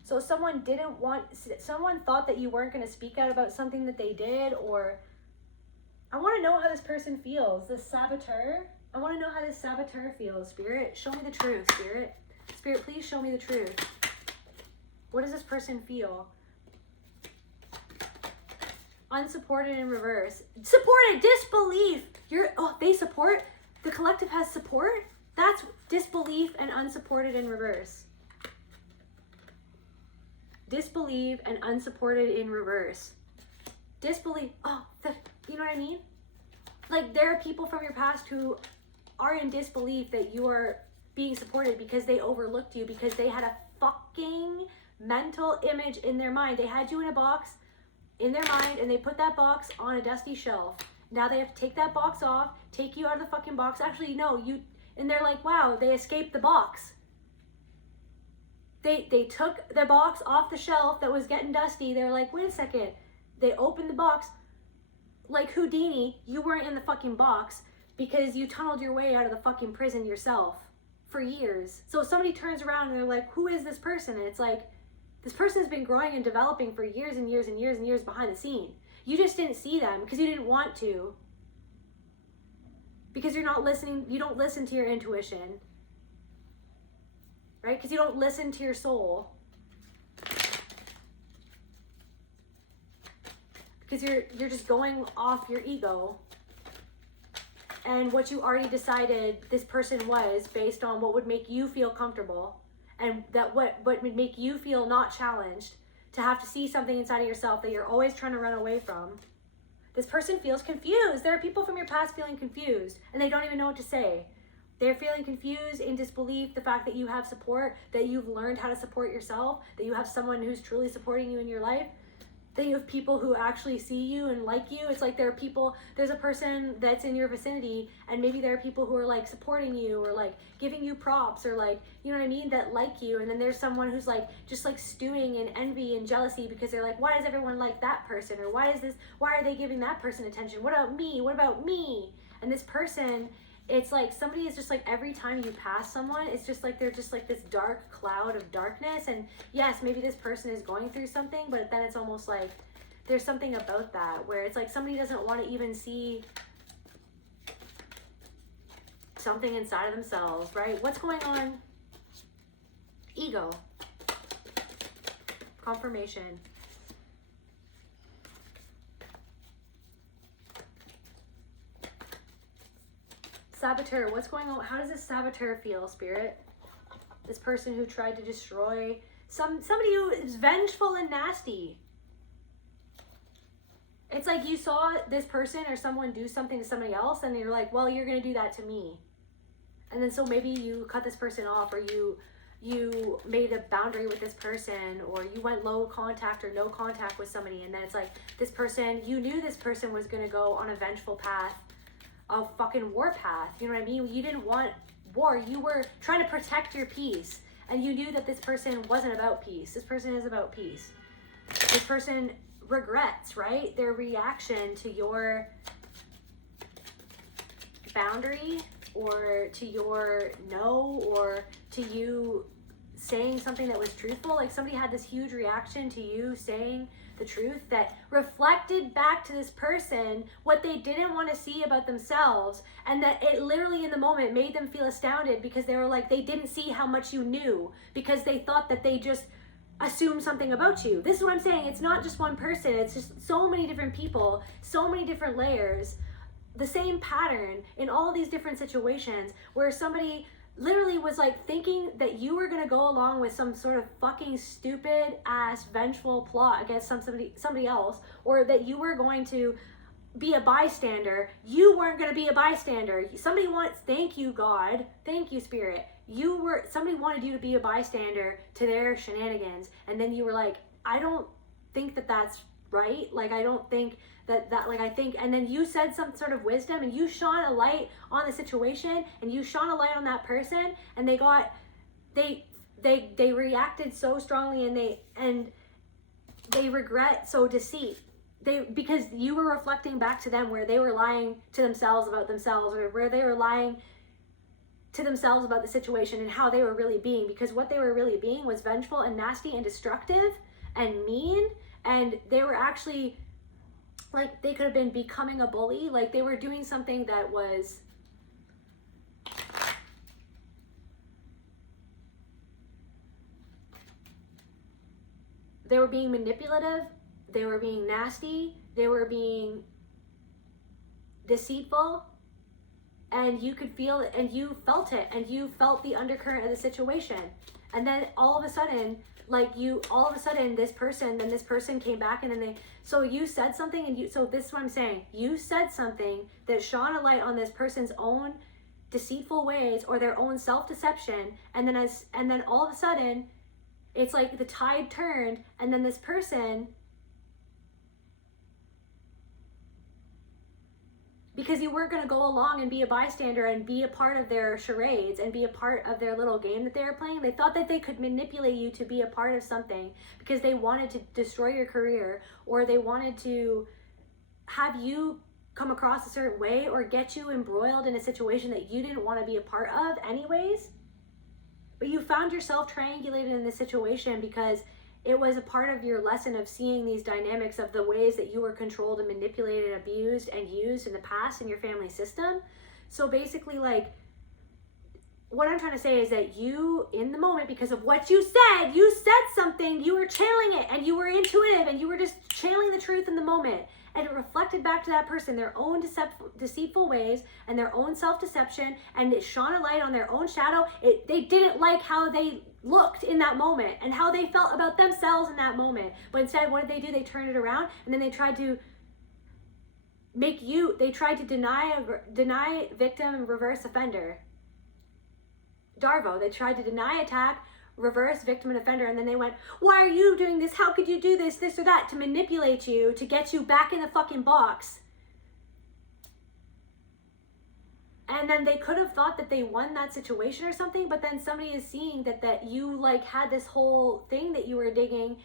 So someone thought that you weren't going to speak out about something that they did, or I want to know how this person feels. This saboteur. I want to know how this saboteur feels. Spirit, show me the truth. Spirit, please show me the truth. What does this person feel? Unsupported in reverse. Supported, disbelief. They support. The collective has support. That's disbelief and unsupported in reverse. Disbelief and unsupported in reverse. Disbelief. You know what I mean? Like there are people from your past who are in disbelief that you are being supported because they overlooked you, because they had a fucking mental image in their mind. They had you in a box in their mind and they put that box on a dusty shelf. Now they have to take that box off, take you out of the fucking box. Actually, no, and they're like, wow, they escaped the box. They took the box off the shelf that was getting dusty. They were like, wait a second. They opened the box. Like Houdini, you weren't in the fucking box because you tunneled your way out of the fucking prison yourself for years. So somebody turns around and they're like, who is this person? And it's like, This person has been growing and developing for years and years and years and years behind the scene. You just didn't see them because you didn't want to. Because you're not listening, you don't listen to your intuition. Right? Because you don't listen to your soul. Because you're just going off your ego and what you already decided this person was based on what would make you feel comfortable, and that what would make you feel not challenged to have to see something inside of yourself that you're always trying to run away from. This person feels confused. There are people from your past feeling confused and they don't even know what to say. They're feeling confused, in disbelief, the fact that you have support, that you've learned how to support yourself, that you have someone who's truly supporting you in your life, that you have people who actually see you and like you. It's like there's a person that's in your vicinity, and maybe there are people who are like supporting you or like giving you props or like, you know what I mean, that like you. And then there's someone who's like just like stewing in envy and jealousy because they're like, why does everyone like that person? Or why are they giving that person attention? What about me? What about me? And this person, it's like somebody is just like, every time you pass someone, it's just like they're just like this dark cloud of darkness. And yes, maybe this person is going through something, but then it's almost like there's something about that where it's like somebody doesn't want to even see something inside of themselves, right? What's going on? Ego. Confirmation. Saboteur, what's going on? How does this saboteur feel, Spirit? This person who tried to destroy somebody who is vengeful and nasty. It's like you saw this person or someone do something to somebody else and you're like, well, you're going to do that to me. And then so maybe you cut this person off, or you made a boundary with this person, or you went low contact or no contact with somebody. And then it's like this person, you knew this person was going to go on a vengeful path, a fucking war path. You know what I mean? You didn't want war. You were trying to protect your peace, and you knew that this person wasn't about peace. This person is about peace. This person regrets, right? Their reaction to your boundary, or to your no, or to you saying something that was truthful. Like somebody had this huge reaction to you saying the truth that reflected back to this person what they didn't want to see about themselves, and that it literally in the moment made them feel astounded because they were like, they didn't see how much you knew because they thought that they just assumed something about you. This is what I'm saying. It's not just one person. It's just so many different people, so many different layers, the same pattern in all these different situations where somebody literally was like thinking that you were gonna go along with some sort of fucking stupid ass vengeful plot against somebody else, or that you were going to be a bystander. You weren't gonna be a bystander. Somebody wants, thank you God, thank you Spirit. Somebody wanted you to be a bystander to their shenanigans, and then you were like, I don't think that that's right. Like I don't think that like I think, and then you said some sort of wisdom and you shone a light on the situation, and you shone a light on that person, and they reacted so strongly, and they regret so deceit. Because you were reflecting back to them where they were lying to themselves about themselves, or where they were lying to themselves about the situation and how they were really being, because what they were really being was vengeful and nasty and destructive and mean. And they were actually, like, they could have been becoming a bully. Like they were doing something that was they were being manipulative, they were being nasty, they were being deceitful, and you could feel it, and you felt it, and you felt the undercurrent of the situation. And then all of a sudden, this person came back, and then so you said something, and so this is what I'm saying. You said something that shone a light on this person's own deceitful ways or their own self-deception, and then all of a sudden, it's like the tide turned, and then this person, because you weren't going to go along and be a bystander and be a part of their charades and be a part of their little game that they were playing. They thought that they could manipulate you to be a part of something because they wanted to destroy your career, or they wanted to have you come across a certain way, or get you embroiled in a situation that you didn't want to be a part of anyways. But you found yourself triangulated in this situation because It was a part of your lesson of seeing these dynamics of the ways that you were controlled and manipulated and abused and used in the past in your family system. So basically, like, what I'm trying to say is that you, in the moment, because of what you said something, you were channeling it, and you were intuitive, and you were just channeling the truth in the moment. And it reflected back to that person their own deceitful ways and their own self-deception, and it shone a light on their own shadow. They didn't like how they looked in that moment and how they felt about themselves in that moment. But instead, what did they do? They turned it around, and then they tried to deny victim and reverse offender. Darvo, they tried to deny attack, reverse victim and offender, and then they went, why are you doing this? How could you do this or that, to manipulate you, to get you back in the fucking box. And then they could have thought that they won that situation or something, but then somebody is seeing that you like had this whole thing that you were digging,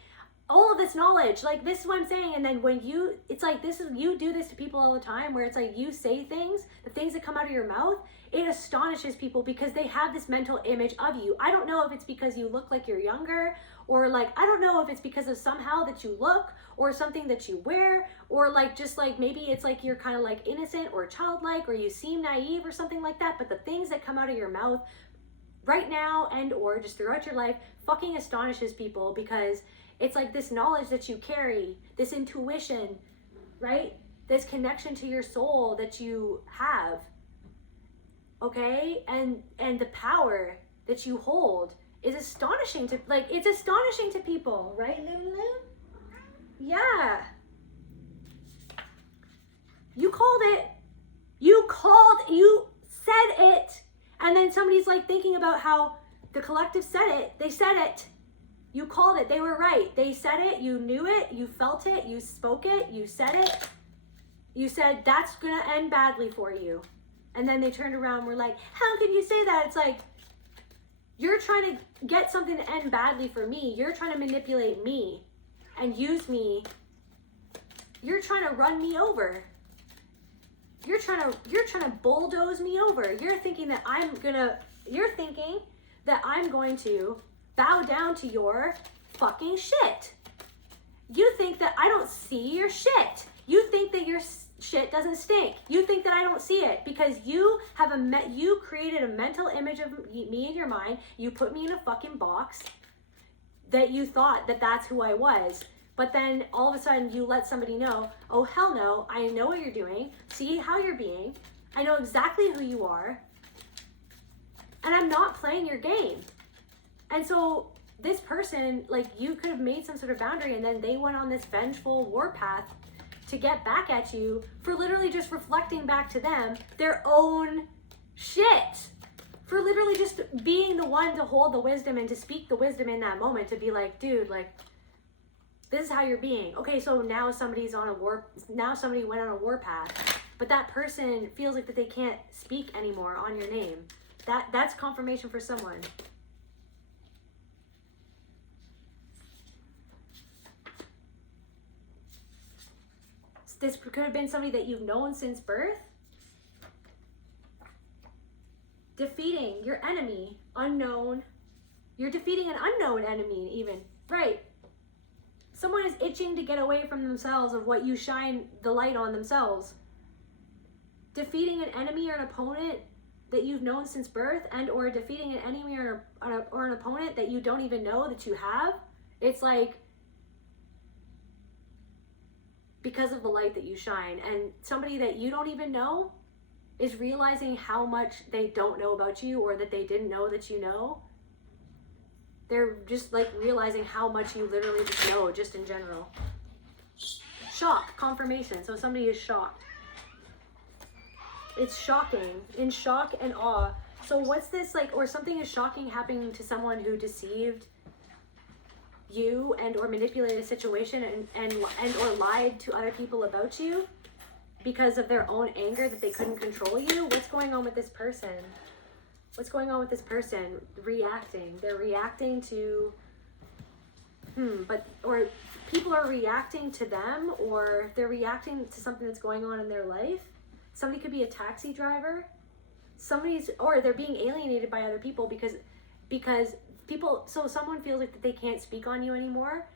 all of this knowledge, like, this is what I'm saying. And then when it's like, you do this to people all the time, where it's like, you say things, the things that come out of your mouth, it astonishes people because they have this mental image of you. I don't know if it's because you look like you're younger, or like, I don't know if it's because of somehow that you look, or something that you wear, or like, just like, maybe it's like you're kind of like innocent or childlike, or you seem naive or something like that. But the things that come out of your mouth right now and or just throughout your life fucking astonishes people, because it's like this knowledge that you carry, this intuition, right? This connection to your soul that you have, okay? And the power that you hold is astonishing to, like, it's astonishing to people, right, Lulu? Yeah. You called it. You said it. And then somebody's like thinking about how the collective said it. They said it. You called it. They were right. They said it. You knew it. You felt it. You spoke it. You said it. You said, that's going to end badly for you. And then they turned around and were like, how can you say that? It's like, you're trying to get something to end badly for me. You're trying to manipulate me and use me. You're trying to run me over. You're trying to bulldoze me over. You're thinking that I'm going to bow down to your fucking shit. You think that I don't see your shit. You think that your shit doesn't stink. You think that I don't see it because you created a mental image of me in your mind. You put me in a fucking box that you thought that that's who I was. But then all of a sudden you let somebody know, oh hell no, I know what you're doing. See how you're being. I know exactly who you are. And I'm not playing your game. And so this person, like, you could have made some sort of boundary, and then they went on this vengeful warpath to get back at you for literally just reflecting back to them their own shit. For literally just being the one to hold the wisdom and to speak the wisdom in that moment, to be like, dude, like, this is how you're being. Okay, so now somebody went on a warpath, but that person feels like that they can't speak anymore on your name. That's confirmation for someone. This could have been somebody that you've known since birth. Defeating your enemy, unknown. You're defeating an unknown enemy even, right? Someone is itching to get away from themselves of what you shine the light on themselves. Defeating an enemy or an opponent that you've known since birth, and or defeating an enemy or an opponent that you don't even know that you have. It's like, because of the light that you shine, and somebody that you don't even know is realizing how much they don't know about you, or that they didn't know that you know. They're just like realizing how much you literally just know, just in general. Shock, confirmation. So somebody is shocked. It's shocking, in shock and awe. So what's this like, or something is shocking happening to someone who deceived you and or manipulated a situation and or lied to other people about you because of their own anger that they couldn't control you. What's going on with this person? What's going on with this person reacting? They're reacting to or people are reacting to them, or they're reacting to something that's going on in their life. Somebody could be a taxi driver. Or they're being alienated by other people because so someone feels like that they can't speak on you anymore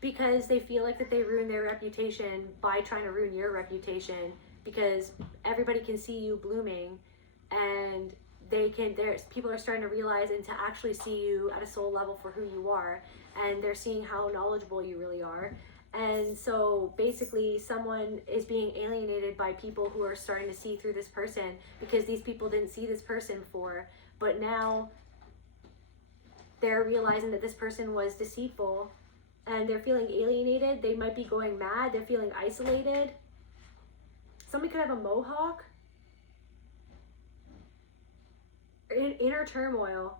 because they feel like that they ruined their reputation by trying to ruin your reputation, because everybody can see you blooming, and people are starting to realize and to actually see you at a soul level for who you are, and they're seeing how knowledgeable you really are. And so basically someone is being alienated by people who are starting to see through this person, because these people didn't see this person before, but now they're realizing that this person was deceitful, and they're feeling alienated. They might be going mad. They're feeling isolated. Somebody could have a mohawk. Inner turmoil.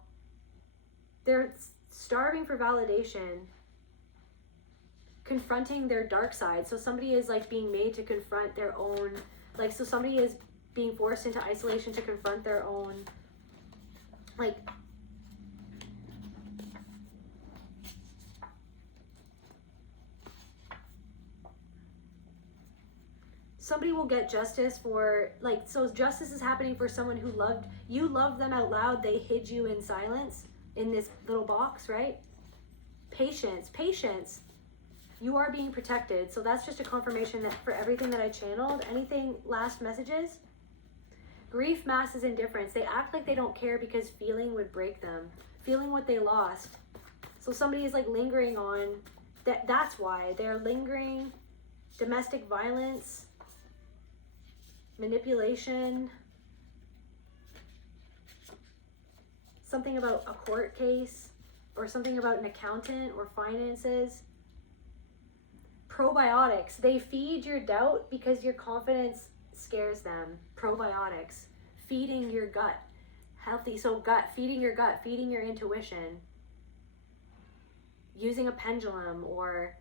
They're starving for validation, confronting their dark side. So somebody is like being made to confront their own, like, so somebody is being forced into isolation to confront their own, like, somebody will get justice for, like, so justice is happening for someone who loved them out loud. They hid you in silence in this little box, right? Patience. You are being protected. So that's just a confirmation that for everything that I channeled. Anything, last messages? Grief masks indifference. They act like they don't care because feeling would break them. Feeling what they lost. So somebody is like lingering on that. That's why they're lingering. Domestic violence, manipulation, something about a court case, or something about an accountant or finances. Probiotics. They feed your doubt because your confidence scares them. Probiotics. Feeding your gut. Healthy. So feeding your gut, feeding your intuition. Using a pendulum, or,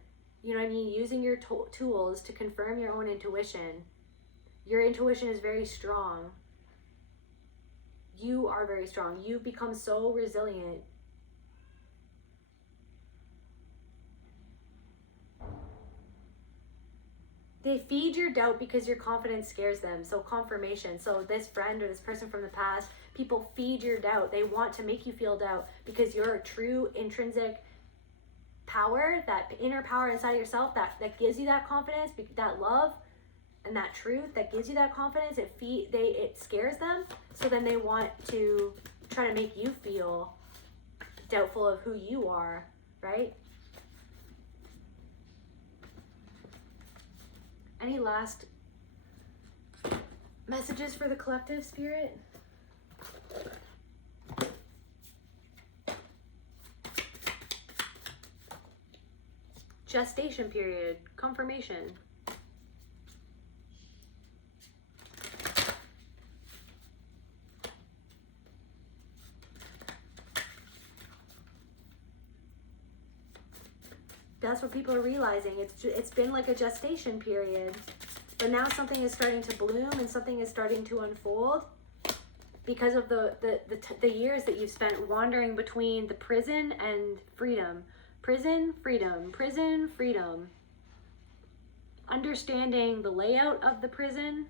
you know what I mean, using your tools to confirm your own intuition. Your intuition is very strong. You are very strong. You've become so resilient. They feed your doubt because your confidence scares them. So confirmation. So this friend or this person from the past, people feed your doubt. They want to make you feel doubt because your true intrinsic power, that inner power inside of yourself, that gives you that confidence, that love and that truth that gives you that confidence, it scares them. So then they want to try to make you feel doubtful of who you are, right? Any last messages for the collective, Spirit? Gestation period, confirmation. That's what people are realizing. It's been like a gestation period, but now something is starting to bloom and something is starting to unfold because of the years that you've spent wandering between the prison and freedom. Prison, freedom, prison, freedom. Understanding the layout of the prison,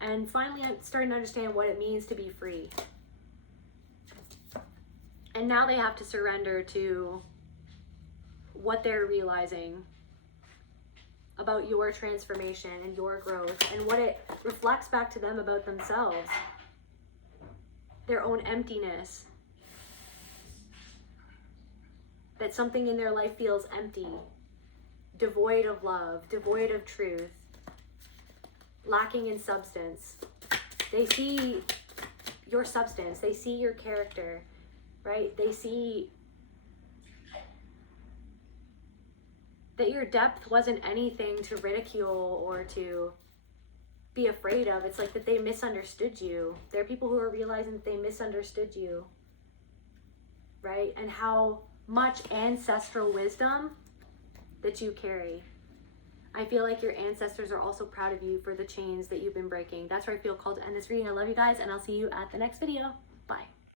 and finally I'm starting to understand what it means to be free. And now they have to surrender to what they're realizing about your transformation and your growth, and what it reflects back to them about themselves, their own emptiness, that something in their life feels empty, devoid of love, devoid of truth, lacking in substance. They see your substance, they see your character, right? They see that your depth wasn't anything to ridicule or to be afraid of. It's like that they misunderstood you. There are people who are realizing that they misunderstood you, right? And how much ancestral wisdom that you carry. I feel like your ancestors are also proud of you for the chains that you've been breaking. That's where I feel called to end this reading. I love you guys, and I'll see you at the next video. Bye.